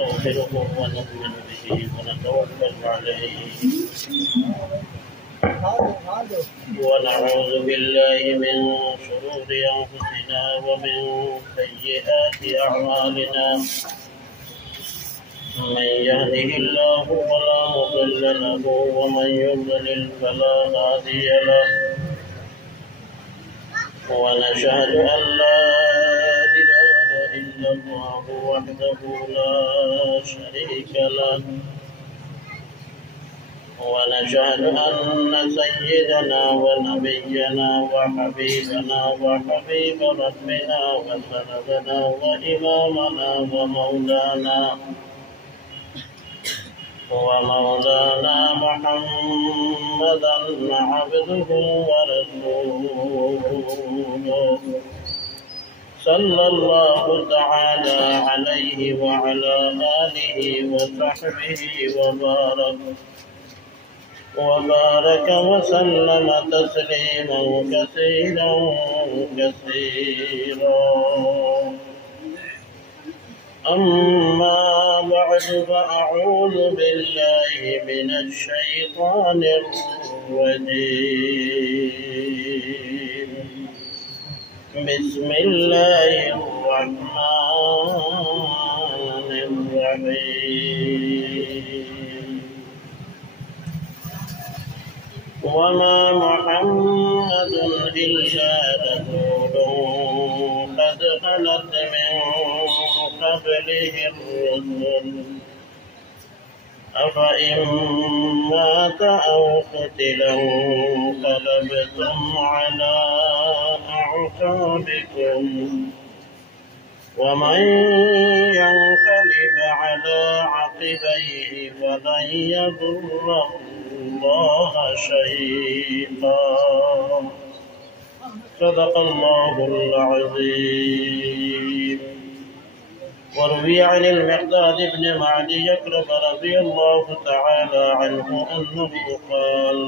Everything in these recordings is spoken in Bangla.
نستغفره ونؤمن به ونتوكل عليه ونعوذ بالله من شرور أنفسنا ومن سيئات أعمالنا من يهده الله فلا مضل له ومن يضلل فلا هادي له ونشهد أن لا إله إلا الله وحده لا شريك له ونشهد أن سيدنا ونبينا وحبيبنا وحبيب ربنا وسندنا وإمامنا ومولانا محمدا عبده ورسوله صلى الله تعالى عليه وعلى آله وصحبه وبارك وسلم تسليما كثيرا أما بعد فأعوذ بالله من الشيطان الرجيم بسم الله الرحمن الرحيم وما محمد إلا رسول قد خلت من قبله الرسل أفإن مات أو قتل انقلبتم على أعقابكم ومن ينقلب على عقبيه فلن يضر الله شيئا صدق الله العظيم. وروي عن المقداد بن معدي يكرم رضي الله تعالى عنه أنه قال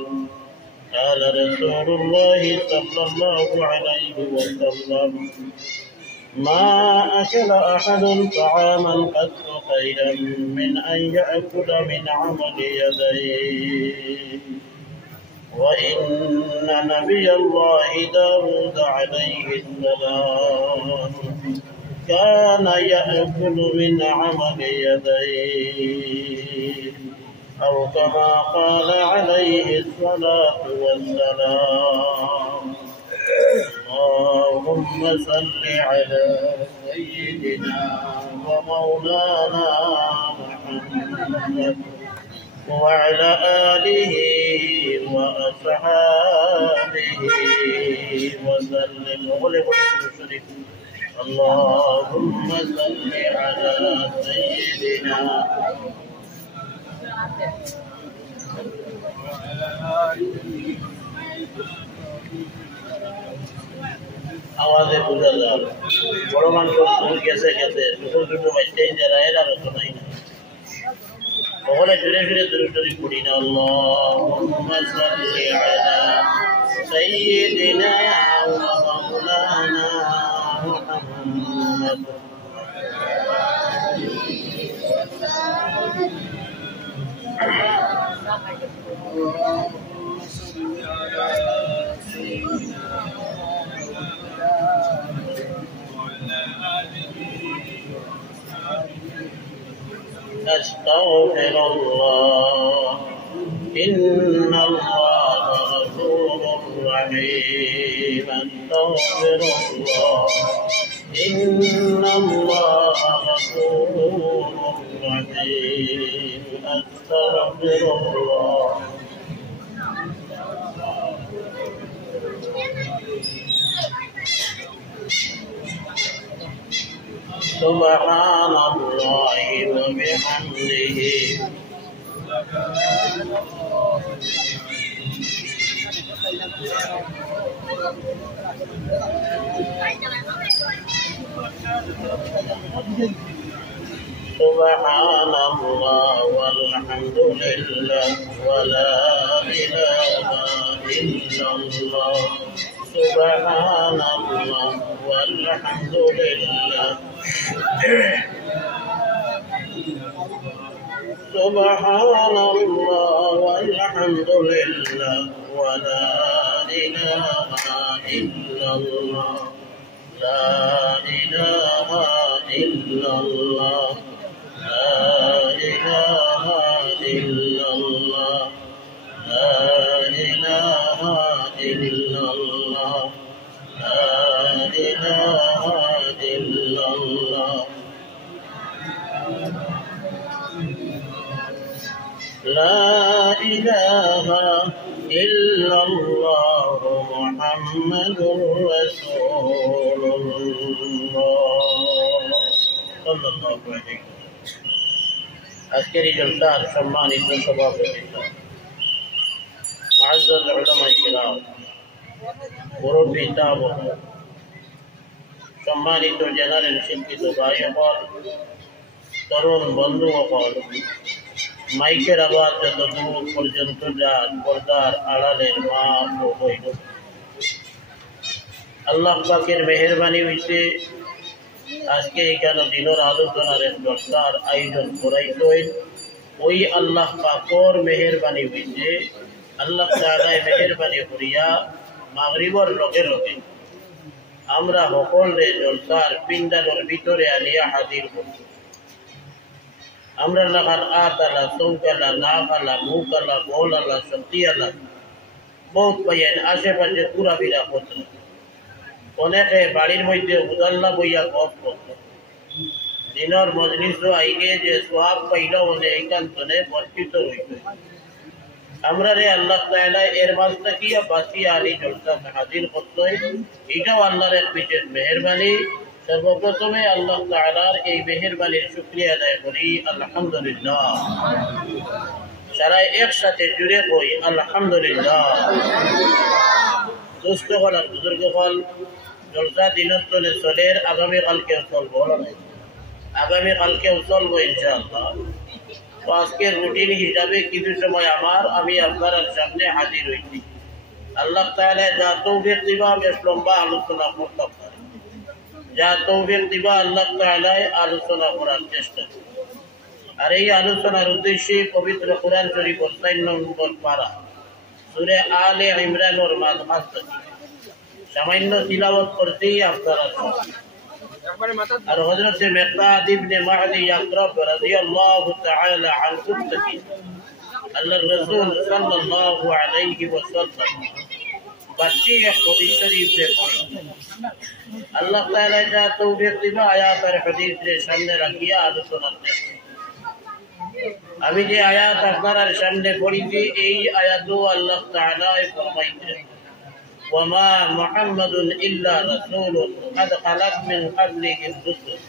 قال رسول الله صلى الله عليه وسلم ما أكل أحد طعاما قط خيرا من أن يأكل من عمل يديه وإن نبي الله داود عليه السلام كان يأكل من عمل يديه أو كما قال عليه الصلاة والسلام. اللهم صل على سيدنا ومولانا محمد وعلى آله وأصحابه وسلم. اللهم صل على سيدنا आवाज़े बुझा जा बड़ो मान को भूल कैसे कहते छोटे बच्चे जरा एरा रखो नहीं बहुत जुरे जुरे कुड़ी ना अल्लाहुम्मा सल्ली अला सय्यिदिना व मौलाना मुहम्मद أستغفر الله إن الله غفور رحيم. أستغفر الله إن الله غفور رحيم. أستغفر الله. سبحان الله وبحمده سبحان الله والحمد لله ولا إله إلا الله. سبحان الله والحمد لله سبحان الله والحمد لله ولا إله إلا الله لا إله إلا الله لا إله إلا الله لا إله إلا الله لا إله إلا الله لا إله إلا الله محمد رسول الله صلى الله عليه وسلم আজকের এই জলসার সম্মানিত সভাপতি মুআজ্জাজ উলামায়ে কিরাম মুরব্বী তাবুন সম্মানিত জেনারেল শিক্ষিত ভাই সকল তরুণ বন্ধু সকল মাইকের আওয়াজ যত দূর পর্যন্ত যান পর্দার আড়ালের মা ও বইন আল্লাহ পাকের মেহেরবানি হইতে আজকে এখানে দিনের আলোচনার এক জলসার আয়োজন করাইছেন ওই আল্লাহ পাকর মেহেরবানি হইতে আল্লাহ তাআলা মেহেরবানি করিয়া মাগরিবের লগে লগে আমরা সকলে জলসার পিণ্ডার ভিতরে আনিয়া হাজির করছি। আমরা লাগার আতালা চৌকালা নাকালা মুকালা গোলালা সন্তিয়ালা বহুত পাইয়েন আশেপাশে পুরা বিরা করত অনেকে বাড়ির মধ্যে উদাল্লা বইয়া গপ করত দিনের মজলিস আইগে যে সোয়াব পাইল বলে এইখানে বর্ষিত হইত আমরা রে আল্লাহ তাআলা এর মাঝ থাকিয়া বাঁচিয়া আলী জলসা হাজির করতে এটাও আল্লাহর এক বিশেষ মেহেরবানি। সর্বপ্রথমে আল্লাহ তাআলার এই মেহেরবানির শুকরিয়া আদায় করি আলহামদুলিল্লাহ। সারা একসাথে জুড়ে কই আলহামদুলিল্লাহ। দুস্থ হল আর বুজুর্গ হল জলসা দিনের চলে চলের আগামীকালকেও চলবো আগামীকালকেও চলবো ইনশাআল্লাহ। তো আজকের রুটিন হিসাবে কিছু সময় আমি আপনার সামনে হাজির হয়েছি। আল্লাহ তাআলা যা তৌফিক দিবা বেশ লম্বা আলোচনা করতে পারে, যা তৌফিক দিবা আল্লাহ তাআলা আলোচনা করার চেষ্টা করব। আর এই আলোচনার উদ্দেশ্যে পবিত্র কোরআন শরীফ 4 নম্বর পারা সূরা আলে ইমরানের মাঝখান থেকে সামান্য তিলাওয়াত করতেই আপনারা আর হযরত মিকদাদ ইবনে মা'দি ইয়াকরাব রাদিয়াল্লাহু তাআলা আনহু থেকে আল্লাহর রাসূল সাল্লাল্লাহু আলাইহি ওয়াসাল্লাম বাচ্চি হাদিস শরীফ से আল্লাহ তাআলা যা তৌফিক দিবা আয়াত আর হাদিসের সামনে রাখিয়া আলোচনা করতে। আমি যে আয়াত আপনার সামনে পড়িছি এই আয়াতও আল্লাহ তাআলা ফরমাইছেন ওয়ামা মুহাম্মাদুন ইল্লা রাসূলুন قد خلت من قبله الرسل।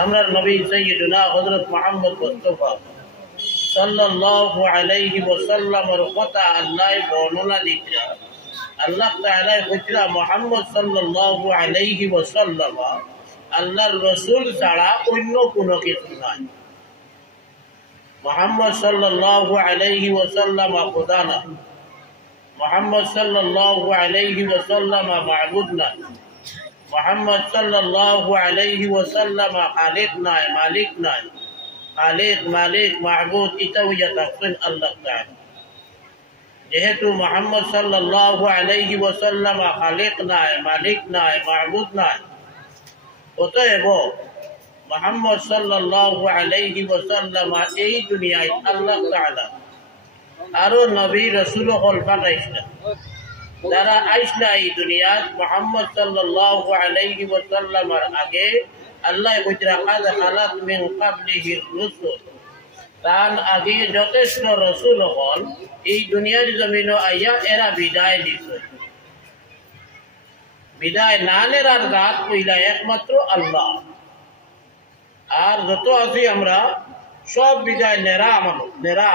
আমরার নবী সাইয়্যিদুনা হযরত মুহাম্মদ মুস্তাফা সাল্লাল্লাহু আলাইহি ওয়াসাল্লামের কথা আল্লাহ বর্ণনা দিচ্ছেন। আল্লাহ তাআলা কইরা মুহাম্মদ সাল্লাল্লাহু আলাইহি ওয়াসাল্লাম আল্লাহর রাসূল ছাড়া অন্য কোনো কিছু নাই। মুহাম্মদ সাল্লাল্লাহু আলাইহি ওয়াসাল্লাম খোদা না, মুহাম্মদ সাল্লাল্লাহু আলাইহি ওয়াসাল্লাম মাবুদ না, মুহাম্মদ সাল্লাল্লাহু আলাইহি ওয়াসাল্লাম খালিক নাই, মালিক নাই। খালিক মালিক মাবুদ এটাও ইয়াতাকফিন আল্লাহ তাআলা। যেহেতু মুহাম্মদ সাল্লাল্লাহু আলাইহি ওয়াসাল্লাম খালিক নাই, মালিক নাই, মাবুদ নাই, অতএব মুহাম্মদ সাল্লাল্লাহু আলাইহি ওয়াসাল্লাম এই দুনিয়ায় আল্লাহ তাআলা আরো নবী রাসূল হল পাঠাইছেন। যারা আইসলা এই দুনিয়াত মুহাম্মদ সাল্লাল্লাহু আলাইহি ওয়াসাল্লামের আগে আল্লাহ কইরা قد خلت من قبله الرسل। তার আগে যথেষ্ট রাসূল হল এই দুনিয়ার জমিনে আইয়া এরা বিদায় দিছে। বিদায় না নেওয়ার জাত কইলা একমাত্র আল্লাহ। আর যত আছি আমরা সব বিদায় নেরা।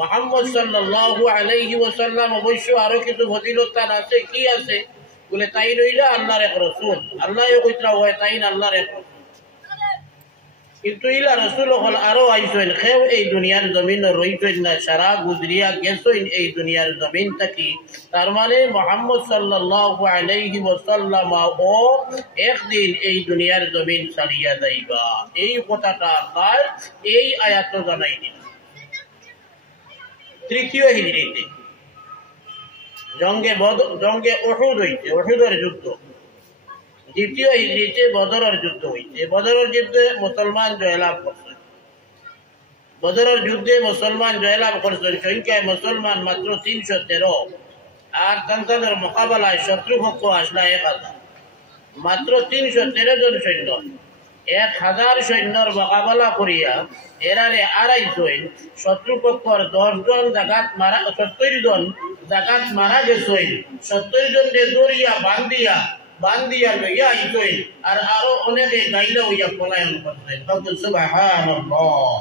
মুহাম্মদ সাল্লাল্লাহু আলাইহি ওয়াসাল্লাম অবশ্য আরো কিছু ফজিলত আছে। কি আছে বলে তাই রইলা আল্লাহর এক রাসূল। আল্লাহও কইরা হয় তাই আল্লাহর এক রাসূল। কিন্তু ইলা রসুল হল আরো আইসেন কেউ এই দুনিয়ার জমিন রইছেন না, সারা গুজরিয়া গেছেন এই দুনিয়ার জমিন থাকি। তার মানে মুহাম্মদ সাল্লাল্লাহু আলাইহি ওয়াসাল্লাম ও একদিন এই দুনিয়ার জমিন ছাড়িয়া যাইবা, এই কথাটা আল্লাহ এই আয়াত জানাই দিল। তৃতীয় হিজরিতে জঙ্গে উহুদ হইছে, উহুদের যুদ্ধ। দ্বিতীয় হিজরিতে বদরের যুদ্ধ হইছে। বদরের যুদ্ধে মুসলমান জয়লাভ করছে। বদরের যুদ্ধে মুসলমান জয়লাভ করছেন। সংখ্যায় মুসলমান মাত্র 313, আর তাদের মোকাবেলায় শত্রুপক্ষ আসলা 1000। মাত্র 313 জন সৈন্য 1000 সৈন্যর মোকাবেলা করিয়া এরারে আড়াইছেন। শত্রুপক্ষর 10 জন জাকাত মারা, 70 জন জাকাত মারা গেছেন। 70 জন দৌড়িয়া বান্দিয়া লইয়া আইছেন, আর আরো অনেকে গাইলা হইয়া পলায়ন করছেন। সুবহানাল্লাহ।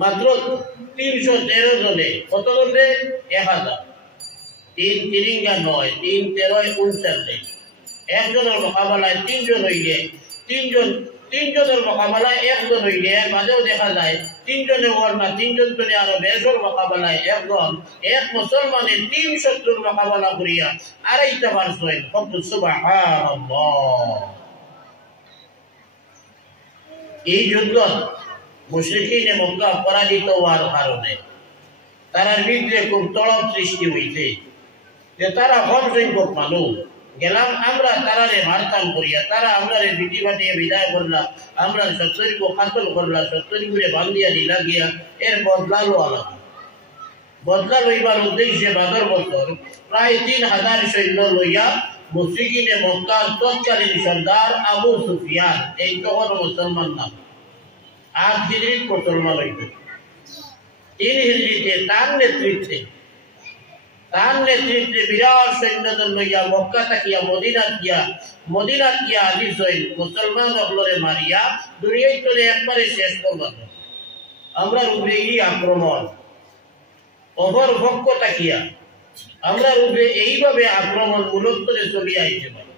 মাত্র 313 জনে কত জনে? 1000। 3 তিরিঙ্গা 9, 3 13 49। একজনের মোকাবেলায় 3 জন হইলে, তিন জনের মোকাবেলায় 1 জন হইলে, মাঝেও দেখা যায় 3 জনে ওর না, 3 জন ধরে আরো বেশর মোকাবেলায় 1 জন, এক মুসলমানের 3 শত্রুর মোকাবেলা করিয়া আড়াইটা পারছেন। সুবহানাল্লাহ। এই যুদ্ধ মুশরিকিনে মক্কা পরাজিত হওয়ার কারণে তারার বিরুদ্ধে খুব তড়প সৃষ্টি হইছে যে তারা কম সংখ্যক মানুষ গেলাম, আমরা তারারে মারতাম করিয়া, তারা আমরা বিধি বাটিয়ে বিদায় করলা, আমরা 70 কাতল করলা, 70 করে বান্ধিয়া দিলা গিয়া এর বদলা লওয়া। বদলা লইবার উদ্দেশ্যে বাদর বছর প্রায় 3000 সৈন্য লইয়া মুশরিকিনে মক্কার তৎকালীন সর্দার আবু সুফিয়ান, এই তখন মুসলমান নাম, 8 হিজরিত মুসলমান হইত। 3 হিজরিতে তার নেতৃত্বে বিরাট সৈন্যদল লইয়া মক্কা থাকিয়া মদিনাত গিয়া হাজির হইল। মুসলমান সকলরে মারিয়া দুনিয়ায় চলে একবারে শেষ করবার। আমরা উপরে এই আক্রমণ অপর পক্ষ তাকিয়া আমরা উপরে এইভাবে আক্রমণ মূলত চলিয়ে আইতে পারি।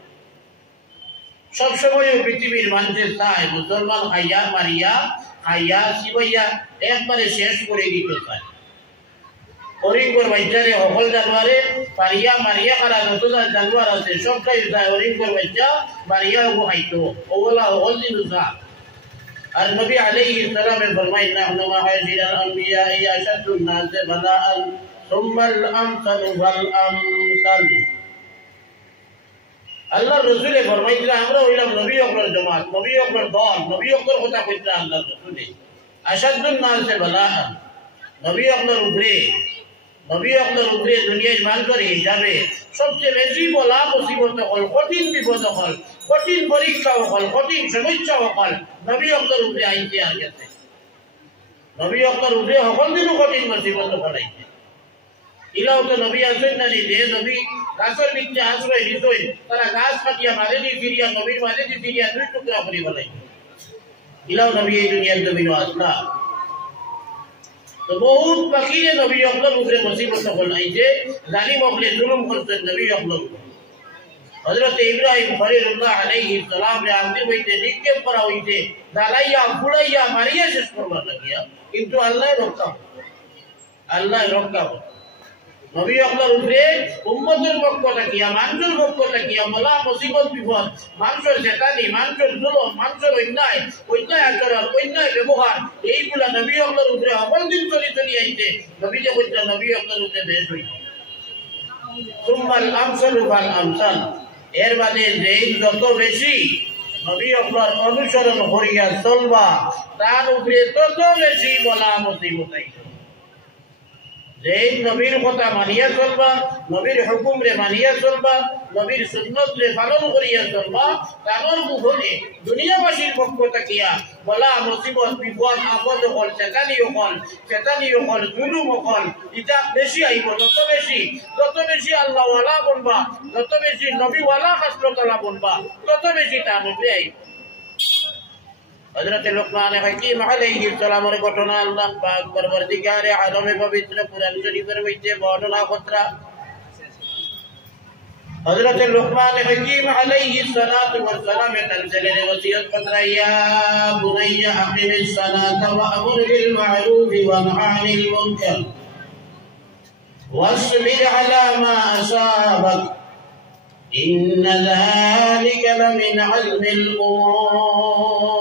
সবসময় পৃথিবীর মানুষের চায় মুসলমান খাইয়া শিবাইয়া একবারে শেষ করে দিতে চায়। হরিঙ্গর বাচ্চারে সকল জানুয়ারে পারিয়া মারিয়া খারা যত জানুয়ার আছে সবটাই যায় হরিঙ্গর বাচ্চা মারিয়া খাইতো, ওগুলা সকল দিন চা। আর নবী আলাইহিস সালামে ফরমাইন নাহনু মাআশিরাল আম্বিয়া আশাদুন নাস বালাআন সুম্মাল আমসালু ওয়াল আমসাল। আল্লাহর রাসূলে ফরমাইলেন আমরা হইলাম নবী হকর জামাত, নবী হকর দল, নবী হকর কথা কইতা আল্লাহর রাসূলে। আশাদুন নাস বালাআন, নবী হকর উপরে দুনিয়ার মানুষের হিসাবে সবচেয়ে বেশি বলা মুসিবত হল, কঠিন বিপদ হল, কঠিন পরীক্ষা হল, কঠিন সমস্যা হল নবী হকর উপরে আইতে আর গেছে। নবী হকর উপরে সকল দিনও কঠিন মুসিবত হলাইছে। ইলাও তো নবী আসেন না নি, যে নবী গাছের নিচে আশ্রয় দিতেন, তারা গাছ কাটিয়া মাঝে দিয়ে ফিরিয়া নবীর মাঝে দিয়ে ফিরিয়া 2 টুকরা করে বলাইছে। ইলাও নবী এই দুনিয়ার জমিনও আসলা। তো বহুত বাকিরে নবী হকর উপরে মুসিবত হল আইছে, জালিম হকলে জুলুম করতেন নবী হকর। হযরত ইব্রাহিম খলিলুল্লাহ আলাইহিস সালামে আগুন হইতে নিক্ষেপ করা হইছে, জ্বালাইয়া পুড়াইয়া মারিয়া শেষ করবার লাগিয়া, কিন্তু আল্লাহ রক্ষা নবী হকর উপরে উম্মতের পক্ষ থাকিয়া, মানুষের পক্ষ থাকিয়া বলা মুসিবত বিপদ, মানুষের জেতানি, মানুষের জুলুম, মানুষের অন্যায় আচরণ, অন্যায় ব্যবহার, এইগুলা নবী হকর উপরে সকল দিন চলি আইছে। নবী যে কইতা নবী হকর উপরে বেশ হইছে। সুম্মাল আমসালু ফাল আমসাল, এর বাদে যেই যত বেশি নবী হকর অনুসরণ করিয়া চলবা, তার উপরে তত বেশি বলা মুসিবত আইছে। যেই নবীর কথা মানিয়া চলবা, নবীর হুকুম রে মানিয়া চলবা, নবীর সুন্নত রে পালন করিয়া চলবা, তার মুখে দুনিয়াবাসীর পক্ষ থাকিয়া বলা মুসিবত বিপদ আপদ হল, চেতানি হল, জুলুম হল, এটা বেশি আইব। যত বেশি আল্লাহ ওয়ালা বনবা, যত বেশি নবী ওয়ালা খাসলতলা বনবা, তত বেশি তার মধ্যে আইব। হযরত লুকমান হাকিম আলাইহিস সালামের ঘটনা আল্লাহ পাক পরবর্তীকারে আলমে পবিত্র কুরআন শরীফের মধ্যে বর্ণনা করা। हजरत लुकमान हकीम अलैहिस्सलातु वस्सलाम तंजले ने वसीयत फरमाई या बुनैया अक़िमिस सलात वअमुर बिल मअरूफ वनह अनिल मुनकर वस्बिर अला मा असाबक इन्न ज़ालिका लमिन अज़्मिल उमूर।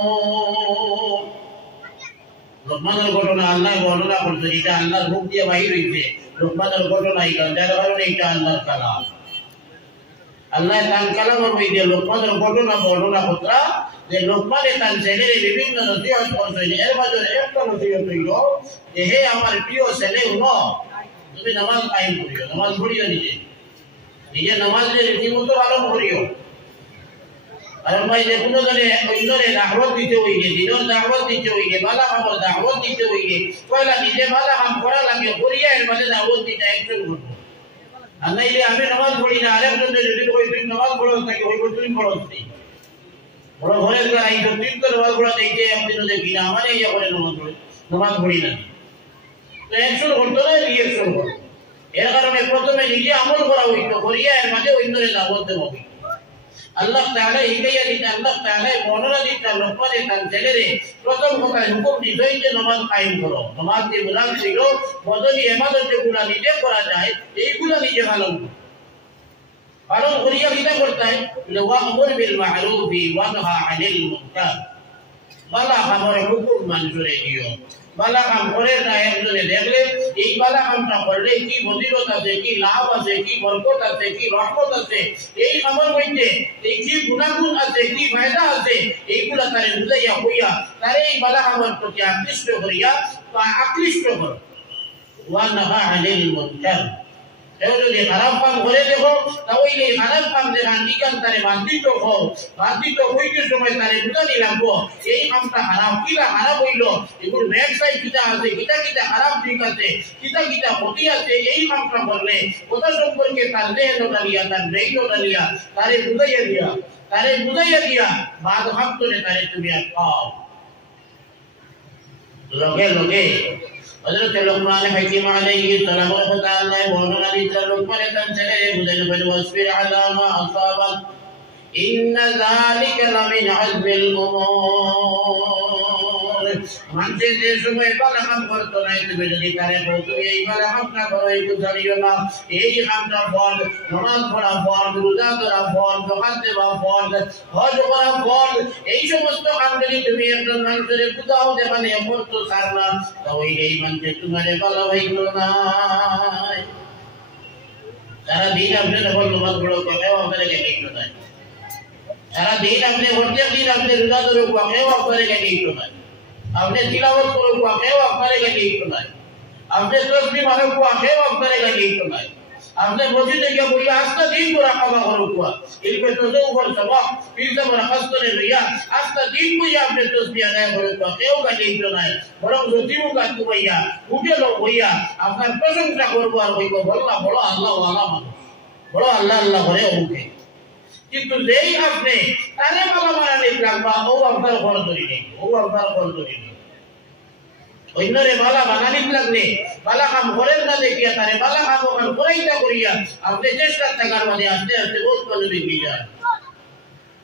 लुकमाনের ঘটনা আল্লাহ বর্ণনা করতে, এটা আল্লাহর মুখ দিয়ে বাহির হইছে। লুকমানের ঘটনা এটা, যার কারণে এটা আল্লাহর কালাম। আল্লাহ তার কালামের মধ্যে লুকমানের ঘটনা বর্ণনা করতা যে লুকমানে তার ছেলের বিভিন্ন নসিহত করছেন। এর মাঝে একটা নসিহত হইল যে হে আমার প্রিয় ছেলে, শুনো, তুমি নামাজ কায়েম করিও, নামাজ পড়িও, নিজে নামাজের রীতিমতো পালন করিও। কারণ ভাই যে কোনো জনে অন্যরে দাওয়াত দিতে হইলে, দিনের দাওয়াত দিতে হইলে, ভালো কামর দাওয়াত দিতে হইলে পয়লা নিজে ভালো কাম করা লাগে, করিয়া এর মাঝে দাওয়াত দিতে একজন করবো। আর নাইলে আমি নামাজ পড়ি না, আরেকজন যদি কই তুই নামাজ পড়স নাকি, ওই তুই পড়স নি, বড় ঘরের গায়ে আইতো তুই তো নামাজ পড়া দেখতে একদিনও দেখি না, আমার ইয়া করে নামাজ পড়ি না, তো একজন করতো না, রিয়েকশন করতো। এর কারণে প্রথমে নিজে আমল করা হইতো, করিয়া এর মাঝে অন্যরে দাওয়াত দেব। আল্লাহ তাআলা হিদায়াত দিতেন, আল্লাহ তাআলা বর্ণনা দিতেন লুকমানের তার ছেলেরে প্রথম কথা হুকুম দিতেন যে নামাজ কায়েম করো। নামাজ যে মুরাদ ছিল বদলি ইবাদত যেগুলো নিজে করা যায় এইগুলো নিজে পালন করো। পালন করিয়া কিতা করতে হয়, ওয়া'মুর বিল মা'রুফ ওয়ানহা আনিল মুনকার, বালা কামের হুকুম মঞ্জুরে দিও। বালা কাম করে না একজনে দেখলে এই বালা কামটা করলে কি ফজিলত আছে, কি লাভ আছে, কি বরকত আছে, কি রহমত আছে, এই কামের মধ্যে এই কি গুণাগুণ আছে, কি ফায়দা আছে, এইগুলা তারে বুঝাইয়া হইয়া তারে এই বালা কামের প্রতি আকৃষ্ট করিয়া বা আকৃষ্ট কর। ওয়ানহা আনিল মুনকার, কেউ যদি খারাপ কাম করে দেখো তাহলে এই খারাপ কাম দেখান নিকান তারে বান্ধিত হও, বান্ধিত হইতে সময় তারে বুঝানি লাগবো এই কামটা খারাপ, কিলা খারাপ হইল, এগুলো ব্যবসায় কিতা আছে, কিতা কিতা খারাপ দিক আছে, কিতা কিতা ক্ষতি আছে, এই কামটা করলে কথা সম্পর্কে তার দেহ ডালিয়া, তার ব্রেইন ডালিয়া তারে বুঝাইয়া দিয়া বাদ হাত করে তারে তুমি আর পাও। লগে লগে হযরত লুকমান হাকিম আলাইহিস সালাম তাআলা বর্ণনা দিতেন লুকমানের তার ছেলেরে বুঝাইতে বলেন ওয়াসবির আলা মা আসাবাক ইন্না যালিকা লামিন আযমিল উমুর। মানুষের যে সময় ভালো কাম করতো না, তুমি যদি তারে বলতো এই ভালো কামটা করো, এই বুঝাইও না, এই কামটা ফরজ, নামাজ পড়া ফরজ, রোজা ধরা ফরজ, যাকাত দেওয়া ফরজ, হজ করা ফরজ, এই সমস্ত কামগুলি তুমি একজন মানুষের বুঝাও যে মানে করতো ছাড় না, তাহলে এই মানুষের তোমারে ভালো হইল না। সারা দিন আপনি যখন নামাজ পড়ো কেউ আপনাকে দেখতে নাই, সারা দিন আপনি প্রত্যেক দিন আপনি রোজা ধরো কেউ আপনাকে দেখতে নাই, আপনি তিলাওয়াত করো কেউ আপনাকে দেখতে নাই, আপনি তসবিহ মারো কেউ আপনাকে দেখতে নাই, আপনি মসজিদে গিয়ে বলি আস্তা দিন পুরা খাওয়া করো ইলমে তোজো উপর সবাব পিলতে বড় কষ্টে লইয়া আস্তা দিন বইয়া আপনি তসবিহ আদায় করো কেউ দেখতে নাই, বরং যদিও কাটু বইয়া উঠে লো বইয়া আপনার প্রশংসা করবো আর বলবো বললা বড় আল্লাহ ওয়ালা মানুষ, বড় আল্লাহ আল্লাহ করে ওকে। কিন্তু যেই আপনি তারে বাবা মারানি লাগবা ও আপনার ঘর ধরি নেই, ও আপনার ঘর ধরি নেই, অন্যরে বালা বানানি লাগলে বালা কাম করেন না দেখিয়া তারে বালা কাম ওখান করাইটা করিয়া আপনি চেষ্টা থাকার মাঝে আস্তে আস্তে বহুত মানুষ এগিয়ে যায়।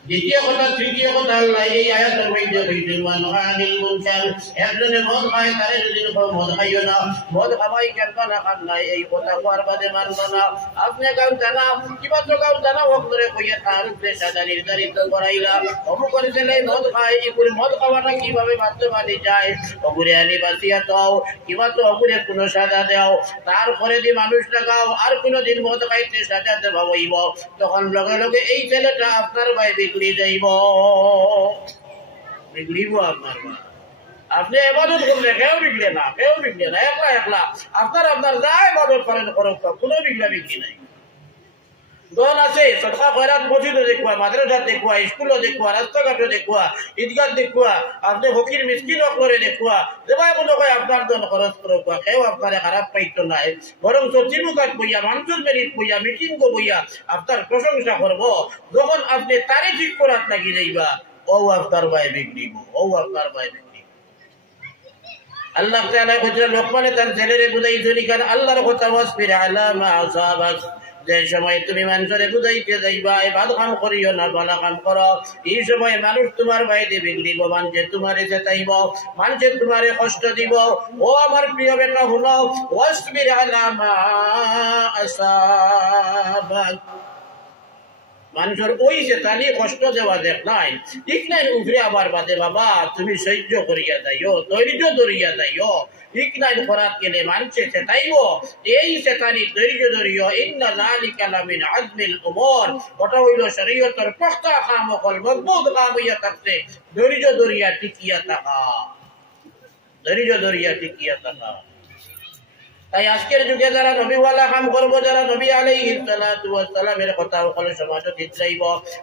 দ্বিতীয় কথা, তৃতীয় কথা আল্লাহ এই আয়াতের মধ্যে কইছেন ওয়ানহা আনিল মুনকার, একজনে মদ খায় তারে যদি মদ খাইও না, মদ খাওয়াই কেনবা না খান নাই এই কথা কোয়ার বাদে মানব না। আপনি গাও জানা কিবা তো গাও জানা হোক ধরে কইয়া তার পেশাটা নির্ধারিত করাইলা, অমুক করে ছেলে মদ খায়, এগুলি মদ খাওয়াটা কিভাবে মানতে মানি যায়, অগুরে আনি বাঁচিয়া দাও, কিবা তো অগুরে কোনো সাজা দাও, তারপরে যে মানুষটা গাও আর কোনোদিন মদ খাইতে সাজা দেওয়া হইব, তখন লগে লগে এই ছেলেটা আপনার ভাই বিগড়ি যাইব, বিগড়িব আপনার মা। আপনি ইবাদত করলে কেউ বিগড়ে না, কেউ বিগড়ে না, একলা একলা আপনার আপনার যা ইবাদত করেন করুক, কোনো বিগড়া বিগড়ি নাই। দল আছে সদকা খয়রাত মসজিদে দেখুয়া, মাদ্রাসা দেখুয়া, স্কুলে দেখুয়া, রাস্তাঘাটে দেখুয়া, ঈদগাহ দেখুয়া, আপনি ফকির মিসকিন করে দেখুয়া, যেভাবে মনে হয় আপনার দল খরচ করুক, কেউ আপনার খারাপ পাইতো নাই, বরং চিমুকাট বইয়া মানুষের মেরিট বইয়া মিটিং বইয়া আপনার প্রশংসা করবো। যখন আপনি তারে ঠিক করার লাগি যাইবা ও আপনার ভাই বিগড়িব, ও আপনার ভাই বিগড়িব। আল্লাহ তাআলা কইলেন লোকমানে তার ছেলেরে বুঝাইছেন কারণ আল্লাহর কথা ওয়াসবির আলা মা আসাবাক যে সময় তুমি মানুষের বুঝাইতে যাইবা ভালো কাম করিও না ভালো কাম করো, এই সময় মানুষ তোমার বাইরে বিগড়িব, মানুষে তোমারে চেতাইব, মানুষে তোমারে কষ্ট দিব। ও আমার প্রিয় বেটা হলো ওয়াসবির আলা মা আসাবাক, মানুষের ওই যে তালি কষ্ট দেওয়া দেখ নাই ঠিক নাই উঠে আবার বাদে বাবা তুমি সহ্য করিয়া যাইও, ধৈর্য ধরিয়া যাইও, ঠিক নাই করাত গেলে মানুষে চেতাইব, এই চেতানি ধৈর্য ধরিও। ইন্না যালিকা লামিন আজমিল উমুর, ওটা হইল শরীয়তের পাক্কা কাম, হল মজবুত কাম হইয়া থাকতে ধৈর্য ধরিয়া টিকিয়া থাকা, ধৈর্য ধরিয়া টিকিয়া থাকা। তাই আজকের যুগে যারা নবীওয়ালা কাম করবো, যারা নবী আলাইহিস সালাতু ওয়াস সালামের কথা সকল সমাজ চিত্রাইব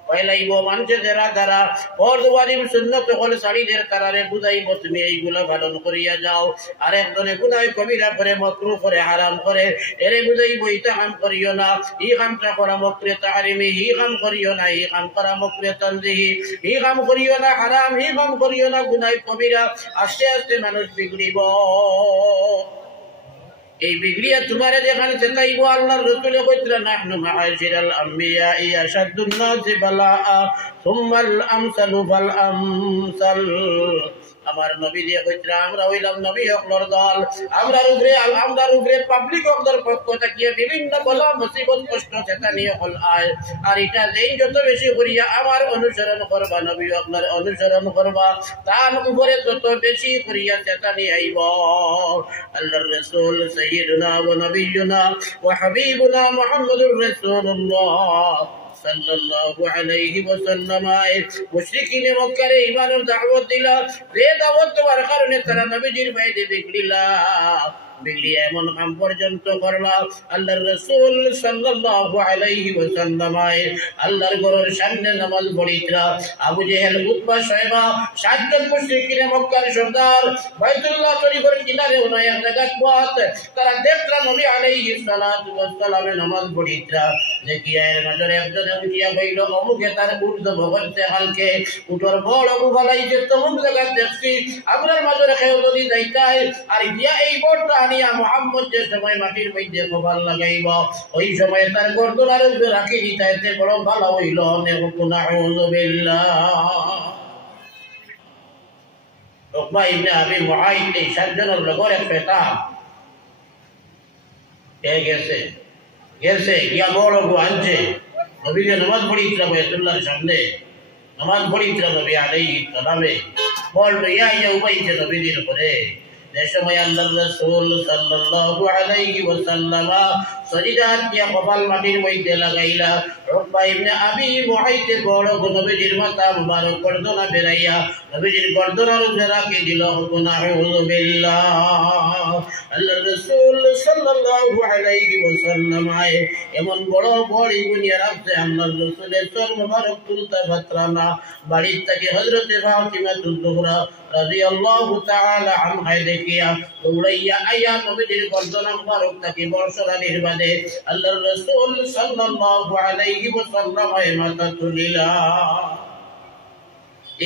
পাইলাইব, মানুষের যারা যারা ফরজ ওয়াজিব সুন্নাত সকল সারিদের তারারে বুঝাইব তুমি এইগুলা পালন করিয়া যাও। আর একজনে বুঝাই কবিরা করে, মাকরুহ করে, হারাম করে, এরে বুঝাইব ইটা কাম করিও না, এই কামটা করা মাকরুহ তাহরিমি, এই কাম করিও না, এই কাম করা মাকরুহ তানজিহি, এই কাম করিও না হারাম, এই কাম করিও না গুনাহ কবিরা। আস্তে আস্তে মানুষ বিগড়িব। এই বিগড়িয়া তোমারে যেখানে চেতাইব, আল্লাহর রাসূল কইতরা নাহনু মাআশিরাল আম্বিয়া আশাদুন নাসি বালাআ সুম্মাল আমসালু ফাল আমসাল। আমার নবী দিয়ে কইতরা আমরা হইলাম নবী হকলর দল, আমরার উপরে পাবলিক হকদের পক্ষ থেকে বিভিন্ন বলা মুসিবত কষ্ট চেতানি হল আয়। আর এটা যেই যত বেশি করিয়া আমার অনুসরণ করবা, নবী হকলর অনুসরণ করবা, তার উপরে তত বেশি করিয়া চেতানি আইব। আল্লাহর রাসূল সাইয়্যিদুনা ওয়া নবিয়্যুনা ওয়া হাবিবুনা মুহাম্মাদুর রাসূলুল্লাহ সাল্লাল্লাহু আলাইহি ওয়াসাল্লাম মুশরিকিন মক্কারে ঈমানের দাওয়াত দিলা, যে দাওয়াত দেওয়ার কারণে তারা নবীজির বাইরে বিগড়িলা, বিগড়িয়া এমন কাম পর্যন্ত করলা। আল্লাহর রাসূল সাল্লাল্লাহু আলাইহি ওয়াসাল্লাম আল্লাহর ঘরের সামনে নামাজ পড়িতরা, আবু জেহেল, উতবা, শায়বা, সাতজন মুশরিকিন মক্কার সর্দার বাইতুল্লাহ শরীফের কিনারে ওনা এক জায়গায় পথ, তারা দেখরা নবী আলাইহিস সালাতু ওয়াস সালামে নামাজ পড়িতরা। দেখিয়া এর নজরে একজনে উঠিয়া কইল, অমুকে তার উর্দ ভগতে হালকে উঠর বড় অমু বালাইছে, তমুক জায়গা দেখছি আমরার মাঝরে কেউ যদি যাইতাই, আর গিয়া এই বড়টা আনিয়া মুহাম্মদ যে সময় মাটির মধ্যে কপাল লাগাইব, ওই সময় তার গর্দনার উপরে রাখি দিতাইতে বড় ভালো হইল। নাউযু বিল্লাহ। উকবা ইবনে আবি মুআইত এই সাতজনের লগর এক পেতাম গেছে গিয়া বড় আনছে, নবীকে নামাজ পড়িয়েছিল বাইতুল্লাহর সামনে, নামাজ পড়িয়েছিল নবী আলাইহিস সালামে, বল ইয়া উবাইছে নবীর উপরে। যে সময় আল্লাহর রাসূল সাল্লাল্লাহু আলাইহি ওয়াসাল্লাম সজিদাত দিয়া কপাল মাটির মধ্যে লাগাইলা, উকবা ইবনে আবি মুআইত বড় নবীর মাথা মুবারক গর্দনা বেরাইয়া নবীর গর্দনার উপরে রাখি দিল। নাউযু বিল্লাহ। আল্লাহর রাসূল সাল্লাল্লাহু আলাইহি ওয়াসাল্লাম এমন বড় বড় গুনিয়া রাখতে আল্লাহর রাসূলের চর মুবারক তুলতে পারতানা। বাড়ির থেকে হযরতে ফাতিমা তুজোহরা রাদিয়াল্লাহু তাআলা আনহা দেখিয়া দৌড়াইয়া আয়া নবীর গর্দনা মুবারক তাকে বর্ষণের বাদে আল্লাহর রাসূল সাল্লাল্লাহু আলাইহি ওয়াসাল্লাম মাথা তুলিলা।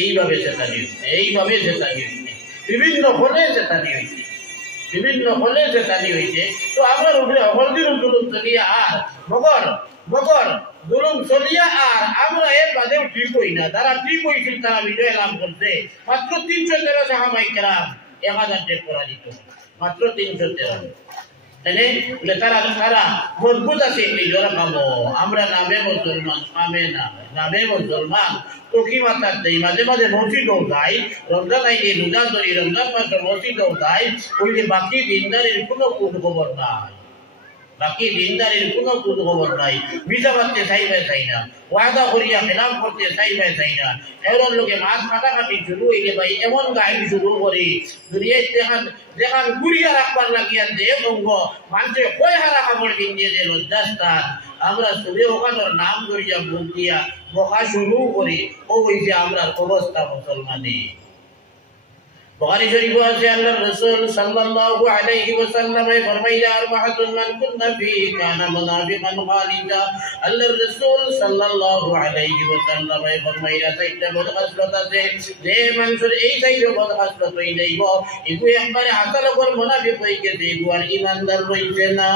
এইভাবে চেতানি হইছে, এইভাবে চেতানি হইছে, বিভিন্ন হলে চেতানি হইছে, বিভিন্ন হলে চেতানি হইছে। তো আমার উপরে হলদির জুলুম চলিয়া আর মগর জুলুম চলিয়া আর আমরা এর বাদেও ঠিক হই না। যারা ঠিক হয়েছিল তারা বিজয় লাভ করছে। মাত্র 313 সাহাবায়ে কেরাম 1000 টেক করা দিত, মাত্র 313। তারা মজবুত আছে, এই জোড়া খাবো আমরা। নামে মুসলমান, কামে না, নামে মুসলমান তো কি মাতার দেই, মাঝে মাঝে মসজিদও যাই, রমজান আইলে রোজা ধরি, রমজান মাসে মসজিদও যাই, ওই যে বাকি দিনদারের কোনো খবর নাই, বাকি দিনদারের কোনো খবর নাই। ভিসা পাচ্ছে চাই না, ওয়াদা করিয়া খেলাম করতে চাই না, এমন লোকে মাছ কাটাকাটি শুরু হইলে ভাই এমন গাইড শুরু করি দুনিয়ায় দেখান ঘুরিয়া রাখবার লাগিয়া দে অঙ্গ মানুষে কয় হারা কাপড় কিনিয়ে যে লজ্জাস্থান। আমরা শুধু ওখানোর নাম ধরিয়া মুখ দিয়া বকা শুরু করি, ও ওই যে আমরা অবস্থা মুসলমানি। बुखारी शरीफ से अल्लाह रसूल सल्लल्लाहु अलैहि वसल्लम ने फरमाया अरबअतुन मन कुन्ना फी काना मुनाफिकन खालिदा अल्लाह रसूल सल्लल्लाहु अलैहि वसल्लम ने फरमाया साइटा बहुत खसलत আছে যে মানুষের এই সাইডে বহুত খসলত হই যাইব ইগু একবারে আসল করে মুনাফিক হই গেছে ইগু আর ইমানদার হইছে না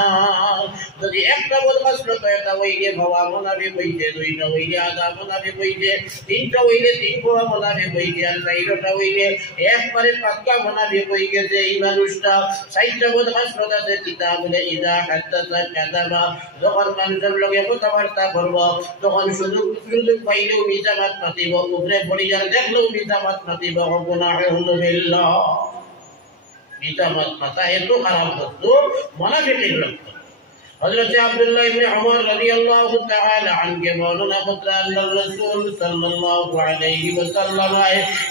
যদি একটা বহুত খসলত এটা হইলে ভাবা মুনাফিক হইছে দুইটা হইলে আধা মুনাফিক হইছে তিনটা হইলে তিন ভাবা মুনাফিক হইছে আর চারটা হইলে একবারে पक्का मुनाफिक হই গেছে এই মানুষটা সাইডটা বহুত খসলত আছে কিতাবুলে ইদা হাদাসা কাযাবা যখন মানুষের লগে কথাবার্তা করব তখন সুযোগ পাইলেও মিজাবাত মাতিব উপরে পড়িয়ার দেখলেও মিজাবাত মাতিব গুনাহুল্লাহ মিজাবাত মাতা এত খারাপ বস্তু মুনাফিকের লক্ষণ हज़रत अब्दुल्लाह इब्न उमर रज़ियल्लाहु तआला अन्हु के मौलाना पुत्र अल्लाह रसूल सल्लल्लाहु अलैहि वसल्लम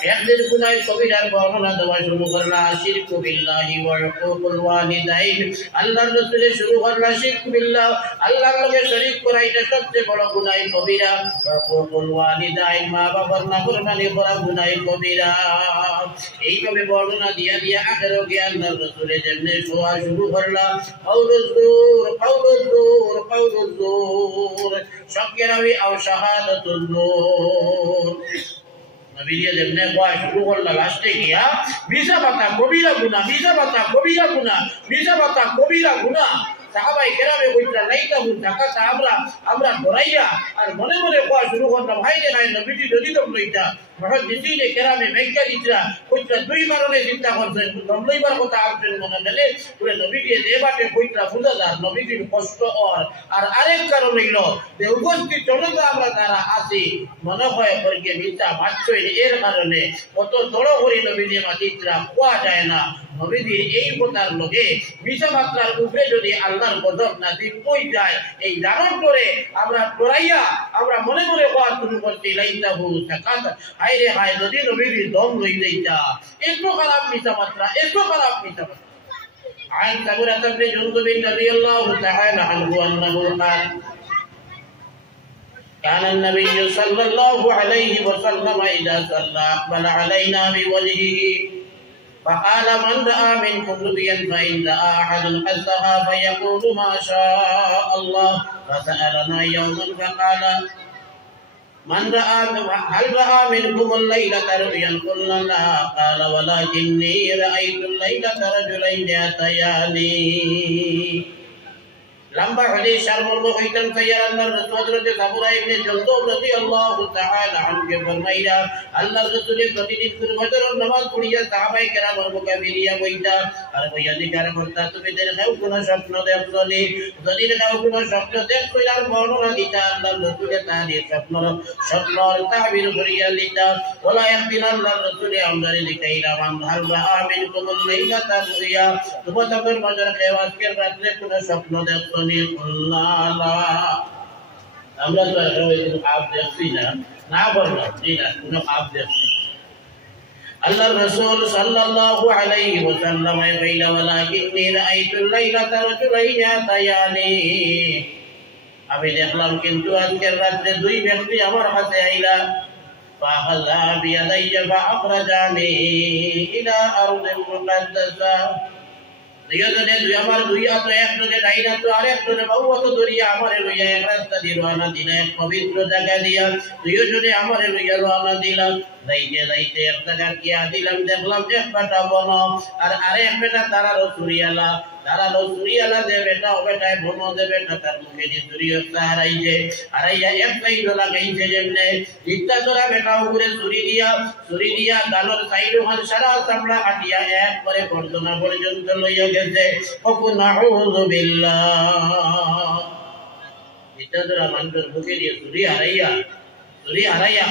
एक दिन गुनाह कबीरा वर्णना देवा शुरू करला शिरक बिल्लाहि व हुकूकुल वालिदैन अल्लाह रसूल शुरू करला शिरक बिल्लाह अल्लाह लगे शरीक कराइटा सबसे बड़ा गुनाह कबीरा हुकूकुल वालिदैन मां बाবার নাফরমানি করা গুনাহ কবিরা এইভাবে বর্ণনা দিয়া দিয়া আখেরও কে আল্লাহর রাসূলের জন্য শোয়া শুরু করলা قول الزور شكراوي او شهادة الزور নবী দিয়ে যেমনে কয় শুরু করলা লাস্টে গিয়া মিছা কথা কবিরা গুনাহ মিছা কথা কবিরা গুনাহ মিছা কথা কবিরা গুনাহ সাহাবায়ে কেরামে কইরা লাইকা হুন ঢাকা আমরা ডরাইয়া আর মনে মনে কয় শুরু করলাম ভাই রে ভাই নবীজি যদি তো লইতা মুহাদ্দিসিনে কেরামে ব্যাখ্যা দিতরা কইরা দুই কারণে চিন্তা করছেন নবীবার কথা আপনি মনে নেলে পুরো নবীজি দেবাতে কইরা ফুজাদার নবীজির কষ্ট আর আরেক কারণ হইল যে উপস্থিত জনতা আমরা যারা আছি মনে হয় করকে মিথ্যা মাত্রই এর কারণে কত বড় করে নবীজি মাতিতরা কোয়া যায় না নবীজির এই কথার লগে মিথ্যা মাত্রার উপরে যদি আল্লাহর গজব নাযিল হই যায় এই জানার পরে আমরা ডরাইয়া আমরা মনে মনে কোয়া শুরু করতে লাইতাহু সাকাত হায় রে হায় যদি নবীজির দম লই যাইতা এত খারাপ মিথ্যা মাত্রা এত খারাপ মিথ্যা মাত্রা عن سمرة بن جندب رضي الله تعالى عنه أنه قال كان النبي صلى الله عليه وسلم إذا صلى أقبل علينا بوجهه فقال من رأى منكم رؤيا فإن رأى أحد قصها فيقول ما شاء الله فسألنا يوما فقال من رأى هل رأى منكم الليلة رؤيا قلنا لا قال ولكني رأيت الليلة رجلين أتياني लंबा हदीस शर्मल में होइतन तैयार अल्लाह रसूल हजरत समुरा इब्ने जल्दूब रज़ियल्लाहु तआला अन्हु के फरमाया अल्लाह रसूल प्रतिदिन फजर और नमाज पढ़िया साहाबाए केराम और मुकाबिलिया বইতা আর বইয়া জিকার করতা তুমি দের খাও কোন স্বপ্ন দেখছনি যদি খাও কোন স্বপ্ন দেখছই আর বর্ণনা দিতা আল্লাহ রসূল তার এই স্বপ্নর তাবির করিয়া লিতা ওলা একদিন আল্লাহ রসূল আমদারি লিখাইলা মান হাল রাআমিন কুমুল লাইলাতা রুয়া তোমাদের মাঝে খেওয়াজকের রাতে কোন স্বপ্ন দেখছ আমরা তো খাব দেখছি না বললাম জি না কোন খাব দেখছি আল্লাহ রাসূল সাল্লাল্লাহু আলাইহি ওয়াসাল্লাম কইলা ওয়ালাকিন্নী রাআইতুল লাইলাতা রাজুলাইনি আতায়ানি আমি দেখলাম কিন্তু আজকের রাতে দুই ব্যক্তি আমার কাছে আইলা ফাহাযা বিয়াদাইয়া ফাআখরাজানি ইলা আরদিল মুকাদ্দাসা দুইজনে দুই আমার দুই হাত একজনে ডাইনা তো আরেকজনে বাহুত ধরিয়া আমারে লইয়া এক রাস্তা দিয়ে রওনা দিলা এক পবিত্র জায়গা দিয়া দুইজনে আমারে লইয়া রওনা দিলাম যাইতে যাইতে এক জায়গা গিয়া দিলাম দেখলাম এক বেটা বন আর আরেক বেটা তারারও চুরিয়ালা দে বেটা ও বেটায় বন দে বেটা তার মুখে যে চুরিয়া হারাইয়া এক সাইড লাগাইছে যেমনে ইচ্ছা তোরা বেটা উপরে চুরি দিয়া গালর সাইড ওখান সারা চামড়া কাটিয়া এক করে বর্জনা পর্যন্ত লইয়া গেছে নাউযু বিল্লাহ ইচ্ছা তোরা মানুষের মুখে দিয়ে চুরি হারাইয়া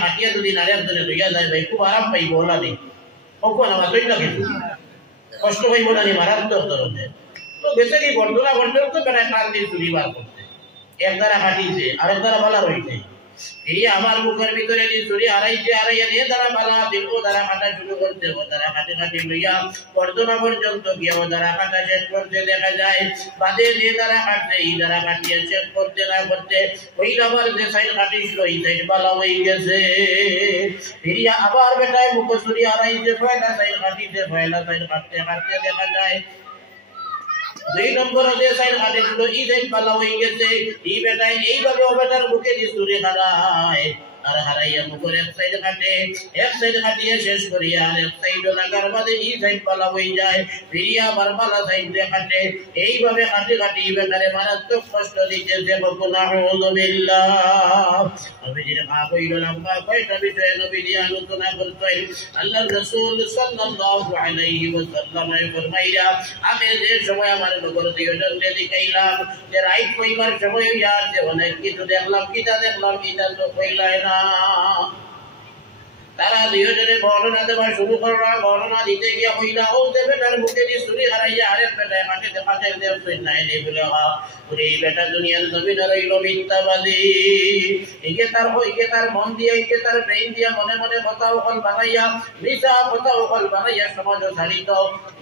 কাটিয়া যদি আরেকজনে লইয়া যায় ভাই খুব আরাম পাইব ওলা নেই কখন আমার তৈরি লাগে কষ্ট পাইব না নি মারাত্মক ধরনের তো বেশি কি বর্ধনা তো বেড়ায় কান দিয়ে চুরি বার করতে এক দ্বারা কাটিয়েছে আরেক দ্বারা বলা রয়েছে ফিরিয়া আমার মুখের ভিতরে যে ছুরি হারাইছে হারাইয়া দিয়ে তারা বালা দিল তারা কাটা শুরু করছে তারা কাটে কাটি লইয়া বর্ধনা পর্যন্ত গিয়ে তারা কাটা শেষ করতে দেখা যায় বাদে দিয়ে তারা কাটছে এই তারা কাটিয়ে শেষ করতে না করতে ওই আবার যে সাইড কাটিছিল এই সাইড বালা হয়ে গেছে ফিরিয়া আবার বেটায় মুখ ছুরি হারাইছে পয়লা সাইড কাটিছে পয়লা সাইড কাটতে কাটতে দেখা যায় 2 নম্বর যে সাইড কাটিছিল এই সাইড বালা হয়ে গেছে এই বেটায় এইভাবে ও বেটার মুখে যে ছুরি হারায় আর হারাইয়া মুখের এক সাইড কাটিয়ে শেষ করিয়া আর এক সাইড লাগার বাদে এই সাইড পালা হয়ে যায় ফিরিয়া আবার পালা সাইড দিয়ে কাটে এইভাবে কাটি কাটি বেটারে মারাত্মক কষ্ট দিতেছে নাউযুবিল্লাহ নবীজির কইল লম্বা কয়টা বিষয়ে নবীজি আলোচনা করতেন আল্লাহর রাসূল সাল্লাল্লাহু আলাইহি ওয়াসাল্লাম ফরমাইয়া আমি যে সময় আমার নগর দিওজন দেখাইলাম যে রাইট কইবার সময় ইয়ার যে অনেক কিছু দেখলাম কিটা তো কইলাই না তারা দুইজনে বর্ণনা দেওয়া শুরু করলো বর্ণনা দিতে গিয়া কইলা ও দেবে তার মুখে দিয়ে ছুরি হারাইয়া আরেক বেটায় মাটিতে পাশে দেওয়া নাই নেই বলে এই বেটা দুনিয়ার জমিন রইল মিথ্যাবাদী একে তার মন দিয়া একে তার ব্রেইন দিয়া মনে মনে কথা ওকল বানাইয়া মিছা কথা ওকল বানাইয়া সমাজ ছাড়িত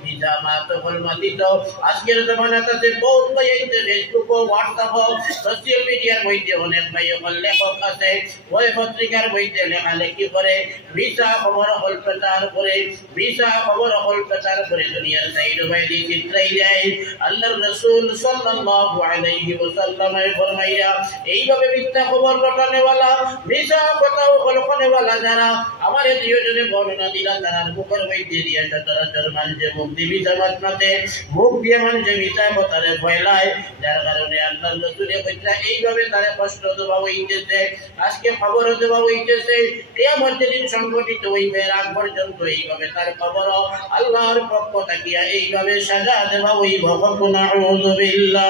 মিছা মাত ওকল মাতিত আজকের জমানাতে বহুত ভাই ফেসবুক ও হোয়াটসঅ্যাপ সোশ্যাল মিডিয়ার মধ্যে অনেক ভাই ওকল লেখক আছে ওই পত্রিকার মধ্যে লেখালেখি করে মিছা খবর ওকল প্রচার করে মিছা খবর ওকল প্রচার করে দুনিয়ার সাইড বাইরে চিত্রাই যায় আল্লাহর রাসূল সাল্লাল্লাহু আলাইহি ওয়াসাল্লাম ফরমাইয়া এইভাবে মিথ্যা খবর রটানেওয়ালা মিছা কথা বলনেওয়ালা যারা আমারে দুইজনে বর্ণনা দিলা তার মুখের মধ্যে দিয়া সচরাচর মানুষের মুখ দিয়ে মিথ্যা মাত্রাতে মুখ দিয়ে মানুষের মিথ্যা কথারে ফয়লায় যার কারণে আল্লাহর রাসূলের কইতা এইভাবে তারে কষ্ট দেওয়া হইতেছে আজকে খবর দেওয়া হইতেছে কিয়ামত দিন সংঘটিত হইবে আগ পর্যন্ত এইভাবে তার খবর আল্লাহর পক্ষ থেকে এইভাবে সাজা দেওয়া হইব নাউযুবিল্লাহ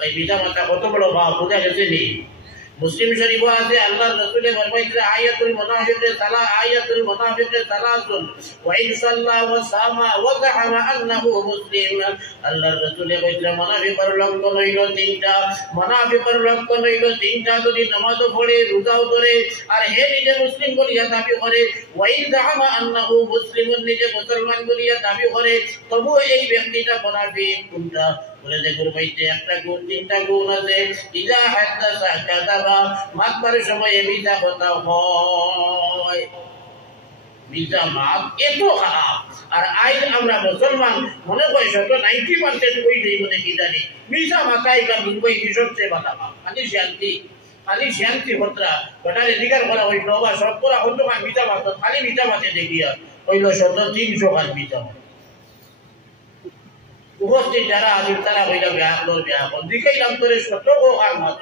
ওই বিদা মাতা কত বড় ভাব বুঝা গেছে নি মুসলিম শরীফ আছে আল্লাহর রাসূলের ফরমাইছে আয়াতুল মুনাফিকে সালাসুন ওয়া ইন সাল্লা ওয়া সামা ওয়া যাহামা আন্নাহু মুসলিম আল্লাহর রাসূলের কইছে মুনাফিকের লক্ষণ হইল তিনটা যদি নামাজ পড়ে রোজাও করে আর হে নিজে মুসলিম বলিয়া দাবি করে ওয়া ইন যাহামা আন্নাহু মুসলিমুন নিজে মুসলমান বলিয়া দাবি করে তবু এই ব্যক্তিটা মুনাফিক কোনটা বলে দেখুন ভাইতে একটা গুণ তিনটা গুণ আছে ইজা হাদাসা কাযাবা মাতবার সময় মিথ্যা কথা হয় মিথ্যা মাত এত খারাপ আর আইন আমরা মুসলমান মনে করি শত 90% কই দেই বলে কি জানি মিথ্যা মাথায় কাম দুই কি সবচেয়ে বাধা খালি শান্তি হতরা বটারে জিগার করা হইল বা সব করা হতো মিথ্যা মাত খালি মিথ্যা মাতে দেখিয়া হইল শত 300 কাজ মিথ্যা উপস্থিত যারা আছেন তারা হইলা ব্যাকরণ দিকেইলাম তোরে শত কোকার মাত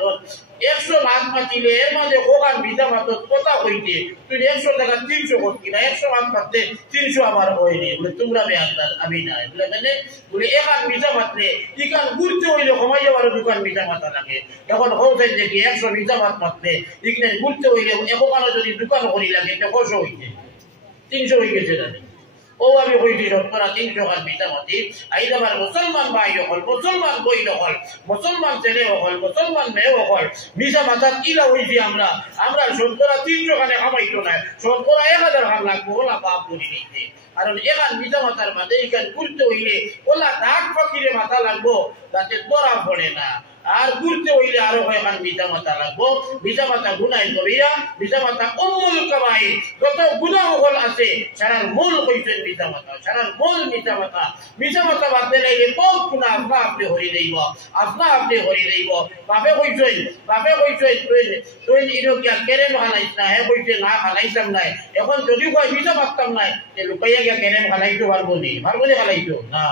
100 মাত মাতিলে এর মাঝে কোকার মিথ্যা মাত কথা হইতে তুই 100 টাকা 300 করতি না 100 মাত মারতে 300 আমার হয়নি বলে তোমরা ব্যাকরণ আমি না বলে একান মিথ্যা মাতলে ইকান ঘুরতে হইলে কমাই যাবার দোকান মিথ্যা মাথা লাগে এখন হোসেন দেখি 100 মিথ্যা মাত মাতলে ইকনে ঘুরতে হইলে একখানা যদি দোকান করি লাগে এটা 100 হইছে 300 হয়ে গেছে না ও আমি কইছি শতকরা 300 কাজ মিথ্যা মাতি আইদাবার মুসলমান ভাই হল মুসলমান বই হল মুসলমান ছেলে হল মুসলমান মেয়ে হল মিথ্যা মাথা কিলা হইছি আমরা শতকরা 300 কানে খামাইতো না শতকরা 1000 খাম লাগবো ওলা বাপ করি নিতে কারণ এখান মিথ্যা মাথার মাঝে এখান ঘুরতে হইলে ওলা ডাক ফকিরে মাথা লাগবো যাতে ধরা পড়ে না আর ঘুরতে হইলে আরো কয়েকখান মিথ্যা মাথা লাগবো মিথ্যা মাথা গুনায় কবিরা মিথ্যা মাথা উম্মুল কাবাইর যত গুনাহ হল আছে সারার মূল কইছেন মিথ্যা মাথা সারার মূল মিথ্যা মাথা বাদে লাইলে বহুত গুনাহ আপনি হরি দেইব বাপে কইছেন তুই ইনো কি কেরেম হালাইছ না হে কইছে না হালাইতাম নাই এখন যদি কই মিথ্যা মারতাম নাই তে লুকাইয়া গিয়া কেরেম হালাইতো পারবো নি হালাইতো না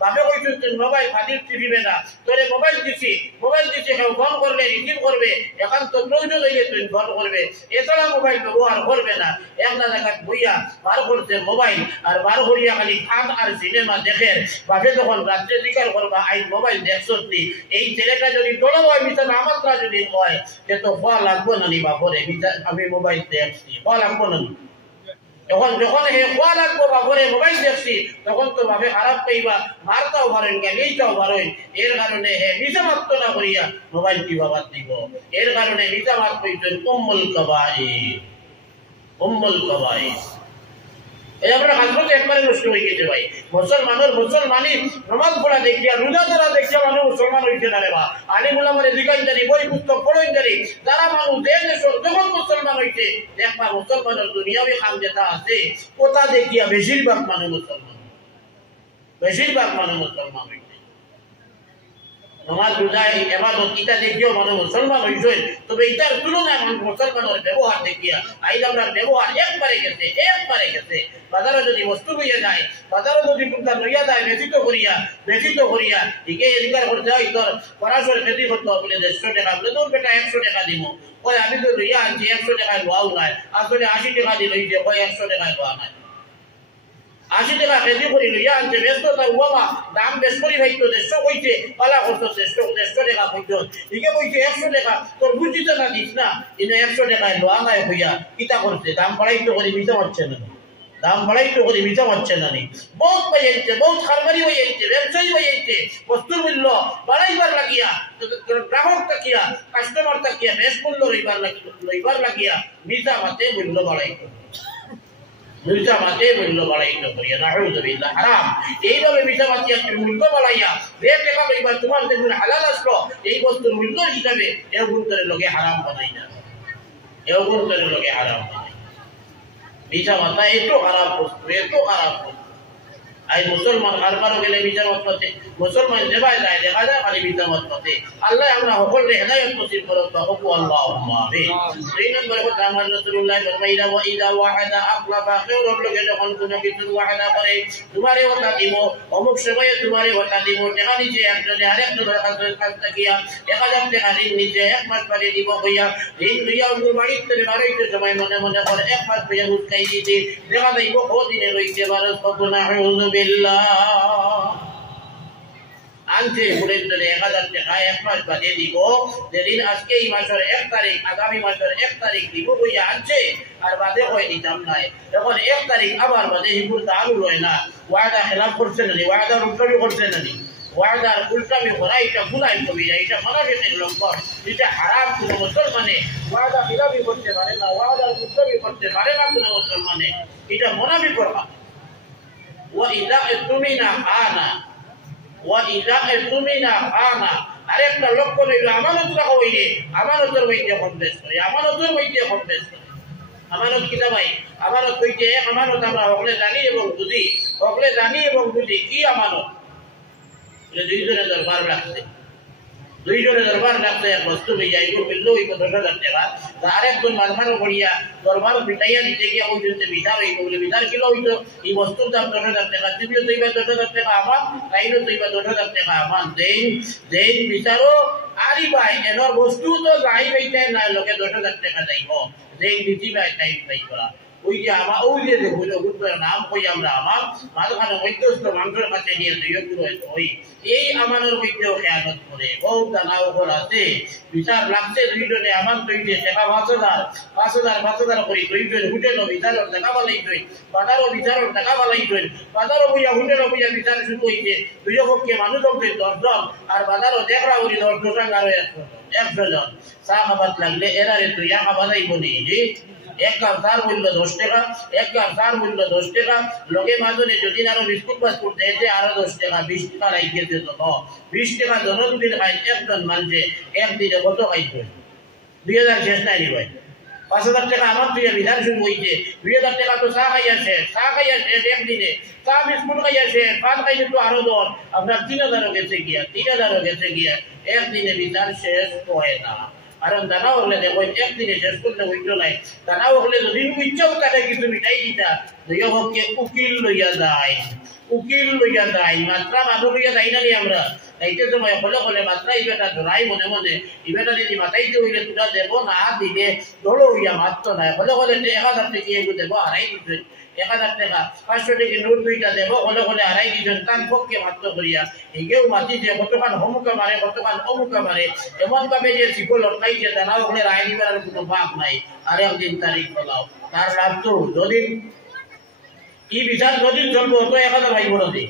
বাপে কইছেন তুই মোবাইল ফাদিল টিভিবে না তোরে মোবাইল দিছি কেউ ফোন করবে রিসিভ করবে এখন তো প্রয়োজন হইলে তুমি ফোন করবে এছাড়া মোবাইল ব্যবহার করবে না একটা জায়গায় বইয়া বার করছে মোবাইল আর বার করিয়া খালি খান আর সিনেমা দেখেন বাপে যখন রাত্রে জিকার করবা আই মোবাইল দেখছি এই ছেলেটা যদি বড় হয় মিথ্যা নামাত্রা যদি হয় সে তো ফল লাগবো না নি বাপরে আমি মোবাইল দেখছি ফল লাগবো না এখন যখন হে খোয়া লাগবো বাবরে মোবাইল দেখছি তখন তো ভাবে খারাপ পাইবা, মারতাও পারেন গালিটাও পারেন, এর কারণে হে নিজে মাত্র না করিয়া মোবাইল কি বাবার দিব। এর কারণে নিজে মাত কইতেন উম্মুল কাবাইর, উম্মুল কাবাইর। এই আমরা হাজরত একবারে নষ্ট হয়ে গেছে ভাই। মুসলমানি নামাজ পড়া দেখিয়া রোজা ধরা দেখিয়া মানুষ মুসলমান হইতে না রে বা। আলিম উলামার এদিকাই জানি, বই পুস্তক পড়েন জানি, যারা মানুষ দেশ যখন মুসলমান হইতে দেখবা মুসলমানের দুনিয়াবি খাম যেটা আছে ওটা দেখিয়া বেশিরভাগ মানুষ মুসলমান হইতে। নামাজ রোজা ইবাদত ইটা দেখিও মানুষ মুসলমান হইছে, তবে ইটার তুলনায় মানুষ মুসলমানের ব্যবহার দেখিয়া আইজ আমরা ব্যবহার একবারে গেছে। বাজারে যদি বস্তু লইয়া যায়, বাজারে যদি কোনটা লইয়া যায় বেচিত করিয়া ঠিকই এদিকার করতে হয় তোর পড়াশোনার খেতি করতে বলে 150 টাকা বলে তোর বেটা 100 টাকা দিব, কয় আমি তো লইয়া আনছি 100 টাকায় লোয়াও নাই, আসলে 80 টাকা দিয়ে লইছে, কয় 100 টাকায় লোয়া নাই। 80 টাকা কেজি করে লইয়া আনছে, ব্যস্ত তার বাবা দাম বেশ করি ভাইতো 150 কইছে, পালা করতো 150 টাকা কইতো, ঠিকই কইছে 100 টাকা তোর বুঝিতে না দিস না, কিন্তু 100 টাকায় লোয়া নাই হইয়া কিতা করছে, দাম বাড়াইতো করে মিশা হচ্ছে না, বহুত বাড়াইছে, বহুত খারবারি হয়ে যাইছে, ব্যবসায়ী হয়ে যাইছে, বস্তুর মূল্য বাড়াইবার লাগিয়া, গ্রাহক তাকিয়া, কাস্টমার তাকিয়া বেশ মূল্য লইবার লাগিয়া মিশা মাতে মূল্য বাড়াইতো, করিয়া নাউযুবিল্লাহ হারাম। এইভাবে মিশামাতি একটা মূল্য বাড়াইয়া যে টাকা লইবা তোমার দেখুন হালাল আসলো, এই বস্তুর মূল্য হিসাবে এও গুণের লগে হারাম বানাই না, মিশামাতা এত খারাপ বস্তু, আজ মুসলমান কারবার গেলে মিশামত পথে, মুসলমান যেভাবে যায় দেখা যায় খালি মিশামত পথে। আল্লাহ আমরা সকলকে হেদায়েত নসিব করুন, তকু আল্লাহুম্মা আমিন। 3 নম্বরে কথা আমার রাসূলুল্লাহ ফরমাইলা ওয়া ইযা ওয়াহাদা আখলাফা, কেউ লোকে যখন কোনো কিছু ওয়াদা করে তোমারে ওটা দিব, অমুক সময়ে তোমারে ওটা দিব, টাকা নিচে একজনে আরেকজনের কাছ থেকে 1000 টাকা ঋণ নিচে 1 মাস পরে দিব হইয়া ঋণ লইয়া ওর বাড়িতে বাড়াইতে সময় মনে করে 1 মাস পরে উৎকাই দিতে দেখা যাইব কদিনে রইতে বারো কবনা আনছে ভুলের জন্য 1000 টাকা 1 মাস বাদে দিব, যেদিন আজকে এই মাসের 1 তারিখ আগামী মাসের 1 তারিখ দিব বইয়া আনছে আর বাদে হয় দিতাম নাই, এখন 1 তারিখ আবার বাদে হিপুর তালু রয় না, ওয়াদা খেলাফ করছে না, ওয়াদার উল্টামি করছে না, ওয়াদার উল্টামি করা এটা গুনাহ কবিরা, এটা মুনাফিকের লক্ষণ, এটা হারাম। কোনো মুসলমানে ওয়াদা খিলাফি করতে পারে না, ওয়াদার উল্টামি করতে পারে না কোনো মুসলমানে, এটা মুনাফিক করা। وإذا اؤتمن خان আরেকটা লক্ষ্য হইল আমানত রাখা হইলে আমানতের মধ্যে কমবেশ করে, আমানত কিনা ভাই, আমানত হইতে আমানত আমরা সকলে জানি এবং বুঝি কি আমানত। দুইজনে দরবার রাখতে এক বস্তু হয়ে যায়, মিলল ওই 10,000 টাকা, আরেকজন মাঝমারও করিয়া দরবার পিটাইয়া দিতে গিয়া ওই জন্য বিচার হইত, বলে বিচার কিলো হইতো এই বস্তুর দাম 10,000 টাকা, তুমিও তৈবা 10,000 টাকা আমার, তাইও তৈবা 10,000 টাকা আমার, দেন বিচারও আরি ভাই এনার বস্তু তো যাই পাইতে না, লোকে 10,000 টাকা যাইব, দেন দিতি ভাই টাইম পাই করা ওই যে আমার ওই যে নাম কই আমরা আমার মাঝখানে মধ্যস্থ মানুষের কাছে নিয়ে ওই এই আমাদের মধ্যেও খেয়ালত করে বহু জানাও আছে, বিচার লাগছে দুইজনে আমার তৈরি টাকা 5,000 করি দুইজন হোটেলও বিচারের টাকা বালাই তৈরি, বাজারও বিচারের টাকা বালাই তৈরি, বাজারও বইয়া হোটেলও বইয়া বিচার শুরু হয়েছে, দুই পক্ষে মানুষ হচ্ছে 10 জন, আর বাজারও দেখরা উনি 10 জন আরো 100 জন, চা খাবার লাগলে এরারে তুই খাবার যাইব নি, এক কাপ চার মূল্য 10 টাকা, লগে মাজনে যদি আরো বিস্কুট বাস্কুট দিয়েছে আরো 10 টাকা, 20 টাকা রাইখেছে, তো 20 টাকা জনদিন খাই একজন মানুষে একদিনে কত খাইছে? 2000 শেষ নাই ভাই, 5,000 টাকা আমার তুই বিধান শুরু হয়েছে, 2000 টাকা তো চা খাইয়া শেষ একদিনে, চা বিস্কুট খাইয়া শেষ, পান খাইছে তো আরো 10, আপনার 3,000 গেছে গিয়া একদিনে বিধান শেষ হয় না। কারণ দানা হলে দেখো একদিনে শেষ করলে হইতো নাই, দানা হলে যদি ইচ্ছাও থাকে কিছু মিটাই দিতা, দুই পক্ষে উকিল লইয়া যায়, মাত্রা মানুষ লইয়া যাই না আমরা যাইতে সময় হলে মাত্রা ইবেটা ধরাই মনে ইবেটা যদি মাথাইতে হইলে তোরা দেবো না দিলে দৌড়ো হইয়া মাত্র নাই, হলে 1,000 টাকা এগুলো দেবো হারাই দিতে, 1,000 টাকা 500 টাকা নোট 2টা দেবো হলে হারাই দিতেন, তার পক্ষে মাত্র করিয়া এগেও মাতি যে কতক্ষণ অমুকা মারে এমন ভাবে যে শিকল অটকাই যে দানা ওখানে রায় দিবার কোনো ভাগ নাই, আর একদিন তারিখ বলাও তার লাভ তো যদি ই বিচার যদিন চলবো তো 1000 ভাইব নদী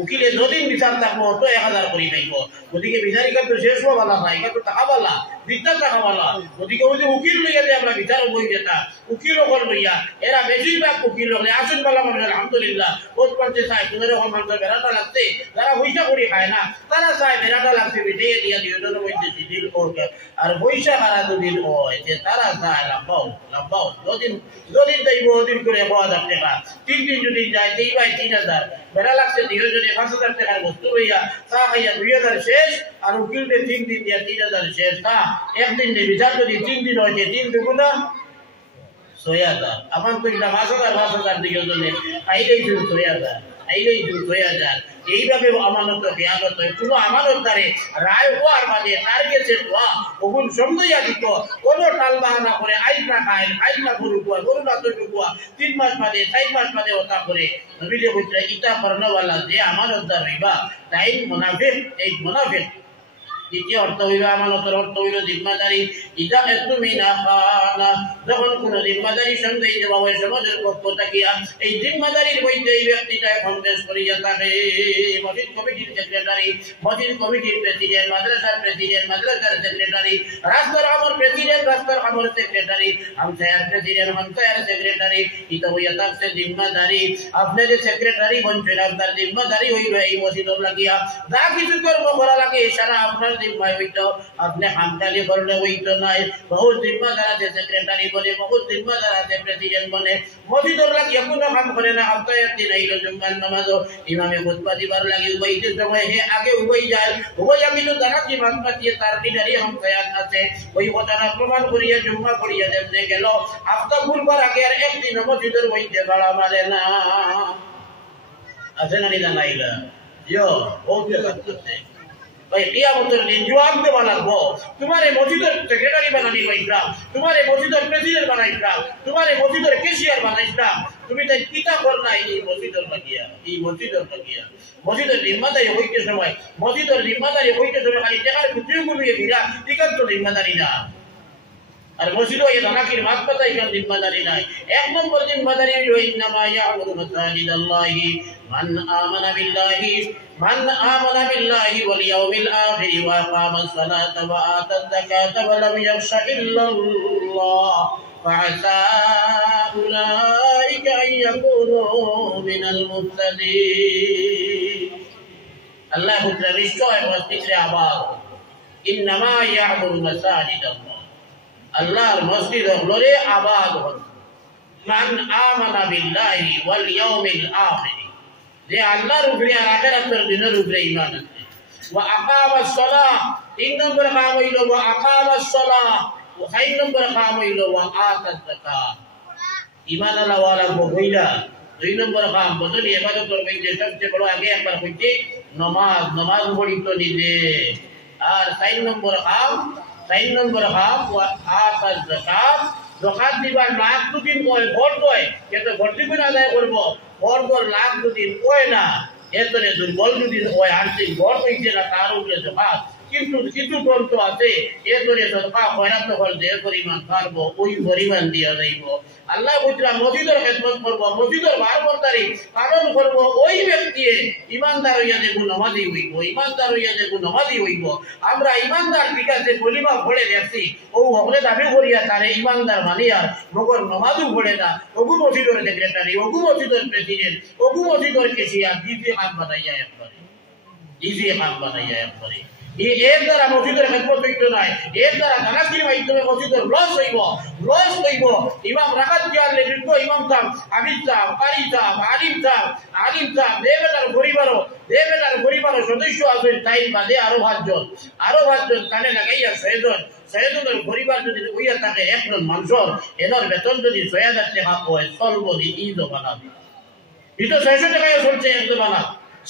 উকিলে যদিন বিচার থাকবো তো 1000 করি পাইব। ওদিকে বিচারিকা তো শেষ হওয়ালা না, এটা তো টাকা বালা, বিচার টাকা বালা। ওদিকে ওই যে উকিল লইয়া যে আমরা বিচার বই যেটা উকিল ওখান লইয়া এরা বেশিরভাগ উকিল হলে আসুন বালা মানুষ আলহামদুলিল্লাহ ওত করতে চায়। তুমি যখন মানুষের বেড়াটা লাগছে, যারা পয়সা করি খায় না তারা চায় বেড়াটা লাগছে বেটিয়ে দিয়া দিয়ে মধ্যে দিদিল করবে। আর পয়সা হারা দুদিন হয় যে তারা চায় লাম্বাও যদিন যাইব ওদিন করে 1000 টাকা, 3 দিন যদি যায় 3000 বেড়া লাগছে দিও যদি 5000 টাকার বস্তু হইয়া চা খাইয়া 2000 শেষ। আর উকিলকে 3 দিন দিয়া 3000 শেষ। তা একদিন বিচার যদি 3 দিন হয়েছে 3 দুগুণা 6000। আমার তো এটা 5000 দিকে জন্য আইলেই 6000 এইভাবে আমানত খেয়ালত হয়। কোনো আমানতদারে রায় হওয়ার মাঝে তার গেছে ওগুন সমঝাইয়া দিত, কোনো টাল বাহানা করে আইন না খায়, আইন না গরু না তৈরি কুয়া 3 মাস বাদে 4 মাস বাদে ওটা করে নবীলে কইতে ইটা করনেওয়ালা যে আমানতদার হইবা তাই মুনাফিক। এই মুনাফিক দ্বিতীয় অর্থ হইল আমানতের অর্থ হইল জিম্মাদারি। ইদা তুমি না খানা, যখন কোন জিম্মাদারি সন্দেহ দেওয়া হয় সমাজের পক্ষ থাকিয়া, এই জিম্মাদারির মধ্যে এই ব্যক্তিটা সন্দেশ করিয়া থাকে। মসজিদ কমিটির সেক্রেটারি, মসজিদ কমিটির প্রেসিডেন্ট, মাদ্রাসার প্রেসিডেন্ট, মাদ্রাসার সেক্রেটারি, রাস্তার আমর প্রেসিডেন্ট, রাস্তার আমর সেক্রেটারি, হামসায়ার প্রেসিডেন্ট, হামসায়ার সেক্রেটারি, ইতা হইয়া থাকছে জিম্মাদারি। আপনি যে সেক্রেটারি বলছেন আপনার জিম্মাদারি হইল এই মসজিদর লাগিয়া যা কিছু কর্ম করা লাগে সারা আপনার জিম্মায় হইতো, আপনি হামতালি করলে হইতো নাই। বহুত জিম্মাদার আছে সেক্রেটারি বলে, বহুত জিম্মাদার আছে প্রেসিডেন্ট বলে, মসজিদর লাগিয়া কোনো কাম করে না। হামতায়ার দিন আইলো জুম্মার নামাজও ইমামে খুতবা দিবার লাগি উবাইতে সময় হে আগে উবাই যায়, উবাই আমি তো জানা কি মানবা দিয়ে তার দিনারি হামতায়ার আছে ওই কথাটা প্রমাণ করিয়া জুম্মা করিয়া দেবনে গেল। আফতা ভুলবার আগে আর একদিন মসজিদের মধ্যে বাড়া মারে না। আছে না নিদা নাইলা জিও বহুত করতে ভাই কিয়ামতের দিন জবাব দেওয়া লাগবো। তোমার এই মসজিদের সেক্রেটারি বানানি হইলাম, তোমার এই মসজিদের প্রেসিডেন্ট বানাইলাম, তোমার এই মসজিদের ক্যাশিয়ার বানাইলাম, তুমি তাই কিতা কর নাই এই মসজিদের লাগিয়া, এই মসজিদের লাগিয়া। মসজিদের জিম্মাদারি হইতে সময়, মসজিদের জিম্মাদারি হইতে সময় খালি টাকার খুঁটিয়ে গুলিয়ে দিলা, ঠিকার তো জিম্মাদারি না। আর মসজিদ হয়ে ধনাকির মাছ পাতা এখানে জিম্মাদারি নাই। 1 নম্বর জিম্মাদারি হইল ইন্নামা ইয়া'মুরু মাসাজিদাল্লাহি মান আমানা বিল্লাহি ওয়াল ইয়াউমিল আখির ওয়া আকামাস সালাতা ওয়া আতাজ যাকাতা ওয়া লাম ইয়াখশা ইল্লাল্লাহ ফাআসা উলাইকা আন ইয়াকুনু মিনাল মুহতাদিন। আল্লাহ বলেন নিশ্চয় মসজিদে আবাদ, ইন্নামা ইয়া'মুরু মাসাজিদাল্লাহ, আল্লাহর মসজিদ হলরে আবাদ হল। মান আমানা বিল্লাহি ওয়াল ইয়াউমিল আখির, যে আল্লাহর উপরে আর আখিরাতের দিনের উপরে ঈমান আছে। ওয়া আকামাস সালাহ, 3 নম্বর কাম হইল ওয়া আকামাস সালাহ, 4 নম্বর কাম হইল ওয়া আতাজ যাকাত। ঈমান আল্লাহ ওয়ালা বইলা 2 নম্বর কাম বদল ইবাদত করবে যে সবচেয়ে বড় আগে একবার হইছে নামাজ পড়িত নিজে। আর 4 নম্বর কাম ওয়া আতাজ যাকাত, যাকাত দিবার লাখ দুদিন কয় ভোট কয় কিন্তু ভর্তি করে আদায় করব, ভোট লাখ দুদিন কয় না। এতরে দুর্বল যদি হয় আর্থিক ভোট হইছে না তার উপরে যাকাত। কিন্তু কিছু গ্রন্থ আছে এতরে সদকা খয়রাত হল যে পরিমাণ পারবো ওই পরিমাণ দিয়া যাইব। আল্লাহ বুঝলাম মসজিদের খেদমত করবো, মসজিদের বারবর্তারি পালন করবো, ওই ব্যক্তি ইমানদার হইয়া দেখুন নমাজি হইব, ইমানদার হইয়া দেখুন নমাজি হইব। আমরা ইমানদার ঠিক আছে কলিমা পড়ে দেখছি, ও হকলে দাবি করিয়া তারে ইমানদার মানিয়া মগর নমাজও পড়ে না। ওগু মসজিদের সেক্রেটারি, ওগু মসজিদের প্রেসিডেন্ট, ওগু মসজিদের কেশিয়ার ইজি কাম বানাইয়া একবারে এর দ্বারা মসজিদের খেদমত হইতো নাই, এর দ্বারা জানাজির মাধ্যমে মসজিদের লস হইব। ইমাম রাকাত দিয়ার নেতৃত্ব ইমাম সাহেব, হাফিজ সাহেব, কারি সাহেব, আলিম সাহেব দেবেটার পরিবারের সদস্য আছেন তাই বাদে আরো 5 জন কানে লাগাইয়া 6 জন। 6 জনের পরিবার যদি হইয়া থাকে 1 জন মানুষের এনার বেতন যদি 6000 টাকা হয় চলবো নি ঈদ বানাবে। এটা 600 টাকায় চলছে এক বানা,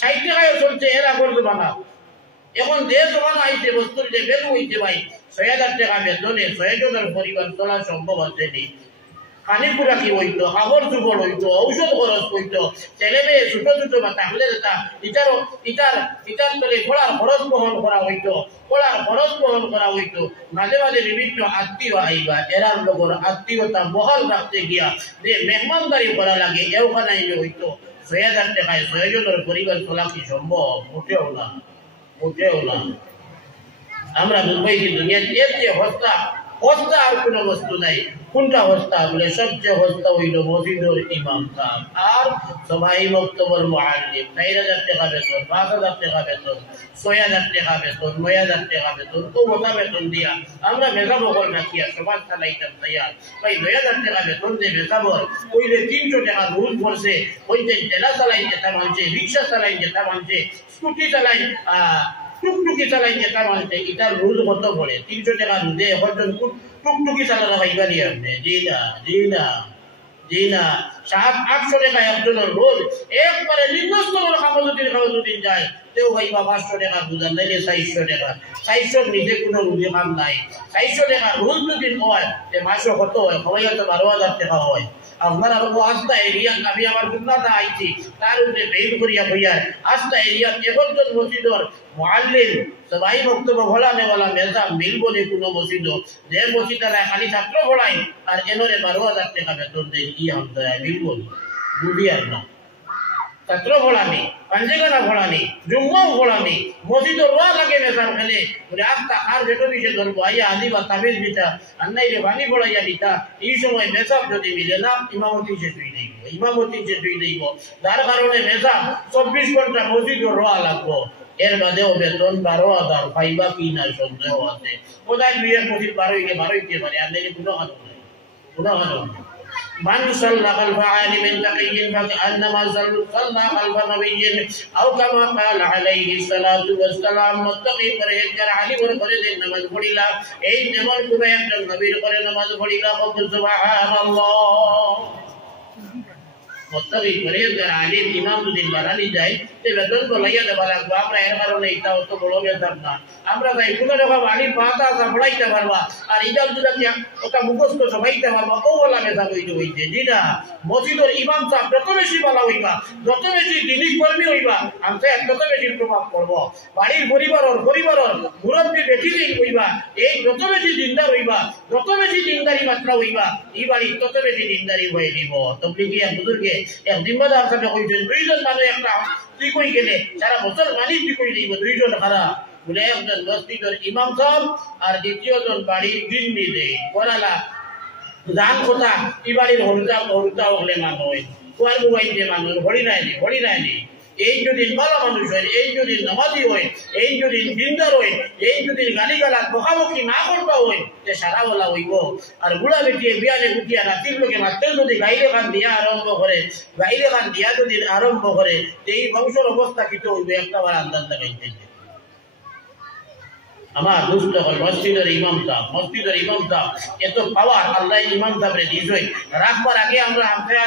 60 টাকায় চলছে এরা করতে বানা। এখন যে জমানা আইছে বস্তুর যে ভ্যালু হইছে ভাই 6000 টাকা বেতনে 6 জনের পরিবার চলা সম্ভব আছে নি? পানি পুরাকি হইতো, কাগজ যুগল হইতো, ঔষধ খরচ হইতো, ছেলে মেয়ে ছোট ছোট বা তাহলে ইটার তলে খোলার খরচ বহন করা হইতো, খোলার খরচ বহন করা হইতো। মাঝে মাঝে বিভিন্ন আত্মীয় আইবা, এরার লগর আত্মীয়তা বহাল রাখতে গিয়া যে মেহমানদারি করা লাগে এওখানে হইতো ৬,০০০ টাকায় ৬ জনের পরিবার চলা কি সম্ভব? মোটেও না, মোটেও না। আমরা মুম্বাই দুনিয়া এর যে হস্তা হস্তা আর কোনো বস্তু নাই। কোনটা হস্তা বলে? সবচেয়ে হস্তা হইল মসজিদের ইমাম সাহেব আর সবাই বক্তব্যের মুআল্লিম। ৪,০০০ টাকা বেতন, ৫,০০০ টাকা বেতন, ৬,০০০ টাকা বেতন, ৯,০০০ টাকা বেতন, তো মোটা বেতন দিয়া আমরা মেধাবকল রাখিয়া সমাজ চালাইতাম তৈয়ার। ভাই ৯,০০০ টাকা বেতন দিয়ে মেধাবর কইলে ৩০০ টাকা রুল পড়ছে, ওইতে টেলা চালাই যেতে মানছে, রিক্সা চালাই যেতে মানছে, স্কুটি চালাই, টুকটুকি চালাই যেতে মানছে। এটার রুল কত পড়ে? ৩০০ টাকা রুদে এখন টুকটুকি চালানো ভাইবা দিয়ে আপনি? জি না, জি না, জি না। ৭০০-৮০০ টাকা একজনের রোজ একবারে নিম্নস্তরের খাওয়া যায় তেও ভাইবা ৫০০ টাকা বুঝান নাইলে ৪০০ টাকা। ৪০০ নিজে কোনো রুজি কাম নাই। ৪০০ টাকা রোজ যদি হয় মাসে কত হয়? সবাই হয়তো ১২,০০০ টাকা হয়। আপনার আস্তা এরিয়া আমি আমার গুণাটা আইছি তার উপরে বেদ করিয়া হইয়া আস্তা এরিয়া একজন মসজিদর মুআল্লিম সবাই বক্তব্য ভোলানে বলা মেজা মিল বলে কোনো মসজিদ যে মসজিদারা খালি ছাত্র ভোলাই আর এনরে ১২,০০০ টাকা বেতন দেয় কি হতে মিল বল বুঝি আর না। ছাত্র ভোলানি, পাঞ্জিগানা ভোলানি, জুম্মাও ভোলানি, মসজিদর ওয়া লাগে মেজার খেলে বলে আস্তা আর যেটা বিষয় ধরবো আইয়া আদিবা তাবিজ দিতা আর নাই রে বাণী ভোলাইয়া দিতা। এই সময় মেসাব যদি মিলে না ইমামতি শেষ হয়ে যাইব, ইমামতি শেষ হয়ে যাইব। যার কারণে মেসাব ২৪ ঘন্টা মসজিদর রোয়া লাগবো। এর বাদেও বেতন ১২,০০০ পাইবা কি না সন্দেহ আছে। কোথায় ২-২৫ বারোইতে পারে আর নেই কোনো কারণ নেই, কোনো কারণ নেই। من صلى خلف عالم تقي فكأنما صلى خلف نبي أو كما قال عليه الصلاة والسلام। متقي পরহেজগার আলিমের করে নামাজ পড়িলা এই যেমন কোন একজন নবীর করে নামাজ পড়িলা। সুবহানাল্লাহ। মুত্তাকি পরহেজগার আলিম ইমাম যদি বাড়ানি যায় তে বেতন বলাইয়া দেবা লাগবে। আমরা এর কারণে এটা অত বড় বেতন না। আমরা তাই কোনো রকম আলিম পাতা পড়াইতে পারবা আর ইদাল যদি ওটা মুখস্থ সবাইতে পারবা ও বলা মেধা হইতে হইতে। জি না, মসজিদের ইমাম সাহেব যত বেশি বলা হইবা, যত বেশি দিনী কর্মী হইবা আমরা তত বেশি প্রভাব পড়ব। বাড়ির পরিবারের মুরব্বী বেঠিলেই হইবা এই যত বেশি দিনদার হইবা, যত বেশি দিনদারি মাত্রা হইবা এই বাড়ির তত বেশি দিনদারি হয়ে দিব। তবলিগি এক বুজুর্গে এক জিম্মাদার সাহেব কইছেন ২ জন মানুষ একটা ঠিক হয়ে গেলে সারা বছর মালিক ঠিক হয়ে দিব। ২ জন খারাপ বলে একজন মসজিদের ইমাম সাহেব আর দ্বিতীয়জন বাড়ির গিন্নি দেয় করালা দান কথা এই বাড়ির হরুতা হলে মানুষ কুয়ার বুয়াইতে মানুষ হরি রায়নি এই যদি ভালো মানুষ হয়, এই যদি নামাজি হয়, এই যদি দিনদার হয়, এই যদি গালিগালাজ বকাবকি না করবা হয় যে সারা বলা হইব। আর বুড়া বেটিয়ে বিয়ালে গুটিয়া রাতির লোকে মাত্র যদি গাইলে গান দিয়া আরম্ভ করে এই বংশের অবস্থা কিছু হইবে একটাবার আন্দাজ লাগাইতে। আমার দুষ্ট হল মসজিদের ইমাম সাহেব এত পাওয়ার আল্লাহ ইমাম সাহেবরে দিয়েছে। রাখবার আগে আমরা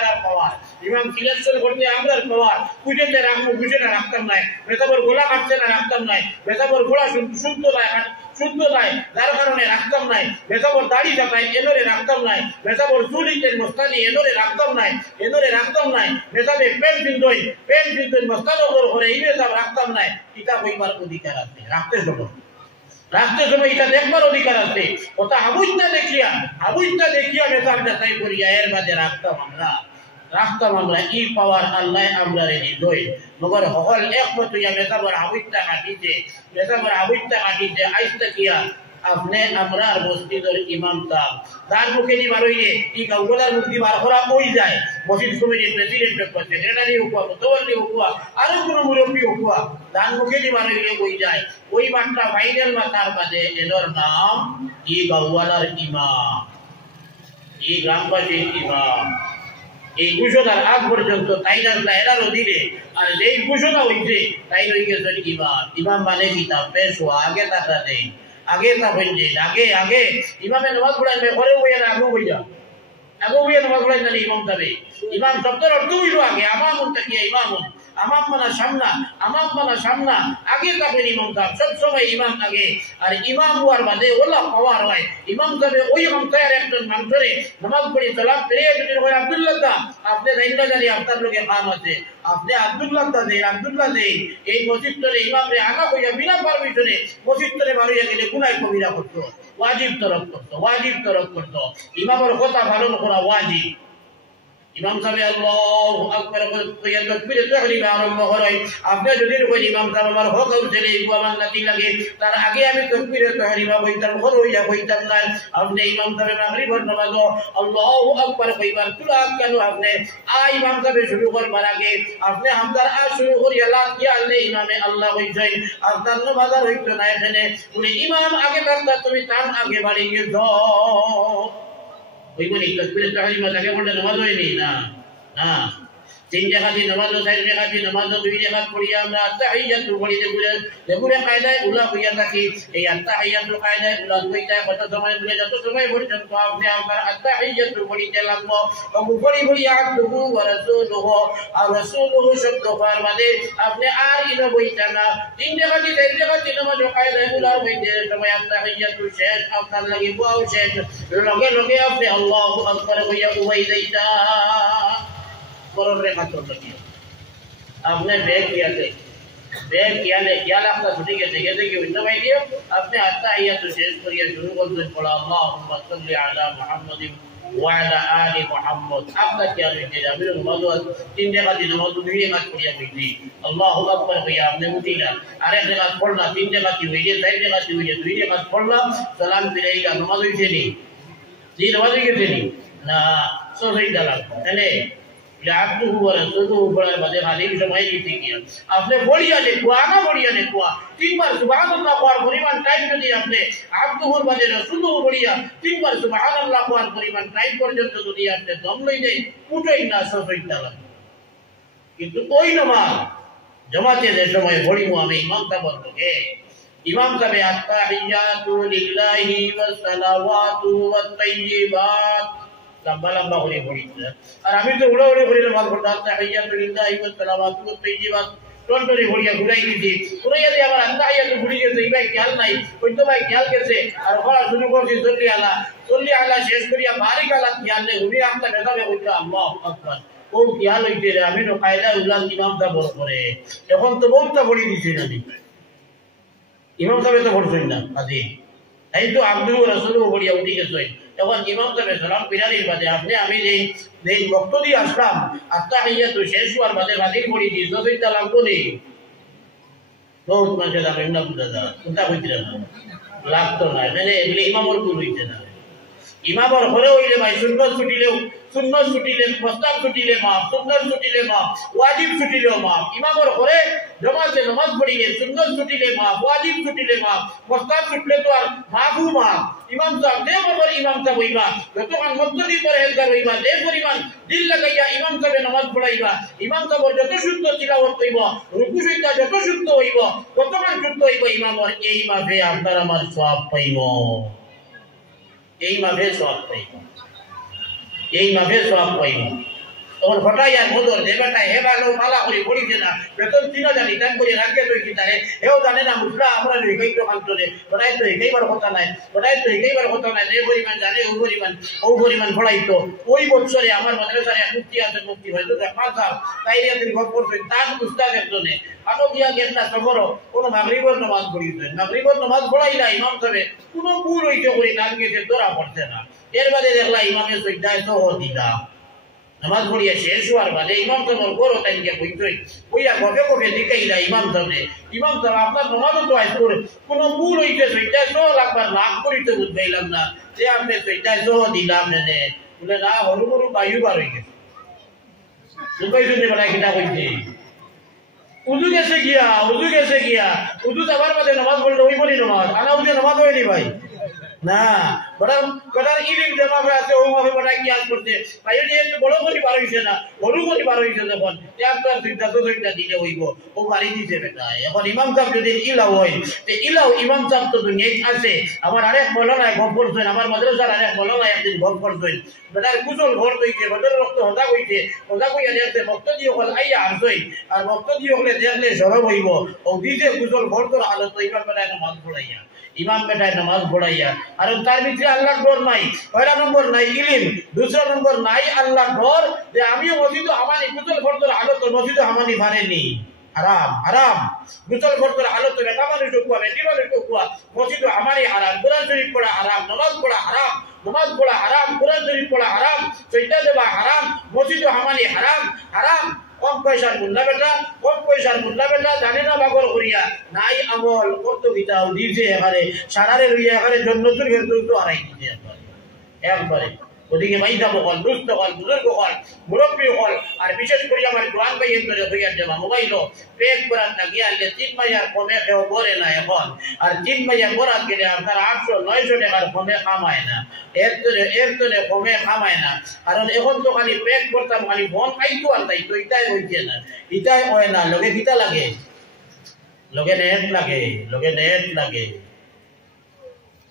আর পাওয়ার ইমাম সিলেকশন করতে আমরা পাওয়ার পুজোতে রাখবো, পুজোটা রাখতাম নাই, বেতাবর গোলা কাটছে না রাখতাম নাই, বেতাবর গোলা শুদ্ধ নাই যার কারণে রাখতাম নাই, বেতাবর দাড়ি কাটাই এনরে রাখতাম নাই, বেতাবর চুলিতেন মস্তানি এনরে রাখতাম নাই, বেতাবে পেন পিন্দই মস্তানো করে এই বেতাব রাখতাম নাই। কিতাব হইবার অধিকার আছে, রাখতে সময় এটা দেখবার অধিকার আছে। ওটা আবুজটা দেখিয়া মেসাব যাচাই করিয়া এর মাঝে রাখতাম আমরা ই পাওয়ার আল্লাহ আমরা রেডি দই মগর হল একমত হইয়া মেসাবর আবুজটা কাটিছে আইসটা কিয়া আপনি আমরা মসজিদের ইমাম সাহেব তার মুখে দি বারইলে এই গাউলার মুক্তি বার করা ওই যায় মসজিদ কমিটির প্রেসিডেন্ট সেক্রেটারি হুকুয়া মুতওয়াল্লি হুকুয়া আরো কোনো মুরব্বী হুকুয়া তার মুখে দি বারইলে ওই যায় ওই মাঠটা ফাইনাল মাথার বাদে এর নাম এই গাউলার ইমাম, এই গ্রামবাসীর ইমাম। এই ঘোষণার আগ পর্যন্ত এরার অধীনে আর যেই ঘোষণা হইছে তাই হয়ে গেছে ইমাম মানে কিতাব পেশ আগে টাকা দেয় আগে তা বলছে আগে ইমামে নামাজ পড়াইবে ঘরে বইয়া না আগু বইয়া নামাজ পড়াই জানি ইমাম যাবে ইমাম শব্দের অর্থ হইল আগে আমামুন তাকিয়া ইমামুন আমাম মানা সামনা, আমাম মানা সামনা, আগে থাকবেন ইমাম সাহেব, সবসময় ইমাম আগে। আর ইমাম হওয়ার বাদে ওলা পাওয়ার হয় ইমাম সাহেব ওই হামতায় একজন মানুষের নামাজ পড়ি সালাম ফিরে যদি হয় আব্দুল্লাহ দা আপনি দায়িত্ব জানি আপনার লোকে কাম আছে, আপনি আব্দুল্লাহ দা দেন, আব্দুল্লাহ দেন এই মসজিদ তরে ইমামরে আগা হইয়া বিনা পারমিশনে মসজিদ তরে বাড়িয়া গেলে গুনাহ কবিরা করতো, ওয়াজিব তরক করতো, ওয়াজিব তরক করতো। ইমামের কথা পালন করা ওয়াজিব। ইমাম সাহেব আল্লাহু আকবার কইয়া তাকবীর তাহরিমে আরম্ভ করেন। আপনি যদি কই ইমাম সাহেব আমার হক উঠলে আমার নাতি লাগে তার আগে আমি তাকবীর তাহরিমা কইতাম হইয়া কইতাম না। আপনি ইমাম সাহেব মাগরিবের নামাজ আল্লাহু আকবার কইবার তুলা কেন আপনি ইমাম সাহেব শুরু করবার আগে আপনি হামদার শুরু করিয়া লা ইয়ালে ইমামে আল্লাহ কইছেন আপনার নামাজ হইতো না এখানে বলে ইমাম আগে থাকতা তুমি তার আগে বাড়ি গিয়ে যাও। ওই বলি তাকবীর তাহরিমা আগে পড়লে নামাজ হয়নি না, না 3 রাকাত নামাজ 4 রাকাত নামাজ 2 রাকাত পড়িয়া আমরা তাহিয়াতু পড়ি যেগুলো কায়দায় উলা হইয়া থাকি এই তাহিয়াতু কায়দায় উলা হইতা কত সময় বলে যত সময় পর্যন্ত আপনি আমার তাহিয়াতু পড়িতে লাগবো ওগু পড়ি পড়ি আব্দুহু ওয়া রাসূলুহু আর রাসূলুহু শব্দ পার বাদে আপনি আর ইনো বইতা না 3 রাকাত 4 রাকাত নামাজ কায়দায় উলা হইতে সময় তাহিয়াতু শেষ আপনার লাগি বুয়াও শেষ লগে লগে আপনি আল্লাহু আকবার কইয়া উবাই যাইতা করর রেখা করতে কি आपने बैग किया थे बैग किया ले क्या आपका छुट्टी के जगह कि विंडो में दियो आपने आता है तो शेष पर ये शुरू कर दे पड़ा अल्लाहुम्मा सल्ली अला मुहम्मद व अला आलि मुहम्मद आपका क्या लिखे अभी नमाज 3 जगह दी नमाज 2 जगह पढ़िया बिजी अल्लाहु अकबर भैया आपने मुतीला अरे जगह पढ़ना 3 जगह की हुई है 4 जगह की हुई है 2 जगह पढ़ना सलाम फिरेगा नमाज हुई थी नहीं जी नमाज हुई थी नहीं ना सो सही डाला चले আব্দুহু ওয়া রাসূলুহু বলার বাদে খালি সময় দিতে গিয়া আপনি বলিয়া দেখুয়া না বলিয়া দেখুয়া তিনবার সুবহানাল্লাহ কোয়ার পরিমাণ টাইম যদি আপনি আব্দুহুর বাদে রাসূলুহু বলিয়া তিনবার সুবহানাল্লাহ কোয়ার পরিমাণ টাইম পর্যন্ত যদি আপনি দম লই দেন উঠেই না সফইতা লাগে। কিন্তু ওই নামাজ জামাতে যে সময় পড়িমু আমি ইমাম সাহেবকে ইমাম সাহেব আত-তাহিয়াতু লিল্লাহি ওয়াস সালাওয়াতু ওয়াত তাইয়্যিবাত लंबा लंबा होली पड़ी और अभी तो उड़ा उड़े बोले बात करता ताहिय्यातु लिल्लाहि व सलावातु व तय्यिबात टोटली बोलिया घुराई दी उड़ाइया दे हमारा ताहिय्यातु घुरी के सही भाई ख्याल नहीं कोई तो भाई ख्याल कैसे और बड़ा शुरू कर दी सल्ली अला शेष करिया बारिक अला ख्याल ने घुरी आपका बेटा में उठा अल्लाहु अकबर ओ ख्याल হইতে রে আমি তো কায়দা উল্লাহ ইমাম সাহেব বড় করে এখন তো বহুতটা বড়ি দিছে না ইমাম সাহেব তো বড়ছেন না আজি এই তো আব্দুল রাসূলুল্লাহ বড়িয়া উঠি গেছে তখন ইমাম সাহেব সালাম ফিরানির বাদে আপনি আমি যেই বক্ত দিয়ে আসলাম আত্তাহিয়াতু শেষ হওয়ার বাদে বাদিল পড়ি দিই যতটা লাগবো নেই বহুত মানুষ যাবে না বুঝা কোনটা কইতে না লাগতো না মানে এগুলো ইমামর ভুল হইছে না ইমামর ঘরে হইলে ভাই সুন্নত ছুটিলে প্রস্তাব ছুটিলে মাফ সুন্নত ছুটিলে মাফ ওয়াজিব ছুটিলে মাফ ইমামর ঘরে জামাতে নামাজ পড়িলে সুন্নত ছুটিলে মাফ ওয়াজিব ছুটিলে মাফ প্রস্তাব ছুটলে তো আর মাফু মাফ ইমাম সাহেব যে বড় ইমাম সাহেব হইবা যতক্ষণ মসজিদে পরহেজগার হইবা যে পরিমাণ দিল লাগাইয়া ইমাম সাহেব নামাজ পড়াইবা ইমাম সাহেব যত শুদ্ধ তিলাওয়াত হইব রুকু সিজদা যত শুদ্ধ হইব ততক্ষণ শুদ্ধ হইব ইমামর এই মাফে আপনার আমার সওয়াব পাইব এই মাফে সওয়াব পাইব এই মাফে সওয়াব পাইব তখন হঠাৎ আর বদর যে বেটা হে ভালো পালা করে পড়িছে না বেতন 3000 রিটার্ন করে রাখবে তো কি তারে হেও জানে না মুসরা আমরা লেখাই তো কান্তরে বড়াই তো এইবার কথা নাই বড়াই তো এইবার কথা নাই যে পরিমাণ জানে ও পরিমাণ পড়াইতো ওই বছরে আমার মাদ্রাসার এক মুফতি আছে মুফতি হয়তো জামাল সাহেব তাইরিয়াতের ঘর পড়ছে তার উস্তাদ একজনে আলো গিয়া গেছনা সফর কোন মাগরিবের নামাজ পড়িছে মাগরিবের নামাজ পড়াইলা ইমাম সাহেব কোন ভুল হইতে করে গান গেছে ধরা পড়ছে না এর বাদে দেখলা ইমামে সজদায় সহ দিলা নামাজ পড়িয়া শেষ হওয়ার বাদে ইমাম সাহেব বড় টাইমকে বইতই ওইয়া কবে দিকাইলা ইমাম সাহেব আপনার নামাজও তো আজ করে কোন ভুল হইতে সজদায় সহ লাগবার লাভ করিতে বুঝাইলাম না যে আপনি সজদায় সহ দিলাম না বলে না হরু হরু বায়ু বার হয়ে গেছে দুবাই শুনে বলা কিনা কইছে উজু গেছে গিয়া উজু যাবার বাদে নামাজ পড়লে ওই বলি নামাজ আনা উজু নামাজ হয়নি ভাই না বড় বড় ইলিম জমা হয়ে আছে ও ভাবে বড় কি আজ করতে ভাই এটা একটু বড় করে বার হইছে না বড় করে বার হইছে যখন এক তার দুইটা তো দুইটা দিলে হইব ও বাড়ি দিতে বেটা এখন ইমাম সাহেব যদি ইলাও হয় তে ইলাও ইমাম সাহেব তো দুনিয়ায় আছে আমার আরেক মৌলানা গপ করছেন আমার মাদ্রাসার আরেক মৌলানা একদিন গপ করছেন বেটার কুশল ঘর হইছে বদর রক্ত হদা হইছে হদা কইয়া দেখতে ভক্ত দিয়ে হল আইয়া আসই আর ভক্ত দিয়ে হলে দেখলে সরব হইব ও দিতে কুশল ঘর তোর আলো তো ইমাম বেটা নামাজ পড়াইয়া ইমাম বেটায় নামাজ পড়াইয়া আর তার ভিতরে আল্লাহর ডর নাই পয়লা নম্বর নাই ইলম দুসরা নম্বর নাই আল্লাহর ডর যে আমিও মসজিদ আমানি কুশল ঘর তোর আলো তো মসজিদ আমানি পারেনি হারাম হারাম গুসল করতে হালত বেটা মানুষ ঢুকুয়া বেটি মানুষ ঢুকুয়া মসজিদ আমারই হারাম কোরআন শরীফ পড়া হারাম নামাজ পড়া হারাম নামাজ পড়া হারাম কোরআন শরীফ পড়া হারাম সৈটা দেবা হারাম মসজিদ আমারই হারাম হারাম কম পয়সার মুল্লা বেটা জানে না বাগর করিয়া নাই আমল কত বিতাও দিছে এখানে সারারে লইয়া এখানে জন্নতুল ফেরদৌস তো হারাই দিতে একবারে ওদিকে মাইদা বকল দুস্থ হল বুজুর্গ হল মুরব্বী হল আর বিশেষ করে আমার কোরআন ভাই এর হইয়া যাবা মোবাইল পেক করার না গিয়া লে 3 মাইয়ার কমে কেউ বলে না এখন আর 3 মাইয়ার বরাত গেলে আপনার 800 900 টাকার কমে কামায় না এর তো কমে কামায় না কারণ এখন তো খালি পেক করতাম খালি ফোন খাইতো আর তাই তো এটাই হইছে না এটাই হয় না লগে কিতা লাগে লগে নেট লাগে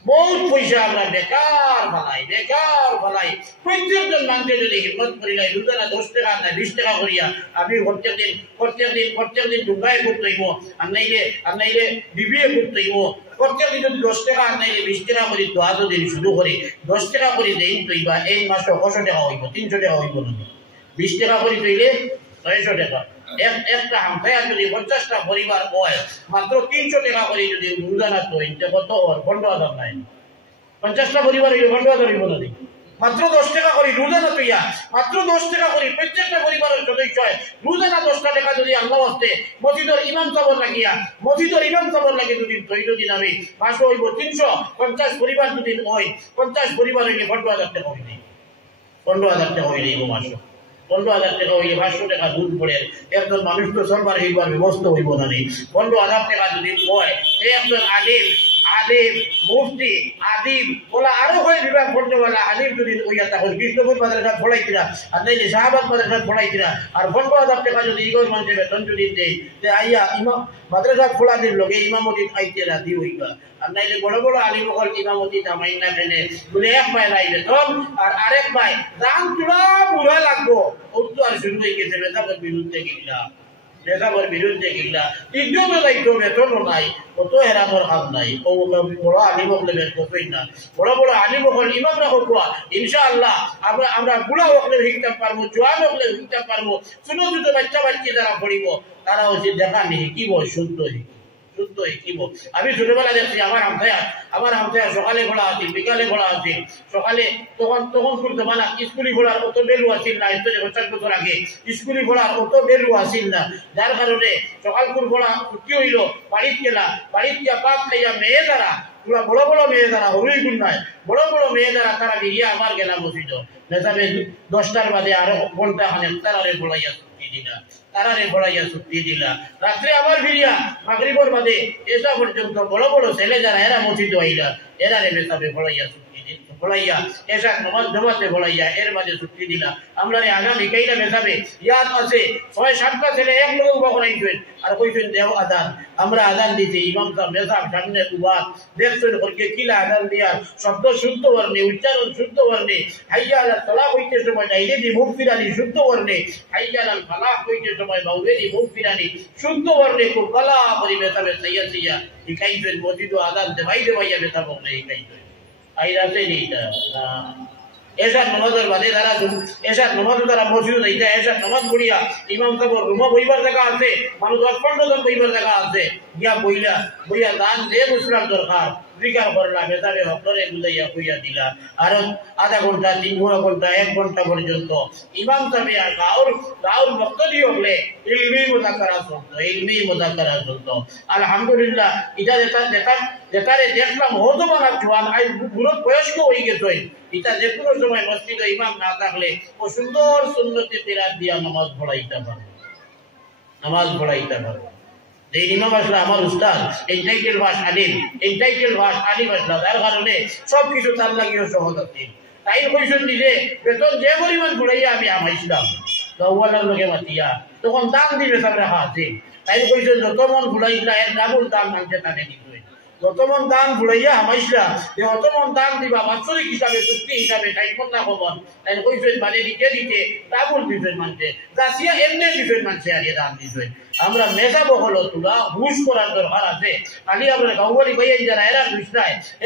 বহুত পয়সা আমরা বেকার ফলাই প্রত্যেকজন মানুষের যদি হিম্মত করি নাই রোজানা 10 টাকা না 20 টাকা করিয়া আমি প্রত্যেকদিন ডুবাই করতে হইব আর নাইলে বিবিএ করতে হইব প্রত্যেকদিন যদি 10 টাকা আর নাইলে 20 টাকা করি তো আজ দিন শুরু করি 10 টাকা করে দেই তৈবা এই মাসে 100 টাকা হইব 300 টাকা হইব না 20 টাকা করে তৈলে 900 টাকা একটা হামফায়া যদি 50টা পরিবার হয় মাত্র 300 টাকা করে যদি রোজানা তো ইনতে কত আর 15,000 নাই 50টা পরিবার হইলে 15,000 হইব না মাত্র 10 টাকা করে রোজানা তৈয়া মাত্র 10 টাকা করে প্রত্যেকটা পরিবারের সদস্য হয় রোজানা 10 টাকা যদি আল্লাহ হস্তে মসজিদের ইমাম সাহেবের লাগি যদি আমি মাসে হইব 350 পরিবার যদি হয় 50 পরিবার হইলে 15,000 টাকা হইবে 15,000 টাকা হইলে মাসে 15,000 টাকা হইলে 500 টাকা দুধ পড়ে একজন মানুষ তো সরবার হইবার ব্যবস্থা হইব না 15,000 টাকা যদি হয় একজন আলিম মুফতি আদিম বলা আরো হয় বিভাগ পড়নেওয়ালা আলিম যদি হইয়া তখন কৃষ্ণপুর মাদ্রাসা পড়াইছিলা আর নাইলে শাহবাগ মাদ্রাসা পড়াইছিলা আর 15,000 টাকা যদি ইগোর মানুষের বেতন যদি দেয় আইয়া ইমাম মাদ্রাসা খোলাদের লগে ইমামতি আইতে রাতি হইবা আর নাইলে বড় বড় আলিম হল ইমামতি দামাই না ফেলে বলে এক পায় লাই বেতন আর আরেক পায় দাম চূড়া বুড়া লাগবো ও তো আর শুরু হয়ে গেছে বেতাবের বিরুদ্ধে গিলা ইজ্জত দায়িত্ব বেতনও নাই কত হেরানোর হাত নাই ও বড় আলিম হলে বের করতেই না বড় আলিম হল ইমামরা হোক ইনশাআল্লাহ আমরা বুড়া হকলে শিখতে পারবো জোয়ান হকলে শিখতে পারবো ছোট বাচ্চা যারা পড়িব তারা হচ্ছে দেখা নেই কি বল শুদ্ধ আমি ছোটবেলা দেখছি আমার হামথায়া সকালে ঘোড়া আছিল বিকালে ঘোড়া আছিল সকালে তখন করতে মানা স্কুলি ঘোড়ার অত বেলু আছিল না 50 বছর আগে স্কুলি ঘোড়ার অত বেলু আছিল না যার কারণে সকালপুর ঘোড়া ছুটি হইল বাড়িত গিয়া পাক খাইয়া মেয়ে দ্বারা বড় মেয়ে দ্বারা হরুই গুণ নাই বড় মেয়ে দ্বারা তারা গিয়া আমার গেলা মসজিদ নেতাবে 10টার বাদে আরো ঘন্টা খানেক তারারে বড়াইয়া ছুটি দিলা রাত্রে আবার ফিরিয়া মাগরিবের বাদে এসা পর্যন্ত বড় ছেলে যারা এরা মসজিদ আইলা এরা রে নেতাবে বড়াইয়া বলাইয়া এসা নামাজ জমাতে বলাইয়া এর মাঝে ছুটি দিলা আমরা আগামী কাইলা মেসাবে ইয়াদ আছে 6-7টা ছেলে এক লোক বকরাইছেন আর কইছেন দেও আযান আমরা আযান দিতে ইমাম সাহেব মেসাব সামনে উবা দেখছেন ওকে কিলা আযান দিয়া শব্দ শুদ্ধ বর্ণে উচ্চারণ শুদ্ধ বর্ণে হাইয়া আলাল সালাহ হইতে সময় নাইদি মুফতিরানি শুদ্ধ বর্ণে হাইয়া আলাল ফালাহ হইতে সময় বাউরেনি মুফতিরানি শুদ্ধ বর্ণে খুব কলা পরি মেসাবে সাইয়া ইকাইছেন মসজিদ আযান দেবাইয়া মেসাব বলে ইকাইছেন আইরাতে নিটা এসা নামাজের বাদে তারা এসা নামাজ তারা মসজিদ যাইতা এসা নামাজ পড়িয়া ইমাম সাহেব রুমা বইবার জায়গা আছে মানুষ 10-15 জন বইবার জায়গা আছে গিয়া বইয়া দান দে মুসলাম দরকার জিকার করলা মেসাবে হকরে বুঝাইয়া কইয়া দিলা আর আধা ঘন্টা 3 ঘন্টা 1 ঘন্টা পর্যন্ত ইমাম সাহেব আর গাউর বক্তব্য হলে ইলমি মুযাক্কারা চলতো আলহামদুলিল্লাহ এটা যেটারে দেখলাম হতো মানা জওয়ান আই পুরো বয়স্ক হয়ে গেছে এটা যে কোনো সময় মসজিদে ইমাম না থাকলে ও সুন্দর সুন্নতে কিরাত দিয়া নামাজ পড়াইতে পারে যে ইমাম আসলে আমার উস্তাদ, এন্টাইটেল ভাস আলিম, এন্টাইটেল ভাস আলিম আসলে, তার কারণে সব কিছু তার লাগিও সহজ আছে। তাই কইসন দিলে বেতন যে পরিমাণ ঘুরাইয়া আমি আমাইছিলাম গৌয়ালার লোকে মাতিয়া, তখন দাম দিবে সব রাখা আছে। তাই কইসন যত মন ঘুরাইলা এর ডাবল দাম মানছে তাকে দিতে, যত মন দাম ঘুরাইয়া আমাইছিলা যে অত মন দাম দিবা বাৎসরিক হিসাবে, চুক্তি হিসাবে, সাইফন না খবর। তাই কইসন মানে দিতে দিতে ডাবল দিবেন মানছে, গাছিয়া এমনি দিবেন মানছে আর দাম দিবেন। আমরা মেজা বহল তুলা হুশ করার দরকার আছে। খালি আমরা গাউলি ভাইয়াই যারা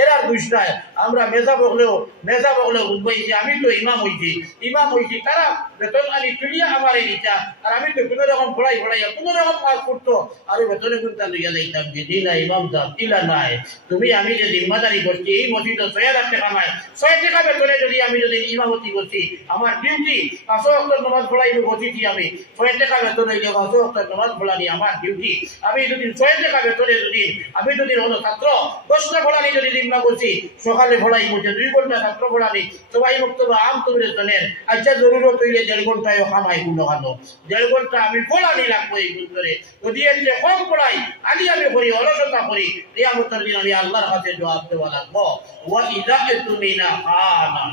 এরা দুষ্টায় আমরা মেজা বহলেও বুঝবাইছি আমি তো ইমাম হইছি তারা বেতন আনি তুলিয়া আমার এই ইচ্ছা, আর আমি তো কোনো রকম ফোড়াইয়া কোনো রকম কাজ করতো আর বেতনে কিন্তু লইয়া যাইতাম যে দিনা ইমাম সাহেব তিলা নাই, তুমি আমি যে জিম্মাদারি করছি এই মসজিদ ৬,০০০ টাকা নাই, ৬ টাকা বেতনে যদি আমি যদি ইমামতি করছি, আমার ডিউটি ৫ ওয়াক্ত নামাজ পড়াইব বসিছি আমি, ৬ টাকা বেতন হইলে ৫ ওয়াক্ত নামাজ পড়ানি আমার ডিউটি। আমি যদি ৬ টাকা বেতনে যদি আমি যদি হলো ছাত্র ১০টা পড়ানি যদি জিম্মা করছি, সকালে পড়াই বলছে ২ ঘন্টা ছাত্র পড়ানি, সবাই বক্তব্য আম তুমি চলেন, আচ্ছা জরুরত হইলে ১.৫ ঘন্টায় খামাই কোনো খানো, ১.৫ ঘন্টা আমি পড়ানি লাগবো এই ভিতরে, যদি এর চেয়ে কম পড়াই আলি আমি করি অলসতা করি, কিয়ামতের দিন আমি আল্লাহর কাছে জবাব দেওয়া লাগবো। ওয়া ইযা তুমিনা খানা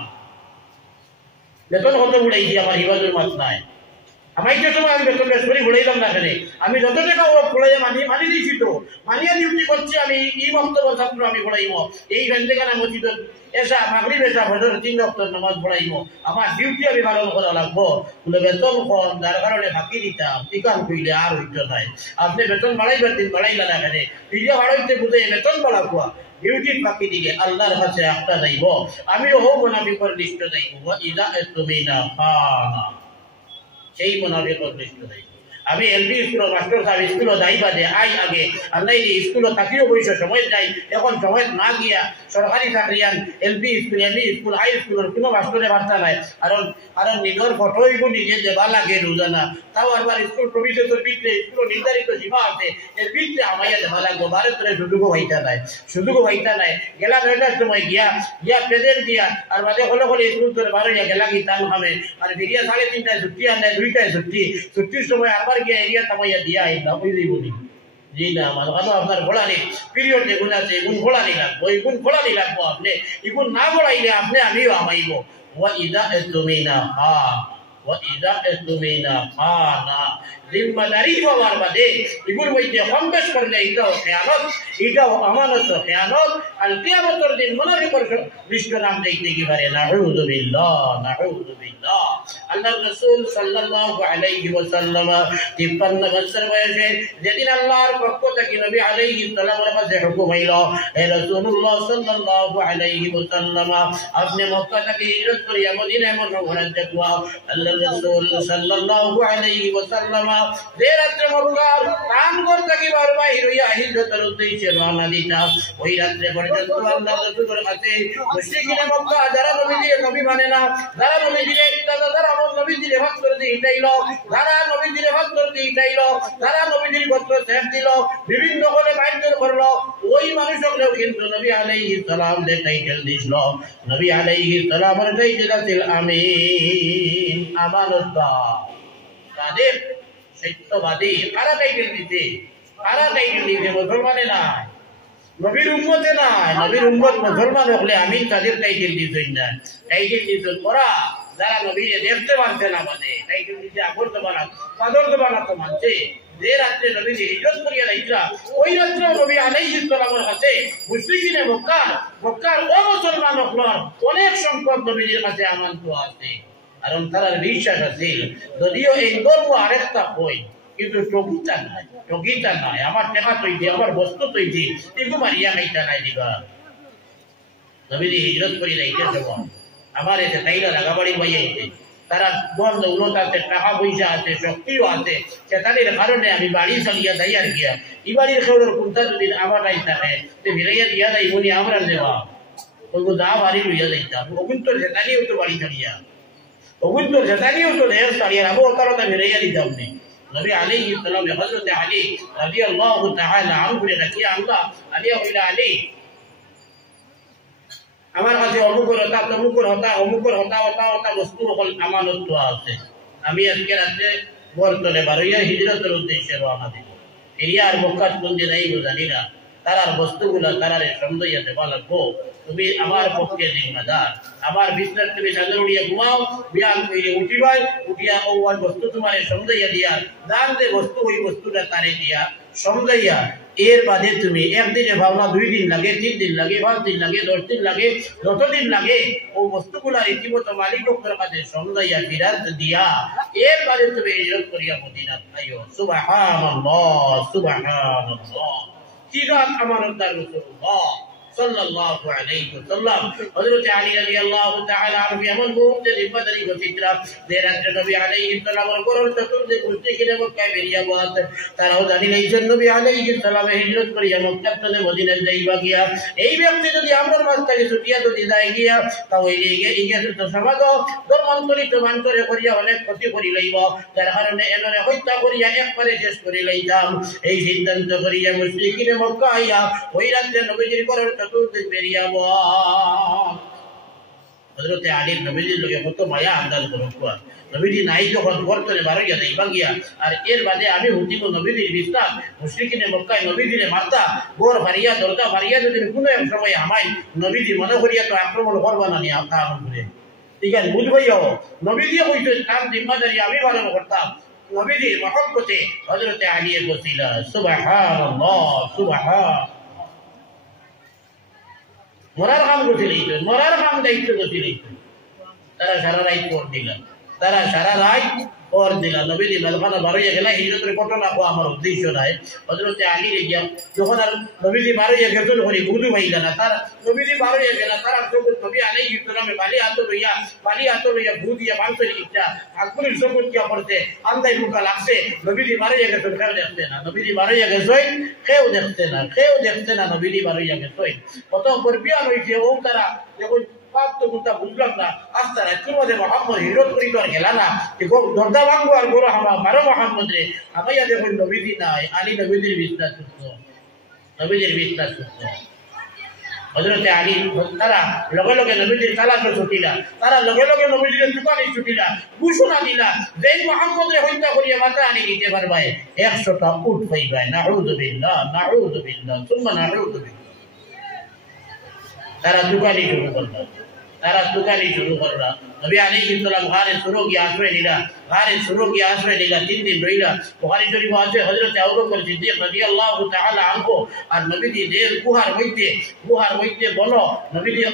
বেতন কত উড়াইছি আমার হিফাজুল মাস নাই, আমাকে সময় আমি বেতন বেশ করে উড়াইলাম না কেন, আমি যত টাকা পড়াই মানি দিয়েছি তো মানিয়ে ডিউটি করছি আমি, এই বক্তব্য ছাত্র আমি পড়াইব, এই ভেন্দেখানা মসজিদ এসা মাগরিব এসা ফজর ৩ ওয়াক্ত নামাজ পড়াইব, আমার ডিউটি আমি পালন করা লাগবো। বলে বেতন কম যার কারণে ফাঁকি দিতাম, টিকান কইলে আর হইতো নাই, আপনি বেতন বাড়াইবার দিন বাড়াইলা না কেন, ফিরিয়া বাড়াইতে বুঝে বেতন বাড়াবো, ডিউটির ফাঁকি দিলে আল্লাহর কাছে একটা যাইব, আমিও হোক মুনাফিকের লিস্ট যাইব। ইযা তুমিনা খানা সেই মুনাফিকের লিস্ট যাইব। আমি এলপি স্কুল মাস্টার সাহেব স্কুল যাইবা যে আই আগে আল্লাহ স্কুল থাকিও বইস সময় যাই, এখন সময় না গিয়া সরকারি চাকরিয়ান এলপি স্কুল হাই স্কুলের কোনো মাস্টারে বার্তা নাই, কারণ নিজের ফটোইগু নিজে দেবা লাগে রোজানা, তাও আবার স্কুল প্রবেশের ভিতরে স্কুল নির্ধারিত সীমা আছে, এর ভিতরে আমাইয়া দেবা লাগবো, ভারতের সুযোগও হইতা নাই গেলা ৯টার সময় গিয়া প্রেজেন্ট দিয়া আর বাদে হলে স্কুল করে বারো গেলা কি তাল খামে, আর ফিরিয়া ৩:৩০টায় ছুটি আন নাই, ২টায় ছুটির সময় আবার গিয়া এরিয়া তামাইয়া দিয়া আইলাম, বুঝলি বলি জি না মানে আপনার ঘোড়ানি পিরিয়ড যে গুণ আছে এগুন ঘোড়ানি লাগবো, এগুন ঘোড়ানি লাগবো, আপনি এগুন না ঘোড়াইলে আপনি আমিও আমাইব। ওয়া ইযা তুমিনা খানা জিম্মাদারি হওয়ার বাদে এগুলোর মধ্যে কম বেশ করলে এটাও খেয়ানত, এটাও আমানত খেয়ানত, আর কিয়ামতের দিন মুনাফিকের লিস্ট নাম দেখতে কি পারে। নাউযুবিল্লাহ। আল্লাহর রাসূল সাল্লাল্লাহু আলাইহি ওয়াসাল্লাম ৫৩ বছর বয়সে যেদিন আল্লাহর পক্ষ থেকে নবী আলাইহিস সালামের কাছে হুকুম হইল, হে রাসূলুল্লাহ সাল্লাল্লাহু আলাইহি ওয়াসাল্লাম আপনি মক্কা থেকে হিজরত করিয়া মদিনায় মুনাওয়ারায় যাওয়া। আল্লাহর রাসূল সাল্লাল্লাহু আলাইহি ওয়াসাল্লাম যে রাত্রে মক্কার প্রাণঘর থেকে বাইরে হইয়া হিজরতের উদ্দেশ্যে রওনা দিতাম, ওই রাত্রে পর্যন্ত আল্লাহর রাসূলের কাছে মুশরিকিনে মক্কা যারা নবী মানে না, যারা নবীজির নবীজির ভাগ করে দিয়ে ইটাইল, যারা নবীজির ভাগ করে দিয়ে ইটাইল, যারা নবীজির গোত্র ছেড়ে দিল, বিভিন্ন করে মাইন্ডর করলো, ওই মানুষগুলো কিন্তু নবী আলাইহিস সালাম যে টাইটেল দিছিল, নবী আলাইহিস সালামের টাইটেল ছিল আমিন, আমানতদার, তাদের সত্যবাদী। কারা টাইটেল দিতে মুসলমানে নাই, নবীর উম্মতে নাই, নবীর উম্মত মুসলমান হলে আমিন তাদের টাইটেল দিতেন না, টাইটেল দিতেন ওরা যারা নবীরে দেখতে মানছে না, মানে টাইটেল দিতে আগরতে বানাতো পাদর বানাতো মানছে। যে রাত্রে নবী হিজরত করিয়া লাইছিলা ওই রাত্রে নবী আলাইহিস সালামের কাছে মুশরিকিনে মক্কার অমুসলমান হকলার অনেক সংখ্যক নবীর কাছে আমানত আছে, কারণ তারা বিশ্বাস আছে যদিও এই ধর্ম আরেকটা বই, কিন্তু টগিতা নাই, আমার টাকা তৈরি আমার বস্তু তৈরি এগুলো মারিয়া খাইতা নাই দিবা। নবী হিজরত করি লাইতে সব আমার এতে তাইলা লাগাবাড়ি বাইয়াইতে, তারা ধন দৌলত আছে, টাকা পয়সা আছে, শক্তিও আছে, সেটার কারণে আমি বাড়ি চালিয়া যাই আর গিয়া এই বাড়ির খেউর কোনটা যদি আমার নাই থাকে তো ভিড়াইয়া দিয়া যাই মনি আমরা দেওয়া বলবো যা বাড়ি লইয়া যাইতাম, অগুন্তর সেটানিও তো বাড়ি চালিয়া, অগুন্তর সেটানিও তো ঢের চালিয়া আবু তারা ভিড়াইয়া দিতাম নেই। নবী আলাইহিস সালাম হযরত আলী রাদিয়াল্লাহু তাআলা আনহু রাখিয়া আল্লাহ আলী হইলা আলী আমার কাছে অমুকের হতা বস্তু সকল আমানত আছে, আমি আজকে রাত্রে বরতলে বারইয়া হিজরতের উদ্দেশ্যে রওনা দিব। এরিয়ার মক্কাত মন্দির এই জানি না তারার বস্তুগুলা তারারে সমঝাইয়া দেওয়া লাগবো তুমি আমার পক্ষে জিম্মাদার আমার বিছনার তুমি চাদর উড়িয়া ঘুমাও বিয়ান কইরে উঠিবাই উঠিয়া ও বস্তু তোমারে সমঝাইয়া দিয়া দান যে বস্তু ওই বস্তুটা তারে দিয়া সমঝাইয়া এর বাদে তুমি একদিনে ভাবনা 2 দিন লাগে 3 দিন লাগে 5 দিন লাগে 10 দিন লাগে যতদিন লাগে ও বস্তুগুলা রীতিমতো মালিকের কাছে সমঝাইয়া ফিরাত দিয়া এর বাদে তুমি হিজরত করিয়া মদিনা আইও সুবহানাল্লাহ সুবহানাল্লাহ কিরাত আমানতদার রাসূলুল্লাহ সাল্লাল্লাহু আলাইহি ওয়াসাল্লাম হযরত আলী রাদিয়াল্লাহু তাআলা আনহু এমন মুহূর্তে বদরি ঘটিছিল যে রাতে নবী আলাইহিস সালামের গরর চতুর্দিক মুশরিকিনে মক্কায় বেরিয়ে বসে তারাও জানিলেন এই জন্য নবী আলাইহিস সালাম হিজরত করিয়া মক্কা থেকে মদিনায় যাইবা গিয়া এই ব্যক্তি যদি আমরার মাঝ থেকে ছুটিয়া যদি যায় গিয়া তাও এই গেছে তো সমাজ ধর্মান্তরিত মান্তরে করিয়া অনেক ক্ষতি করি লইব যার কারণে এনরে হত্যা করিয়া একবারে শেষ করে লইতাম এই সিদ্ধান্ত করিয়া মুশরিকিনে মক্কা আইয়া ওই রাতে নবীজির গরর চতুর্দিক বেরিয়ে হযরত আলী নবীজির লগে কত মায়া আন্দাজ করুন নবীজি নাই যখন বর্তনে বারো গিয়া যাইবা গিয়া আর এর বাদে আমি হুতিব নবীজির বিস্তার মুশরিকিনে মক্কায় নবীজিরে মারতা গোর ভারিয়া দরজা ভারিয়া যদি কোনো এক সময় আমায় নবীজি মনে করিয়া তো আক্রমণ করবা না নিয়ে আক্রমণ করে ঠিক আছে বুঝবাইও নবীজি কইতে কাম জিম্মাদারি আমি পালন করতাম নবীজির মহব্বতে হযরত আলী এর ওসিলা সুবহানাল্লাহ সুবহান মরার কাম করছিলেই তো মরার কাম দায়িত্ব করছিলেই তো তারা সারা রাত পর দিলাম তারা সারা রাত পর দিলাম নবীজি মালখানা বারোইয়া গেলা হিজরতের ঘটনা আমার উদ্দেশ্য নাই হযরত আলী রে গিয়া যখন আর নবীজি বারোইয়া গেছেন করে বুঝু পাইলা না তার নবীজি বারোইয়া গেলা তারা সবুজ নবী আলাইহিস সালামে বালি হাত লইয়া ভূ দিয়া বাংশের ইচ্ছা আকবরের সবুজ কিয়া পড়তে আন্দাই মুখা লাগছে নবীজি বারোইয়া গেছেন কেউ দেখতে না নবীজি বারোইয়া গেছেন কেউ দেখতে না নবীজি বারোইয়া গেছেন কত গর্বিয়ান হইছে ও তারা যখন তো বুঝলাম না আস্তে রাত্রির মধ্যে মোহাম্মদ হিরত করি তো আর গেলা না দরজা ভাঙবো আর বলো আমার বারো মোহাম্মদ রে আমাইয়া দেখুন নবীজি নাই আলী নবীজির বিশ্বাস সুস্থ নবীজির বিশ্বাস সুস্থ হযরত আলী তারা লগে লগে নবীজির তালাশ ছুটিলা তারা লগে লগে নবীজির দোকানে ছুটিলা ঘোষণা দিলা যে মোহাম্মদ রে হত্যা করিয়া মাথা আনি দিতে পারবাই 100টা উট পাইবাই নাউযুবিল্লাহ সুম্মা নাউযুবিল্লাহ তারা দোকানি শুরু করলা নবী আলাইহিস সালাম ঘরে শুরু গিয়ে আশ্রয় নিলা 3 দিন রইলা বুখারী শরীফ আছে হযরত আবু বকর সিদ্দিক রাদিয়াল্লাহু তাআলা আনহু আর নবীজি দের গুহার মধ্যে বলো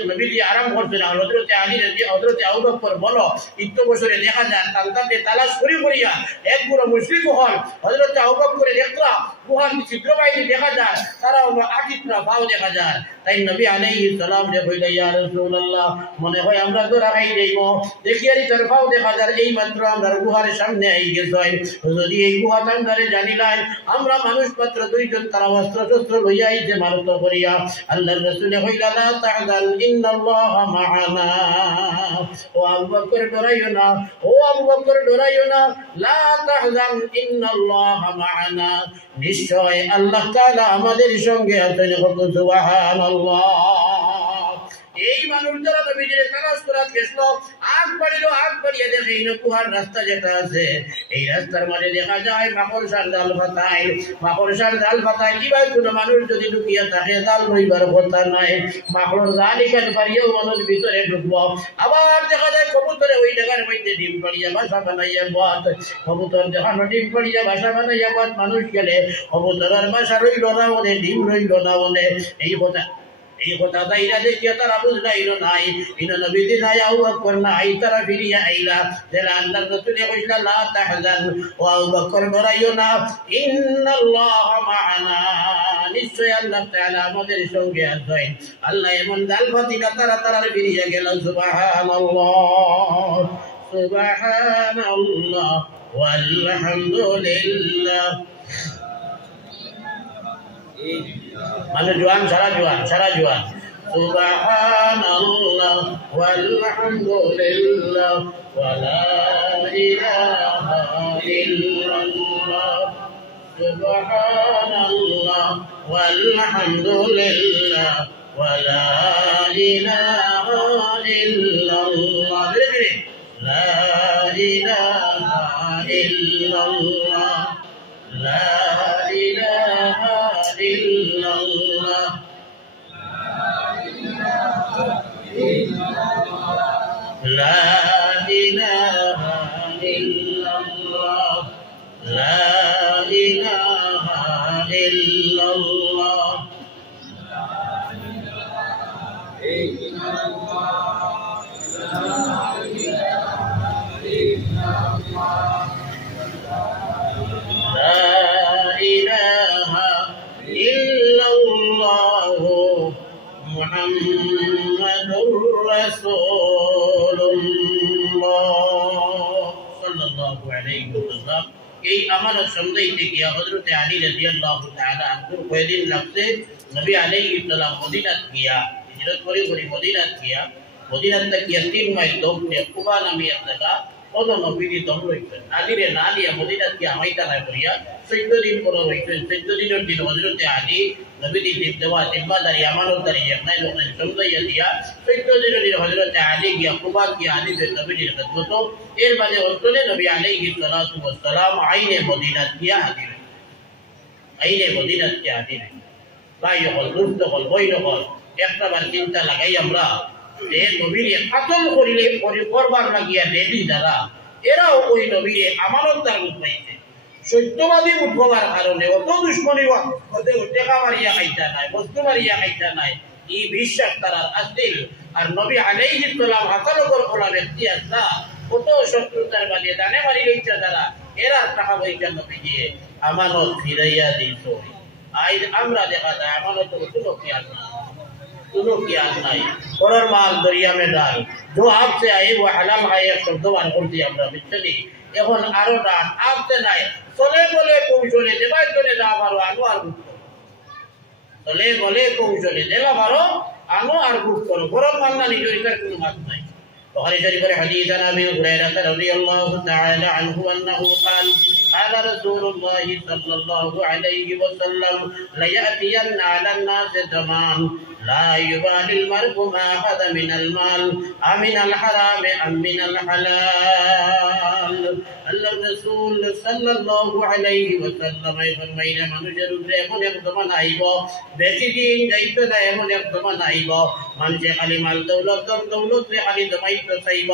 নবীজি আরাম করছেন হযরত আলী হযরত আবু বকর বলো ইত্তো বছরে দেখা যায় তালতাতে তালাশ করিয়া এক পুরো মুশরিক হল হযরত আবু বকর দেখলা গুহার ছিদ্র বাইরে দেখা যায় তারা আকিতরা পাও দেখা যায় তাই নবী আলাইহিস সালাম যে কইলা ইয়া রাসূলুল্লাহ মনে হয় আমরা তো রাখাই দেইব দেখিয়ারি তরফাও দেখা যায় এই মাত্র আমরা গুহার সামনে আই গেছই যদি এই গুহা তান্দারে জানিলাই আমরা মানুষ মাত্র দুইজন তারা অস্ত্র শস্ত্র লইয়া আইছে মারত করিয়া আল্লাহর রাসূল কইলা লা তাহজান ইন্নাল্লাহা মা'ানা ও আবু বকর ডরাইও না লা তাহজান ইন্নাল্লাহা মা'ানা নিশ্চয় আল্লাহ তাআলা আমাদের সঙ্গে আছেন সুবহানাল্লাহ এই মানুষ যারা নবীজির তালাশ করা গেছিল আগ বাড়িয়ে দেখে এই গুহার রাস্তা যেটা আছে এই রাস্তার মাঝে দেখা যায় মাকড়সার জাল ফাতায় কিভাবে কোনো মানুষ যদি ঢুকিয়া থাকে জাল রইবার কথা নাই মাকড় জাল এখানে পারিয়েও মানুষ ভিতরে ঢুকবো আবার দেখা যায় কবুতরে ওই জায়গার মধ্যে ডিম পাড়িয়া বাসা বানাইয়া বাদ কবুতর দেখানো ডিম পাড়িয়া বাসা বানাইয়া বাদ মানুষ গেলে কবুতরের বাসা রইল না বলে ডিম রইল না বলে এই কথা দাইরা দেখিয়া তারা বুঝলাইল নাই ইন নবীজি নাই আবু বকর নাই তারা ফিরিয়া আইলা যারা আল্লাহর রাসূলে কইলা লা তাহজান ও আবু বকর ডরাইও না ইন্নাল্লাহা মা'ানা নিশ্চয় আল্লাহ তাআলা আমাদের সঙ্গে আছেন আল্লাহ এমন দাল ফাতিলা তারা ফিরিয়া গেল সুবহানাল্লাহ ওয়ালহামদুলিল্লাহ মানে জোয়ান সারা জোয়ান সুবহানাল্লাহ ওয়ালহামদুলিল্লাহ ওয়ালা ইলাহা ইল্লাল্লাহ সুবহানাল্লাহ ওয়ালহামদুলিল্লাহ ওয়ালা ইলাহা ইল্লাল্লাহ লা ইলাহা ইল্লাল্লাহ লা ইলাহা illallah la ilaha illallah la ilaha illallah মুহাম্মাদুর রাসূলুল্লাহ সাল্লাল্লাহু আলাইহি ওয়াসাল্লাম। এই আমানত সমঝাইতে গিয়া হযরত আলী রাদিয়াল্লাহু তাআলা আনহু কয়েকদিন লাগছে নবী আলাইহিস সালাম মদিনাত গিয়া হিজরত করে মদিনাত গিয়া মদিনাত গিয়া 3 মাইল দৌড়ে কুবা নামে এক জায়গা কত নবীজি দম রইছেন আলীরে না নিয়া মদিনাত গিয়া আমাইতা না করিয়া 14 দিন পর রইছেন 14 দিনের দিন হযরত আলী নবীজি দেওয়া জিম্মাদারি আমানতদারি একলাই লোকের সমঝাইয়া দিয়া 14 দিনের দিন হযরত আলী গিয়া কুবা গিয়া আলী নবীজির খেদমত এর বাদে অন্তরে নবী আলাইহিস সালাতু ওয়াস সালাম আইনে মদিনাত গিয়া হাজির আইনে মদিনাত গিয়া হাজির ভাই হল দুষ্ট হল বৈর হল একটাবার চিন্তা লাগাই আমরা যে নবীরে কাতল করিলে করবার লাগিয়া রেডি যারা এরাও ওই নবীরে আমানতদার রূপ পাইছে সত্যবাদী উদ্ভবার কারণে অত দুশ্মনী টেকা মারিয়া খাইতা নাই বস্তু মারিয়া খাইতা নাই এই বিশ্বাস তারা আসছিল আর নবী আলাইহিস সালাম হাসালকর কোলা ব্যক্তি আসলা কত শত্রুতার বাদে দানে মারি লইছে যারা এরা টাকা পয়সা নবী দিয়ে আমানত ফিরাইয়া দিত আজ আমরা দেখা যায় আমানত কোনো জ্ঞান নাই পরের মাল দরিয়া में डाल जो आपसे आए वो हलाल है एक शब्द বার করতে আমরা বুঝছি এখন আরো ডাল আপতে নাই চলে বলে কৌশলে দেবাই চলে যা পারো আনো আর গুপ্ত চলে বলে কৌশলে দেবা পারো আনো আর গুপ্ত করো বরং মান্না নিজের কোনো মাত নাই বুখারী শরীফের হাদিস আন আবি হুরায়রা রাদিয়াল্লাহু তাআলা আনহু আন্নাহু قال قال رسول الله صلى الله عليه وسلم لا يأتين على الناس زمان لا يبالي المرء ما أخذ من المال أمن الحرام أم من الحلال الله الرسول صلى الله عليه وسلم فرمائنا মানুষের উপরে এমন এক জমান আইব বেশি দিন যাইতো না এমন এক জমান আইব মানুষে খালি মাল দৌলত রে খালি জমাইতে চাইব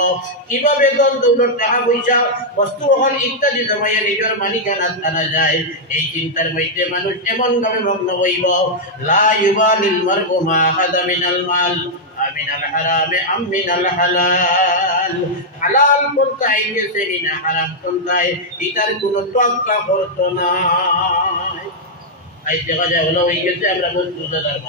কিভাবে দৌলত টাকা পয়সা বস্তু হল ইত্যাদি জমাইয়া নিজের মালিকানা আনা যায় এই চিন্তার মধ্যে মানুষ এমন ভাবে মগ্ন হইব লা ইউবালিল মারউ মা আখাযা মিনাল মাল আমিনাল হারাম আম মিনাল হালাল হালাল কোনটা আইছে না হারাম কোনটা এটার কোনো তক্কা করত না আই দেখা যায় হলো হয়ে গেছে আমরা বুঝদার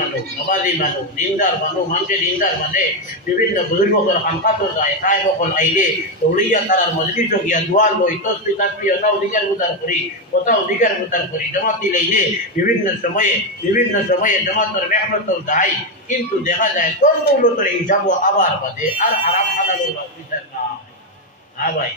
মানুষ নমাজি মানুষ দিনদার মানুষ মানুষের দিনদার মানে বিভিন্ন বুজুর্গদের খানকাত যায় তাই বকল আইলে দৌড়িয়া তারার মজলিস গিয়া দুয়ার বই তসবি তাসবি ওটা অধিকার উদ্ধার করি জমাতি লইলে বিভিন্ন সময়ে জমাতের মেহনত যায় কিন্তু দেখা যায় কোন দৌলতের হিসাব আবার বাদে আর হারাম হালালের বিচার না ভাই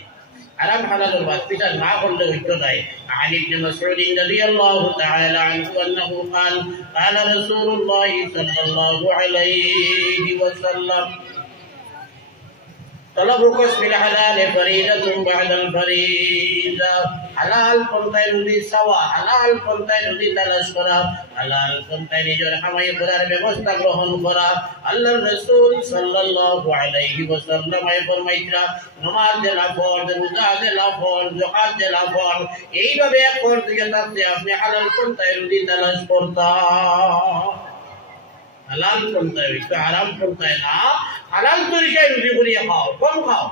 حرام حلال الواسطة ما قلت وجدناي عن ابن مسعود رضي الله تعالى عنه أنه قال رسول الله صلى الله عليه وسلم طلب كسب الحلال فريضة بعد الفريضة حلال কোনটাই যদি সওয়া হালাল কোনটাই যদি তালাশ করা হালাল কোনটাই নিজের কামাই করার ব্যবস্থা গ্রহণ করা আল্লাহর রাসূল সাল্লাল্লাহু আলাইহি ওয়াসাল্লাম ফরমাইতরা নামাজ দেলা ফরজ রোজা দেলা ফরজ যাকাত দেলা ফরজ এইভাবে ফরজ দিয়ে থাকতে আপনি হালাল কোনটাই যদি তালাশ করতা হালাল কোনটাই হারাম কোনটাই না হালাল তরিকায় রুজি করিয়া খাও কম খাও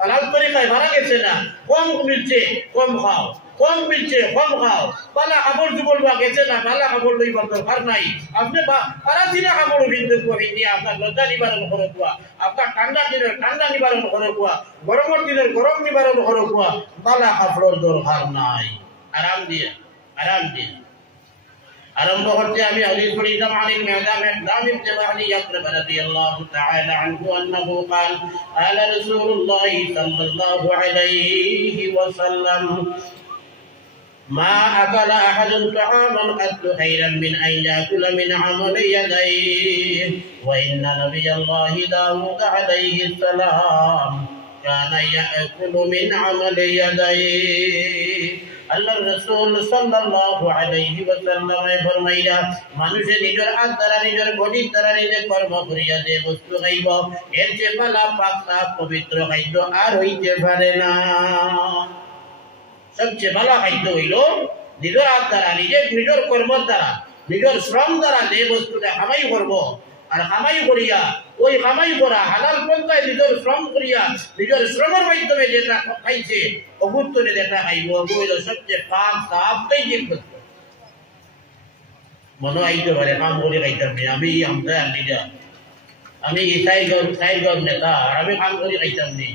হালাল তরিকায় মারা গেছে না কম মিলছে কম খাও কম মিলছে কম খাও বালা কাপড় চুপড় বা গেছে না বালা কাপড় লইবার দরকার নাই আপনি পারাসিরা কাপড় বিন্দু করে দিয়ে আপনার লজ্জা নিবারণ করে কুয়া আপনার ঠান্ডা দিনের ঠান্ডা নিবারণ করে কুয়া গরমের দিনের গরম নিবারণ করে কুয়া বালা কাপড়ের দরকার নাই আরাম দিয়ে আরম্ভ করতে আমি হাদিস পড়িলাম আলী মেহদাম ইবনে মাহদি ইয়াকরাব রাদিয়াল্লাহু তাআলা আনহু আন্নাহু قال قال رسول الله صلى الله عليه وسلم ما أكل أحد طعاما قط خيرا من أن يأكل من عمل يديه وإن نبي الله داود عليه السلام كان يأكل من عمل يديه আল্লাহর রাসূল সাল্লাল্লাহু আলাইহি ওয়াসাল্লামে ফরমাইলা মানুষে নিজের হাত দ্বারা নিজের বডির দ্বারা নিজে কর্ম করিয়া যে বস্তু খাইব এর চেয়ে ভালো পাক সাফ পবিত্র খাদ্য আর হইতে পারে না। সবচেয়ে ভালো খাদ্য হইল নিজের হাত দ্বারা নিজের কর্মের দ্বারা নিজের শ্রম দ্বারা যে বস্তুটা কামাই করব আর কামাই করিয়া ওই কামাই করা হালাল পন্থায় নিজের শ্রম করিয়া নিজের শ্রমের মাধ্যমে যেটা খাইছে অভুত্তরে যেটা খাইব ওগুলো সবচেয়ে পাক সাফ তৈজিক বস্তু। মনে আইতে পারে কাম করে খাইতাম আমি আমদা নিজা আমি সাইগর নেতা আর আমি কাম করে খাইতাম নি,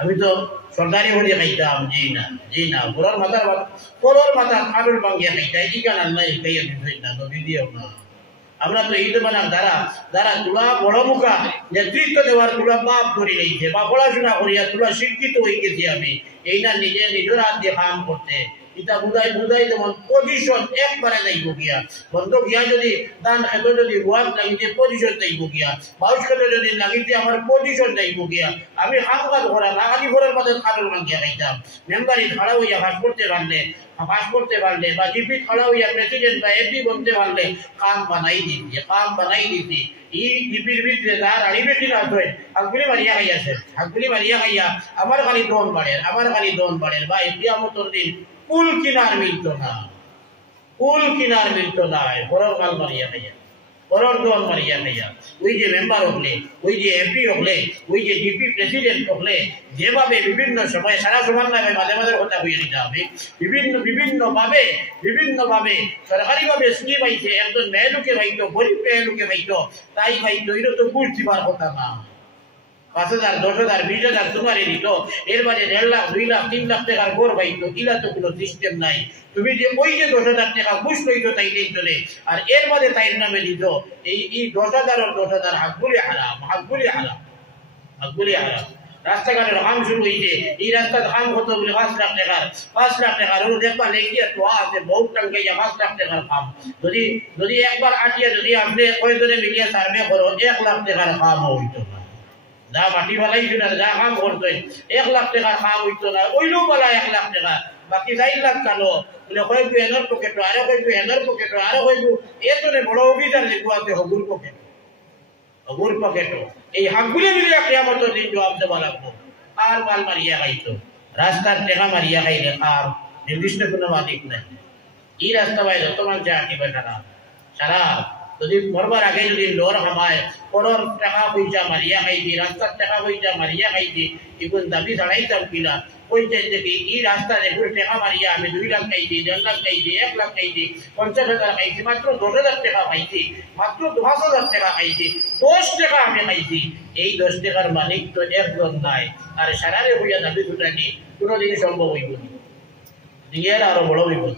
আমি তো সরকারি হলে খাইতাম। জি না পরের মাথা কারোর ভাঙ্গিয়া খাইতাই কি কান আল্লাহ খাইয়া দিতেই না নদী দিও না। আমরা তো এই জমানার দ্বারা তুলা বড় মুখা নেতৃত্ব দেওয়ার তুলা পাপ করে নিয়েছে বা পড়াশোনা করিয়া তুলা শিক্ষিত হয়ে গেছি আমি এই না নিজের হাত দিয়ে কাম করতে এটা বুঝাই যেমন পজিশন একবারে যাইব গিয়া বন্ধ গিয়া যদি দান খেতে যদি ওয়াক লাগিতে পজিশন যাইব গিয়া বাউস খেতে যদি লাগিতে আমার পজিশন যাইব গিয়া আমি কাম কাজ করা লাগালি ঘরের মধ্যে কারোর ভাঙ্গিয়া খাইতাম মেম্বারি খাড়া হইয়া কাজ করতে পারলে বা জিপি খাড়া হইয়া প্রেসিডেন্ট বা এমপি বলতে পারলে কাম বানাই দিতি এই জিপির ভিতরে যার আড়ি বেশি না হয় হাগুলি মারিয়া খাইয়া আমার খালি দন বাড়ের বা কিয়ামতের দিন কুল কিনার মিলতো না বড়র কাল মারিয়া খাইয়া বড়র দন মারিয়া খাইয়া ওই যে মেম্বার হলে ওই যে এমপি হলে ওই যে ডিপি প্রেসিডেন্ট হলে যেভাবে বিভিন্ন সময় সারা সমান নামে মাঝে কথা হইয়া দিতে হবে বিভিন্ন ভাবে সরকারি ভাবে স্কিম আইছে একজন মেয়েলুকে ভাইতো গরিব মেয়েলুকে ভাইতো তাই ভাইতো এটা তো বুঝ দিবার কথা না। 5,000 10,000 20,000 তোমারে দিত এর মাঝে 1.5 লাখ 2 লাখ 3 লাখ টাকার ঘর পাইতো ইলা তো কোনো সিস্টেম নাই। তুমি যে ওই যে 10,000 টাকা ঘুষ লইতো তাইলেই চলে আর এর মাঝে তাইর নামে দিত এই 10,000 আর 10,000 হাগুলি হারাম। রাস্তাঘাটের কাম শুরু হয়েছে এই রাস্তার কাম কত বলে 5 লাখ টাকার ওর দেখবা লেখিয়া তো আছে বহুত টাঙ্গাইয়া 5 লাখ টাকার কাম যদি একবার আটিয়া যদি আপনি কয়জনে মিলিয়া সার্ভে করো 1 লাখ টাকার কাম হইতো না। যা মাটি বালাইছো না যা কাম করতো 1 লাখ টাকার কাম হইতো না ওইলো বলা 1 লাখ টাকা বাকি 4 লাখ কালো বলে কইবো এনার পকেট আরো কইবো এনার পকেট আরো কইবো এতরে বড় অভিযান লিখবো আছে হগুর পকেট এই হাগুলি মিলিয়া কিয়ামতের দিন জবাব দেওয়া লাগবো। আর মাল মারিয়া খাইতো রাস্তার টাকা মারিয়া খাইলে আর নির্দিষ্ট কোনো মালিক নাই। এই রাস্তা বাইরে তোমার যা আঁকিবে সারা যদি মরবার আগে যদি লোর হামায় পরের টাকা পয়সা মারিয়া খাইছি রাস্তার টাকা পয়সা মারিয়া খাইছি এখন দাবি ছাড়াইতাম কিনা পঞ্চায়েত থেকে এই রাস্তা দেখুন টাকা মারিয়া আমি 2 লাখ খাইছি 1.5 লাখ খাইছি 1 লাখ খাইছি 50,000 খাইছি মাত্র 10,000 টাকা খাইছি মাত্র 10,000 টাকা খাইছি 10 টাকা আমি খাইছি এই 10 টাকার মালিক তো একজন নাই আর সারারে হইয়া দাবি ছুটানি কোনোদিন সম্ভব হইব না। এরা আরো বড় বিপদ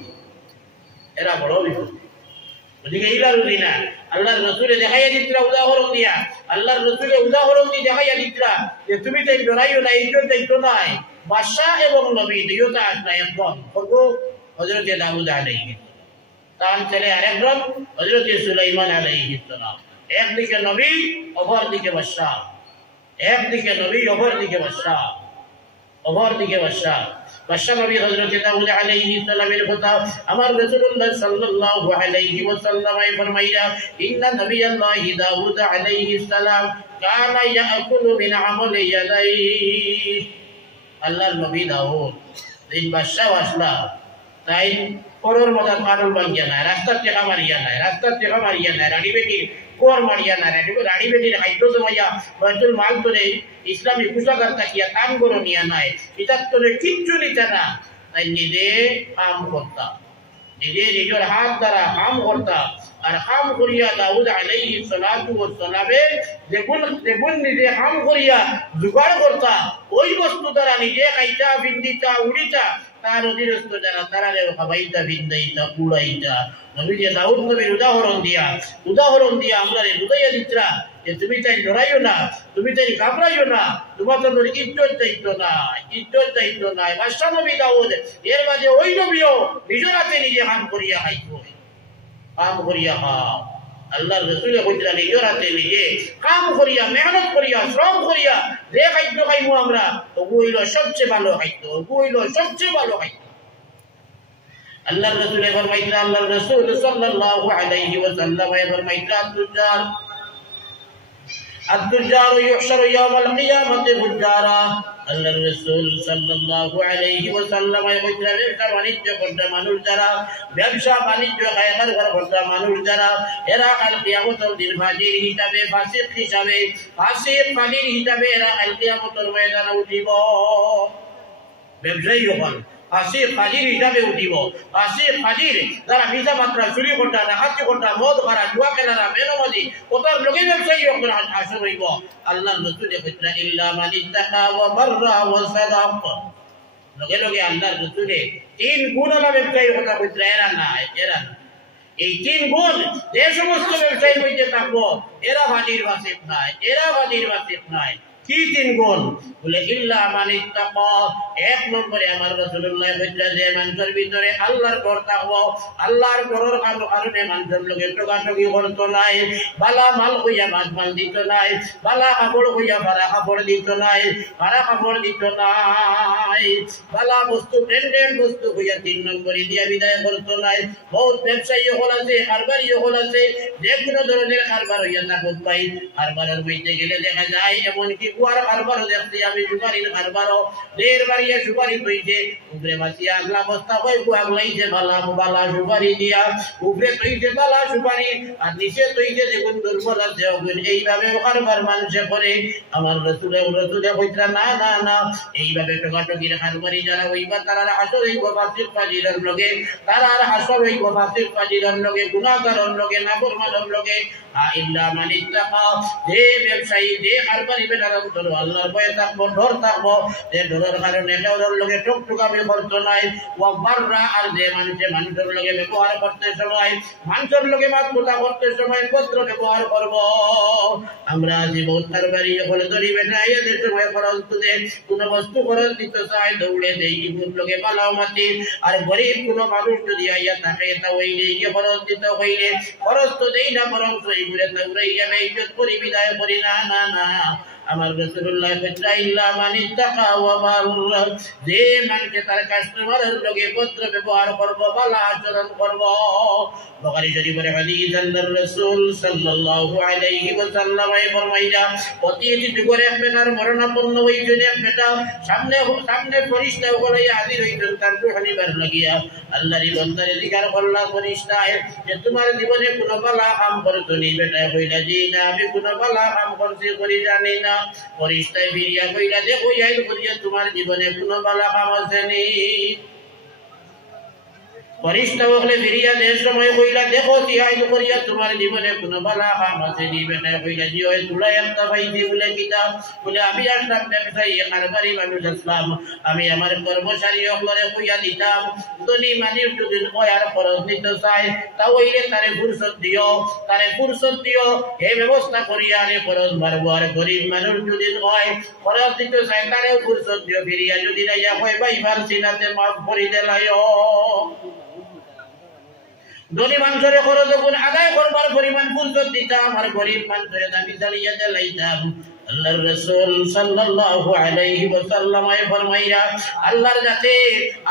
ওদিকে এইবার না আল্লাহর রসুলে দেখাইয়া দিতরা উদাহরণ দিয়া আল্লাহর রসুলে উদাহরণ দিয়ে দেখাইয়া দিতরা যে তুমি তাই ডরাইও না ইজ্জত দায়িত্ব নাই বাদশাহ এবং নবী দুইটা আসনা একজন হযরত দাউদ আলাইহিস তার ছেলে আরেকজন হযরত সুলাইমান আলাইহিস সালাম। একদিকে নবী অপরদিকে বাদশাহ বাদশাহ নবী হযরত দাউদ আলাইহিস সালামের কথা আমার রাসূলুল্লাহ সাল্লাল্লাহু আলাইহি ওয়াসাল্লাম ফরমাইয়া ইন্না নবিয়াল্লাহি দাউদ আলাইহিস সালাম কানা ইয়াকুলু মিন আমালি ইয়াদাইহি। আল্লাহর নবী দাউদ এই বাদশাহ আসলা তাই পরের মত কারণ বাঙ্গিয়া না রাস্তার টাকা মারিয়া না রানী বেটি কোর মারিয়া না রানী বেটির খাদ্য জমাইয়া বাইতুল মাল তোরে ইসলামী কুশাগার তাকিয়া কাম করো নিয়া নাই এটার তোরে কিচ্ছু নিতে না তাই নিজে কাম করতা নিজের হাত দ্বারা কাম করতা আর কাম করিয়া দাউদ আলাইহিস সালাতু ওয়াস সালামে যেগুন নিজে কাম করিয়া জোগাড় করতা ওই বস্তু দ্বারা নিজে খাইতা বিন্দিতা উড়িতা তার অধীনস্থ যারা তারা খাবাইতা বিন্দাইতা উড়াইতা। নবী যে দাউদ নবীর উদাহরণ দিয়া আমরা বুঝাইয়া দিতরা যে তুমি তাই ডরাইও না তুমি তাই ঘাবড়াইও না তোমার তো ইজ্জত দায়িত্ব নাই বাদশাহ নবী দাউদ এর মাঝে ওই নবীও নিজের হাতে নিজে কাম করিয়া খাইতো আল্লাহর রাসূলে কইরা নিজের হাতে নিজে কাম করিয়া মেহনত করিয়া শ্রম করিয়া যে খাদ্য খাইবো আমরা ওগুলো সবচেয়ে ভালো খাদ্য আল্লাহর রাসূল ফরমাইলেন, আল্লাহর রাসূল সাল্লাল্লাহু আলাইহি ওয়াসাল্লাম ফরমাইলেন, الدجار يحشر يوم القيامة فجارا। আল্লাহর রাসূল সাল্লাল্লাহু আলাইহি ওয়াসাল্লাম ব্যবসা বাণিজ্য করতে মানুষ যারা, ব্যবসা বাণিজ্য কারবার করতে মানুষ যারা, এরা কাল কিয়ামতের দিন ফাজির হিসাবে, ফাসিক হিসাবে, ফাসিক ফাজির হিসাবে এরা কাল কিয়ামতের ময়দানে উঠিব। ব্যবসায়ী হন ফাসিক ফাজির হিসাবে উঠিব। ফাসিক ফাজির যারা মিথ্যা মাত্রা, চুরি করতা, ডাকাতি করতা, মদ খারা, জুয়া খেলারা, বেনমাজি ওটার লোকে ব্যবসায়ী আসর হইব। আল্লাহর রাসূল কইরা ইল্লা মান ইত্তাকা ওয়া বাররা ওয়া সাদাক। লগে লগে আল্লাহর রাসূল তিন গুণ ওলা ব্যবসায়ী কথা কইরা, এরা না, এরা না। এই তিন গুণ যে সমস্ত ব্যবসায়ীর মধ্যে থাকবো এরা ফাজির ফাসিক নাই, এরা ফাজির ফাসিক নাই। কি তিন গুণ? বলে ইল্লা মান ইত্তাকা। এক নম্বরে আমার রাসূলুল্লাহ কইরা যে মানুষের ভিতরে আল্লাহর ডর থাকবো, আল্লাহর ডরের কারণে মানুষের লোকে ঠকাঠকি করতো নাই, বালা মাল হইয়া মাছ মাল দিত নাই, বালা কাপড় হইয়া ভাড়া কাপড় দিত নাই, ভাড়া কাপড় দিত নাই, বালা বস্তু ব্র্যান্ডেড বস্তু হইয়া তিন নম্বরে দিয়া বিদায় করতো নাই। বহুত ব্যবসায়ী হল আছে, কারবারি হল আছে, যে কোনো ধরনের কারবার হইয়া থাকুক ভাই, কারবারের মধ্যে গেলে দেখা যায় এমনকি কুয়ার কারবারও দেখছি আমি, সুপারির কারবারও ঢের বাড়িয়া সুপারি তৈছে, উপরে বাসিয়া আগলা বস্তা কই আগলাইছে বালা বালা সুপারি দিয়া, উপরে তৈছে বালা সুপারি আর নিচে তৈছে দেখুন দুর্বল আছে। এইভাবে কারবার মানুষে করে। আমার রাসূলে কইরা না না না, এইভাবে ঠকাঠকির কারবারি যারা হইবা তারা হাসর হইব ফাসিক ফাজিরের লগে, তারা হাসর হইব ফাসিক ফাজিরের লগে, গুনাহগারের লগে, নাফরমানের লগে। ইল্লা মান ইত্তাকা, যে ব্যবসায়ী যে কারবারি বেটারা আল্লাহর ভয়ে থাকবো, ডর থাকবো, যে ডরের কারণে কেউর লগে টুকটুকামি করতো নাই। ওয়া বাররা, আর যে মানুষের লগে ব্যবহার করতে সময়, মানুষের লগে মাত কথা করতে সময় পত্র ব্যবহার করব। আমরা আছি বহুত কারবারি হলে ধরি বেটা এদের সময় খরচ তুলে কোনো বস্তু খরচ দিতে চায় দৌড়ে দেই ইবুর লগে পালাও মাতি। আর গরিব কোনো মানুষ যদি আইয়া থাকে তা ওই গিয়ে খরচ দিতে হইলে খরচ তো দেই না, বরং সই ঘুরে দৌড়াইয়া ইজ্জত করি, বিদায় করি না। না না, আমার রাসূলুল্লাহ কইরা ইল্লা মান ইত্তাকা ওয়া বাররা, যে মানুষে তার কাস্টমারের লগে পত্র ব্যবহার করব, ভালো আচরণ করব। বুখারী শরীফের হাদিস, আল্লাহর রাসূল সাল্লাল্লাহু আলাইহি ওয়াসাল্লাম ফরমাইয়া, প্রতিটি যুগের এক বেটার মরণাপন্ন হইছেন, এক বেটা সামনে ফেরেশতা ওগুলো হাজির হইছেন তার রুহানিবার লাগিয়া। আল্লাহর বান্দারে জিকির করলা ফেরেশতায় যে তোমার জীবনে কোনো ভালো কাম করছো নি? বেটা কইলা জি না, আমি কোনো ভালো কাম করছি করি জানি না। ফেরেশতায় ফিরিয়া কইলা যে ওই আইল করিয়া তোমার জীবনে কোনো ভালো কাম আছে নি? ফেরেশতা ওগুলো ফিরিয়া যে সময় কইলা দেখো কি আইল করিয়া তোমার জীবনে কোনো ভালো কাম আছে নি? বেটা কইলা জি ওই তুলা একটা পাইছি বলে কিতাব, বলে আমি আসলাম ব্যবসায়ী কারবারি মানুষ আসলাম, আমি আমার কর্মচারী ওগুলো কইয়া দিতাম ধনী মানুষ যদি ওই আর খরচ দিতে চায় তা ওইলে তারে ফুরসত দিও, তারে ফুরসত দিও, এই ব্যবস্থা করিয়া আরে খরচ মারবো। আর গরিব মানুষ যদি হয় খরচ দিতে চায় তারে ফুরসত দিও, ফিরিয়া যদি রাইয়া হয় ভাই পারছি না তে মাফ করি দেলাইও। ধনী মানুষের খরচ যখন আদায় করবার পরিমাণ ফুরসত দিতাম, আর গরিব মানুষের দাবি চালিয়ে দেলাইতাম। আল্লাহর রাসূল সাল্লাল্লাহু আলাইহি ওয়াসাল্লাম ফরমাইয়া, আল্লাহর কাছে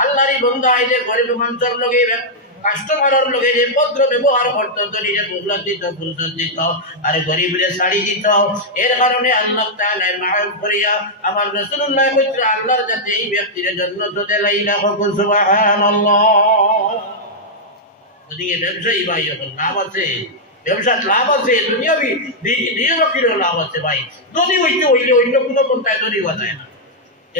আল্লাহরই বান্দা আইলে গরিব মানুষের লগে কাস্টমারের লগে যে পত্র ব্যবহার করতো, ধনীরে মুহলত দিত, ফুরসত দিত, আর গরিবরে শাড়ি দিত। এর কারণে আল্লাহ তাআলা মাফ করিয়া আমার রাসূলুল্লাহ কইরা আল্লাহর কাছে এই ব্যক্তির জান্নাত দেলাইলা। সুবহানাল্লাহ। ওদিকে ব্যবসায়ী ভাই এখন লাভ আছে, ব্যবসার লাভ আছে, দুনিয়াবি দিয়েও লাভ আছে ভাই। ধনী হইতে হইলে অন্য কোনো পন্থায় ধনী হওয়া যায় না।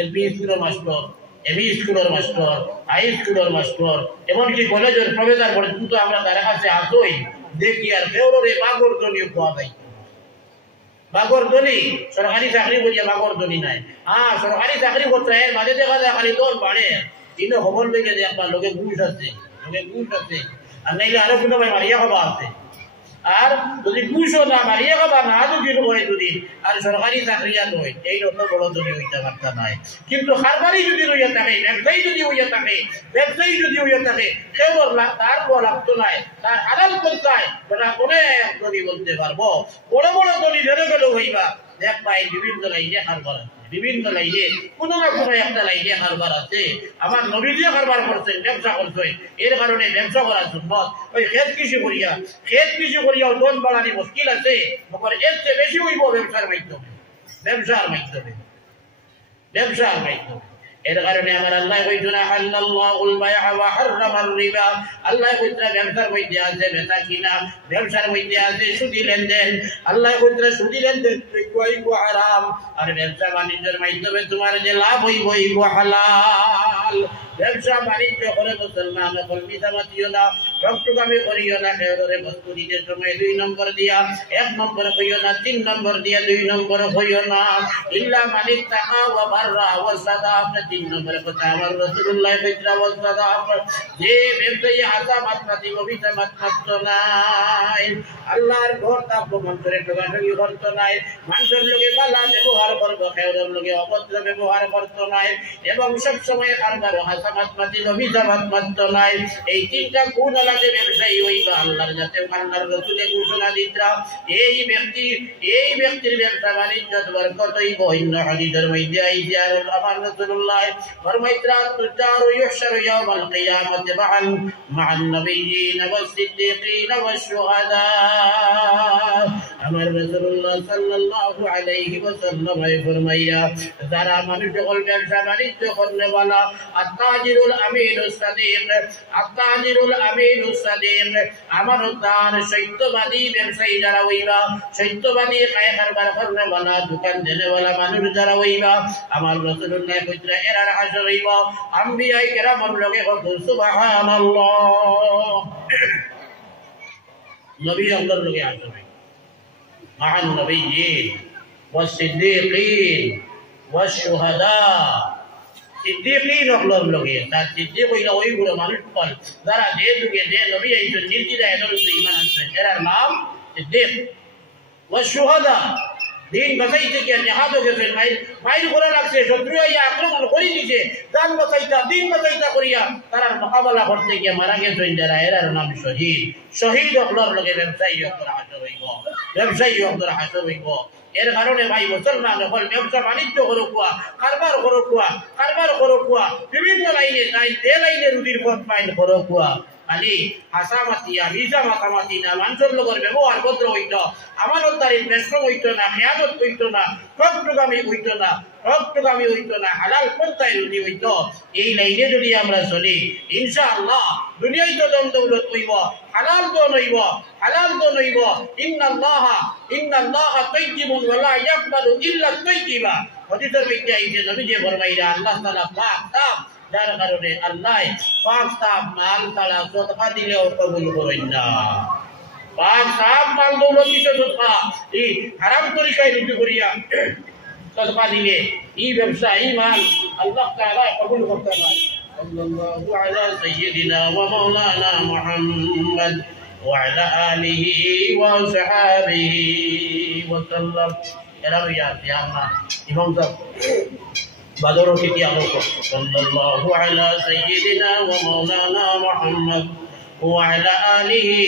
এলপি স্কুলের মাস্টার, এমই স্কুলের মাস্টার, হাই স্কুলের মাস্টার, এমনকি কলেজের প্রফেসর পর্যন্ত আমরা তার কাছে আসই দেখি, আর কেউরে বাগর ধনী পাওয়া যায়। বাগর ধনী সরকারি চাকরি করিয়া বাগর ধনী নাই। হ্যাঁ, সরকারি চাকরি করতে হয়, মাঝে দেখা যায় খালি দল বাড়ে, কিন্তু খবর লেগে যে আপনার লোকে ঘুষ আছে, লোকে ঘুষ আছে, আর নাইলে আরো কোনো ভাই মারিয়া খাবা আছে। আর যদি ঘুষও না মারিয়া খাবা না যদি হয় দুদিন, আর সরকারি চাকরিয়া নয়, এই অত বড় ধনী হইতে পারতা নাই। কিন্তু কারবারি যদি হইয়া থাকে, ব্যবসায়ী যদি হইয়া থাকে, ব্যবসায়ী যদি হইয়া থাকে, কেবল তার বড় লাগতো নাই, তার হালাল পন্থায় বেটা অনেক ধনী বলতে পারবো। বড় বড় ধনী ধরে গেলেও হইবা দেখ পাই বিভিন্ন লাইনে কারবার আছে। বিভিন্ন লাইনে কোনো না কোনো একটা লাইনে কারবার আছে। আমার নবীজি কারবার করছেন, ব্যবসা করছেন, এর কারণে ব্যবসা করার জন্য ওই খেত কৃষি করিয়াও ধন বাড়ানি মুশকিল আছে। এর চেয়ে বেশি হইব ব্যবসার মাধ্যমে। এর কারণে আমার আল্লাহ কইতো না হাল্লাল্লাহুল বাইআ ওয়া হারামার রিবা। আল্লাহ কইতো ব্যবসার মধ্যে আছে বেচা কিনা, ব্যবসার মধ্যে আছে সুদি লেনদেন। আল্লাহ কইতো সুদি লেনদেন কইব হারাম, আর ব্যবসা বাণিজ্যের মাধ্যমে তোমার যে লাভ হইব হালাল। ব্যবসা বাণিজ্য করে মুসলমান মিথ্যা মাতিও না, রক্তগামী করিও না। কেউরে বস্তু দিতে সময় 2 নম্বর দিয়া 1 নম্বর হইও না, 3 নম্বর দিয়া 2 নম্বর হইও না। ইল্লা মানিক তাকা ওয়া বাররা ওয়া সাদাক। 3 নম্বর কথা আমার রাসূলুল্লাহ বিদ্রা ওয়া সাদাক, যে ব্যবসায়ী আসামাত মাতি মিথ্যা মাততো নাই, আল্লাহর ঘর তা প্রমাণ করে ঠকাঠকি করতো নাই, মানুষের লগে ভালো ব্যবহার করতো, কেউর লগে অভদ্র ব্যবহার করতো নাই, এবং সব সময় কারবার আসামাত মাতি মিথ্যা মাততো নাই। এই 3টা গুণ আলাদা ব্যবসায়ী হইবা আল্লাহর যাতে আল্লাহর রাসূলে ঘোষণা দিতরা এই ব্যক্তির ব্যবসা বাণিজ্য বরকত হইব। অন্য হাদিসের মধ্যে আইছে আমার রাসূলুল্লাহ ফরমাইতরা তুজারু ইহশারু ইয়াউমাল কিয়ামাতি মা'আন নাবিয়্যিন ওয়াস সিদ্দীকিন ওয়াস শুহাদা। আমার রাসূলুল্লাহ সাল্লাল্লাহু আলাইহি ওয়াসাল্লাম ফরমাইয়া যারা মানুষ সকল ব্যবসা বাণিজ্য করনে वाला আত-তাজিরুল আমিনুস সাদিক আমানতদার সত্যবাদী ব্যবসায়ী যারা হইবা, সত্যবাদী কারবার করনে वाला দোকান দেনে वाला মানুষ যারা হইবা, আমার রাসূলুল্লাহ কইতরা এরা হাসর হইবা আম্বিয়া কিরামের লগে সুবহানাল্লাহ। নবী আল্লাহর লগে হাসর হইবা মা'আন নাবিয়্যিন ওয়াস সিদ্দীকিন ওয়াস শুহাদা। সিদ্দীকিন হলোর লগে তার সিদ্দীক হইলা ওই গুলো মানুষ কল যারা যে যুগে যে নবী আইছেন নির্দিদায় নবী ঈমান আনছেন, এর নাম সিদ্দীক। ওয়াস শুহাদা, দিন বাঁচাইতে গিয়ে জিহাদও গেছেন, মাইল করা লাগছে, শত্রু আইয়া আক্রমণ করে দিছে, জান বাঁচাইতা দিন বাঁচাইতা করিয়া তারার মোকাবেলা করতে গিয়ে মারা গেছেন যারা, এর নাম শহীদ। শহীদ হলোর লগে ব্যবসায়ী হকর হাসর হইব। এর কারণে ভাই মুসলমান হল ব্যবসা বাণিজ্য করুকুয়া, কারবার করুকুয়া, বিভিন্ন লাইনে যাই, যে লাইনে রুটির পথ পাইন করুকুয়া, খালি হাসামাতিয়া ভিজা মাতামাতি না, মানুষের লগর ব্যবহার ভদ্র হইত, আমানতদারির বেশম হইত না, খেয়ানত হইত না, ঠকঠকামি হইত না, হালাল পন্থায় রুটি হইত। এই লাইনে যদি আমরা চলি ইনশাআল্লাহ দুনিয়ায় তো দম দৌলত হইব, হালাল দন হইব। ইন্নাল্লাহা তাইয়্যিবুন ওয়া লা ইয়াকবালু ইল্লা তাইয়্যিবা। হাদিসের মধ্যে আইছে নবীজি ফরমাইরা আল্লাহ তাআলা পাক সাফ, যার কারণে আল্লাহ পাক সাফ মাল তাআলা সদকা দিলেও কবুল করেন না। পাক সাফ মাল দৌলত দিতে সদকা, এই হারাম তরিকায় রুটি করিয়া সদকা দিলে এই ব্যবসা এই মাল আল্লাহ তাআলা কবুল করতে না। সাল্লাল্লাহু আলা সাইয়্যিদিনা ওয়া মাওলানা মুহাম্মদ ওয়া আলা আলিহি ওয়া সাহাবিহি ওয়া সাল্লাম। এরা ইয়া আমরা ইমাম সাহেব বাদর কি আমল সাল্লাল্লাহু আলা সাইয়্যিদিনা ওয়া মাওলানা মুহাম্মদ ওয়া আলা আলিহি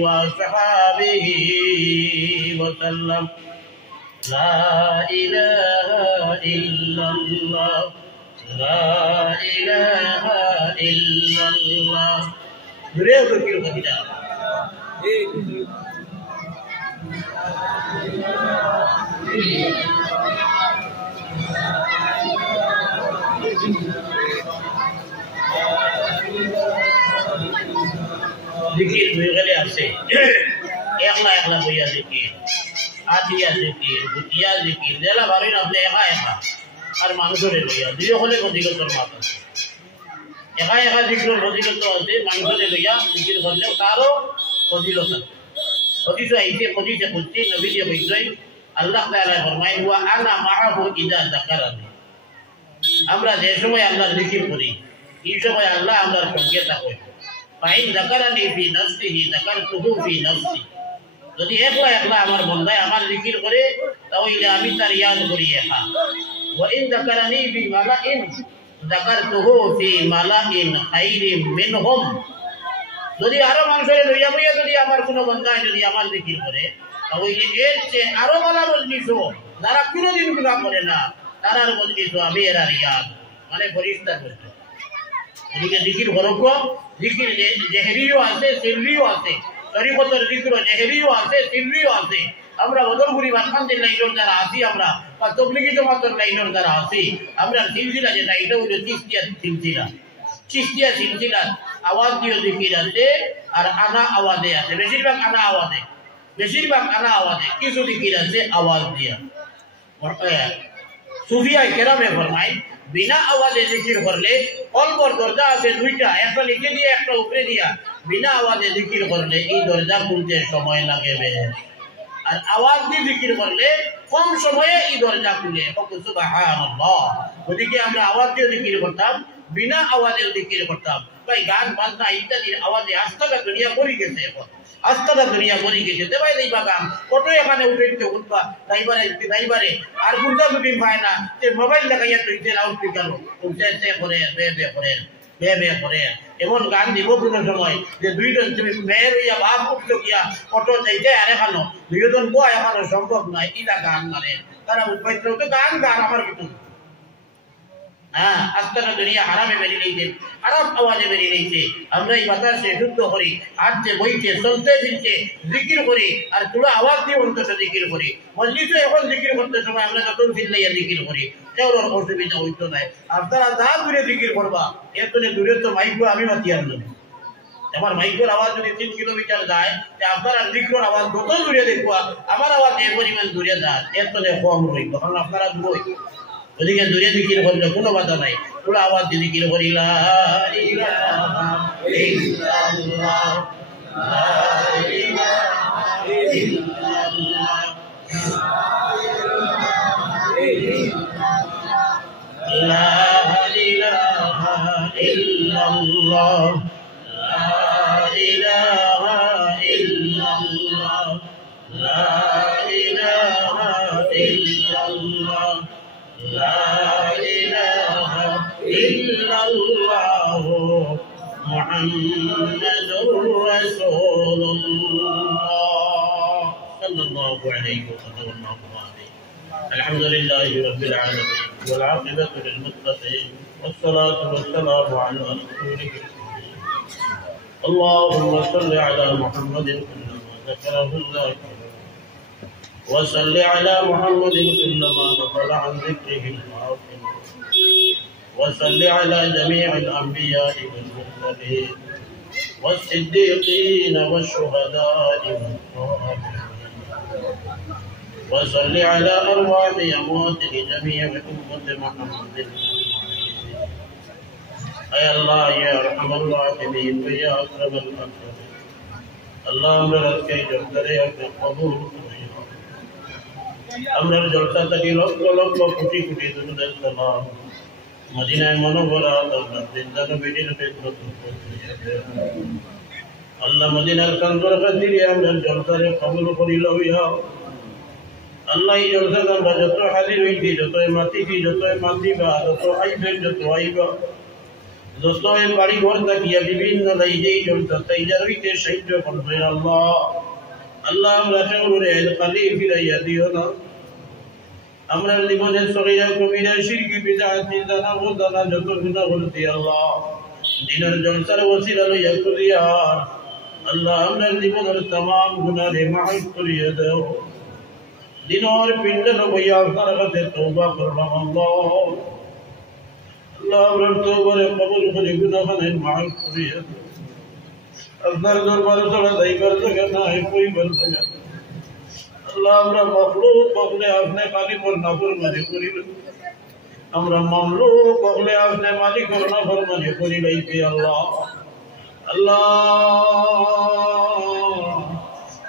ওয়া সাহাবিহি ওয়া সাল্লাম। লা ইলাহা ইল্লাল্লাহ, লা ইলাহা ইল্লাল্লাহ। জুড়ে ফকির কথা জিকির হয়ে গেলে আছে একলা বইয়া জিকির, আদিয়া জিকির, ভুতিয়া জিকির, জেলা ভাবেন আপনি একা আর মানুষের লইয়া দুই হলে ফজিলতর মাত আছে। একা জিকির ফজিলত আছে, মানুষের লইয়া জিকির করলেও তারও ফজিলত আছে। ফজিলত আইছে ফজিলত খুঁজছে নবীজি কইছেন আল্লাহ তাআলা ফরমায় ওয়া আনা মাআহু ইযা যাকারানি। আমরা যে সময় আল্লাহর জিকির করি এই সময় আল্লাহ আমরার সঙ্গে থাকে। ফাইন যাকারানি ফি নাফসিহি যাকারতুহু ফি নাফসি। যদি একলা আমার বন্দায় আমার জিকির করে তাহলে আমি তার ইয়াদ করি একা। ওয়া ইন যাকারানি ফি মালাইন যাকারতুহু ফি মালাইন খাইরিম মিনহুম। যদি আরো মানুষের লইয়া বইয়া যদি আমার কোনো বন্দায় যদি আমার জিকির করে তাহলে এর চেয়ে আরো ভালো মজলিস যারা কোনোদিন গুনাহ করে না তারার মজলিস আমি এরা রিয়াদ মানে ফরিস্তার মজলিস এদিকে জিকির হরক জিকির জেহরিও আছে সিররিও আছে তরিকতের জিকির জেহরিও আছে সিররিও আছে আমরা বদরপুরি বাসখান্তির লাইনের যারা আছি আমরা বা তবলিগি জমাতের লাইনের যারা আছি আমরা সিলসিলা যেটা এটা হলো চিস্তিয়া সিলসিলা আওয়াজ দিয়ে জিকির আছে আর আনা আওয়াজে আছে বেশিরভাগ আনা আওয়াজে কিছু জিকির আছে আওয়াজ দিয়া সুফিয়া কেরামে ফরমায় বিনা আওয়াজে জিকির করলে কলবর দরজা আছে দুইটা একটা নিচে দিয়ে একটা উপরে দিয়া বিনা আওয়াজে জিকির করলে এই দরজা খুলতে সময় লাগে আর আওয়াজ দিয়ে জিকির করলে কম সময়ে এই দরজা খুলে সুবহানাল্লাহ ওদিকে আমরা আওয়াজ দিয়ে জিকির করতাম বিনা আওয়াজে জিকির করতাম ভাই গান বাজনা ইত্যাদির আওয়াজে আস্তাটা দুনিয়া পড়ে গেছে এখন আস্তাটা দুনিয়া পড়ে গেছে দেবাই দেই বাগান কত এখানে উঠে উঠবা ড্রাইভারে আর গুন্ডা যদি পায় না যে মোবাইল লাগাইয়া তুইতে লাউড স্পিকার উঠতে করে বে করে এমন গান দিব কোনো সময় যে দুইজন তুমি মেয়ের ইয়া বাপ উঠছো গিয়া অটো যাইতে আর এখানো দুইজন বয় এখানো সম্ভব নয় ইলা গান মানে তারা উঠবাইতে তো গান আমার কিছু হ্যাঁ আস্তাটা দুনিয়া হারামে বেরিয়ে নিয়েছে হারাম আওয়াজে বেরিয়ে নিয়েছে আমরা এই বাতাসে শুদ্ধ করি হাঁটতে বইতে চলতে ফিরতে জিকির করি আর তুলো আওয়াজ দিয়ে অন্তত জিকির করি মসজিদে এখন জিকির করতে সময় আমরা যত ফিরলাইয়া জিকির করি কেউর অসুবিধা হইতো নাই আপনারা যা দূরে জিকির করবা এর জন্য দূরে তো মাইকো আমি মাতি আনলাম আমার মাইকের আওয়াজ যদি 3 কিলোমিটার যায় আপনার জিকির আওয়াজ যত দূরে দেখবা আমার আওয়াজ এই পরিমাণ দূরে যায় এর জন্য কম রইব কারণ আপনারা দূরে ওদিকে দূরে জিকির করলে কোনো বাধা নাই পুরো আওয়াজ দিয়ে জিকির করি লা ইলাহা ইল্লাল্লাহ লা ইলাহা ইল্লাল্লাহ লা ইলাহা ইল্লাল্লাহ লা ইলাহা ইল্লাল্লাহ লা ইলাহা ইল্লাল্লাহ لا إله إلا الله محمد رسول الله صلى الله عليه وسلم الحمد لله رب العالمين والعاقبة للمتقين والصلاة والسلام على رسوله اللهم صل على محمد كلما ذكره الله وصل على محمد كلما غفل عن ذكره الغافل وصل على جميع الأنبياء والمرسلين والصديقين والشهداء والصالحين وصل على أرواح أموات جميع أمة محمد أي الله يا أرحم الراحمين ويا أكرم الأكرمين اللهم لك جبري قبول আমরার জলসা থেকে লক্ষ লক্ষ কোটি কোটি দুরুদের সালাম মদিনায় মনোবরা আল্লাহ জিন্দা নবীর খেদমত আল্লাহ মদিনার কান্দর খাতিরে আমরার জলসারে কবুল করিল ইয়া আল্লাহ এই জলসা আমরা যত হাজির হইছি যতই মাতি বা যত আইবেন যত আইবা যত বাড়ি ঘর থাকিয়া বিভিন্ন লাইজেই জলসা তাইজার হইতে সাহায্য করবে আল্লাহ আল্লাহ আমরা কেবল খালি ফিরাইয়া দিও না আমরা জীবনের সগীরা কবিরা শিরকি বিদআত জানা ও জানা যত গুনাহ করতে আল্লাহ দিনের জলসার ওসিলা লইয়া করিয়া আল্লাহ আমরা জীবনের तमाम গুনাহে মাফ করিয়া দাও দিনের পিণ্ডে লইয়া আপনার কাছে তওবা করলাম আল্লাহ আমরা তওবারে কবুল করে গুনাহখানে মাফ করিয়া দাও আপনার দরবারে তোলা দাইবার জায়গা নাই কইবার জায়গা আল্লাহ আমরা মখলুক বলে আপনি মালিকর নাফরমানি করিল আমরা মামলুক বলে আপনি মালিকর নাফরমানি করিলাইছি আল্লাহ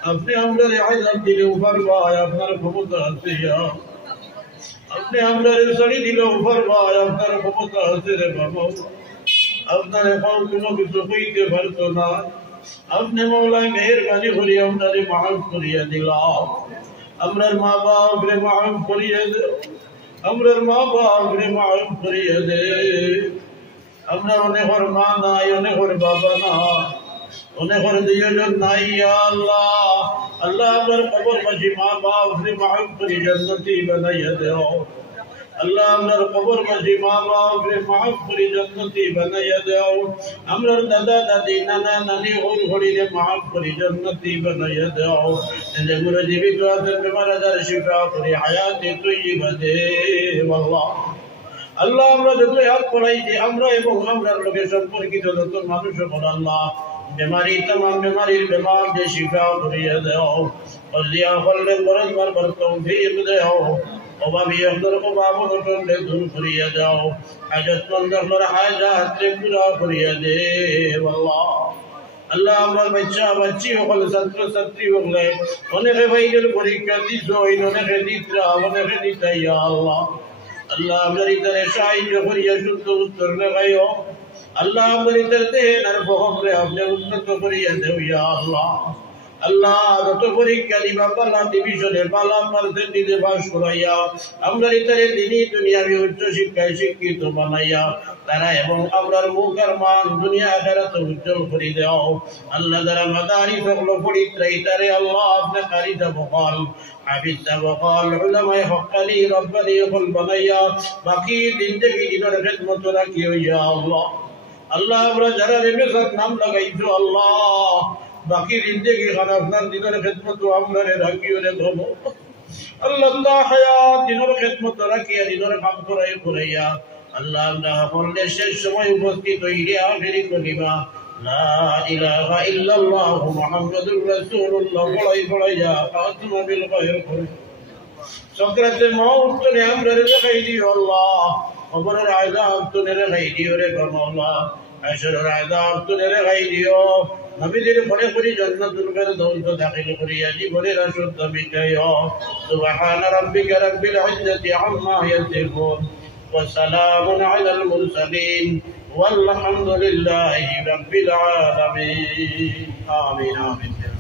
আপনি আমরা আযাব দিলে উপর ভাই আপনার ক্ষমতা আছে আপনি আমরা সরি দিলে উপর ভাই আপনার ক্ষমতা আছে রে বাবা আপনার এখন কোনো কিছু কইতে পারতো না আপনি মৌলাই মেহেরবানি করে আপনারে মাফ করিয়া দিলাম আমরার মা বাপ রে মাফ করিয়া দে আমরার মা বাপ রে মাফ করিয়া দে আমরা অনেকর মা নাই অনেকর বাবা না অনেকর দুইজন নাই আল্লাহ আল্লাহ আমার কবর মাঝি মা বাপ রে মাফ করে জান্নাতি বানাইয়া দেও আল্লাহ আমরার কবর মাঝি মা বাপরে মাফ করে জান্নাতি বানাইয়া দাও আমরার দাদা দাদি নানা নানি ওর ঘড়িরে মাফ করে জান্নাতি বানাইয়া দাও যে গুরু জীবিত আছেন বেমার আজার শিফা করে হায়াতে তৈয়বা দে আল্লাহ আল্লাহ আমরা যত হাত পড়াইছি আমরা এবং আমরার লোকের সম্পর্কিত যত মানুষ সকল আল্লাহ বেমারি तमाम বেমারির বেমার যে শিফা করিয়া দাও ওজিয়া করলে বরবার বর তৌফিক দাও অভাবী অন্তর অভাব অনটনে দূর করিয়া দাও হাজতমন্দ হলোর হাজাতে পুরা করিয়া দে আল্লাহ আল্লাহ আমার বাচ্চা বাচ্চি সকল ছাত্র ছাত্রী বলে অনেকে ভাইগের পরীক্ষা দিছ অনেকে দিতরা অনেকে দিতাইয়া আল্লাহ আল্লাহ আমার ইতারে সাহায্য করিয়া শুদ্ধ উত্তর লাগাইও আল্লাহ আমার ইতারে দেন আর বহরে আপনি উন্নত করিয়া দেও ইয়া আল্লাহ আল্লাহ যত পরীক্ষা দিবা পালা ডিভিশনে পালা পার্সেন্টেজে পাস করাইয়া আমরা ইতারে দিনই দুনিয়াবি উচ্চ শিক্ষায় শিক্ষিত বানাইয়া তারা এবং আমরার মুখ আর মান দুনিয়া আখিরাতে উজ্জ্বল করে দাও আল্লাহ যারা মাদারি সকল পড়িত্রা ইতারে আল্লাহ আপনি কারিতা বকাল হাফিজ বকাল উলামায়ে হক্কানি রব্বানি কল বানাইয়া বাকি জিন্দেগি দিনের খিদমত রাখিও ইয়া আল্লাহ আল্লাহ আমরা যারা রেমেসাত নাম লাগাইছো আল্লাহ বাকি জিন্দেগি খানাফনার দিনের খিদমত আমরা রাখিও রে প্রভু আল্লাহ হায়াত দিনের খিদমত রাখিয়া দিনের কাম করাইয়া আল্লাহ আমরা সকলের শেষ সময় উপস্থিত হইলে আখেরি কলিমা লা ইলাহা ইল্লাল্লাহ মুহাম্মাদুর রাসূলুল্লাহ পড়াইয়া ফাতিমা বিল খায়র করে সকরাতে মওত তো আমরা রেখাই দিও আল্লাহ কবরের আযাব তো রেখাই দিও রে মাওলা হাশরের আযাব তো রেখাই দিও নবীদের পরে পরে জান্নাতুল ফেরদাউস দাখিল করিয়া জীবনের আসুদ্ধ মিটাইও সুবহান রাব্বিকা রাব্বিল ইজ্জাতি আম্মা ইয়াসিফুন وسلام على المرسلين والحمد لله رب العالمين آمين آمين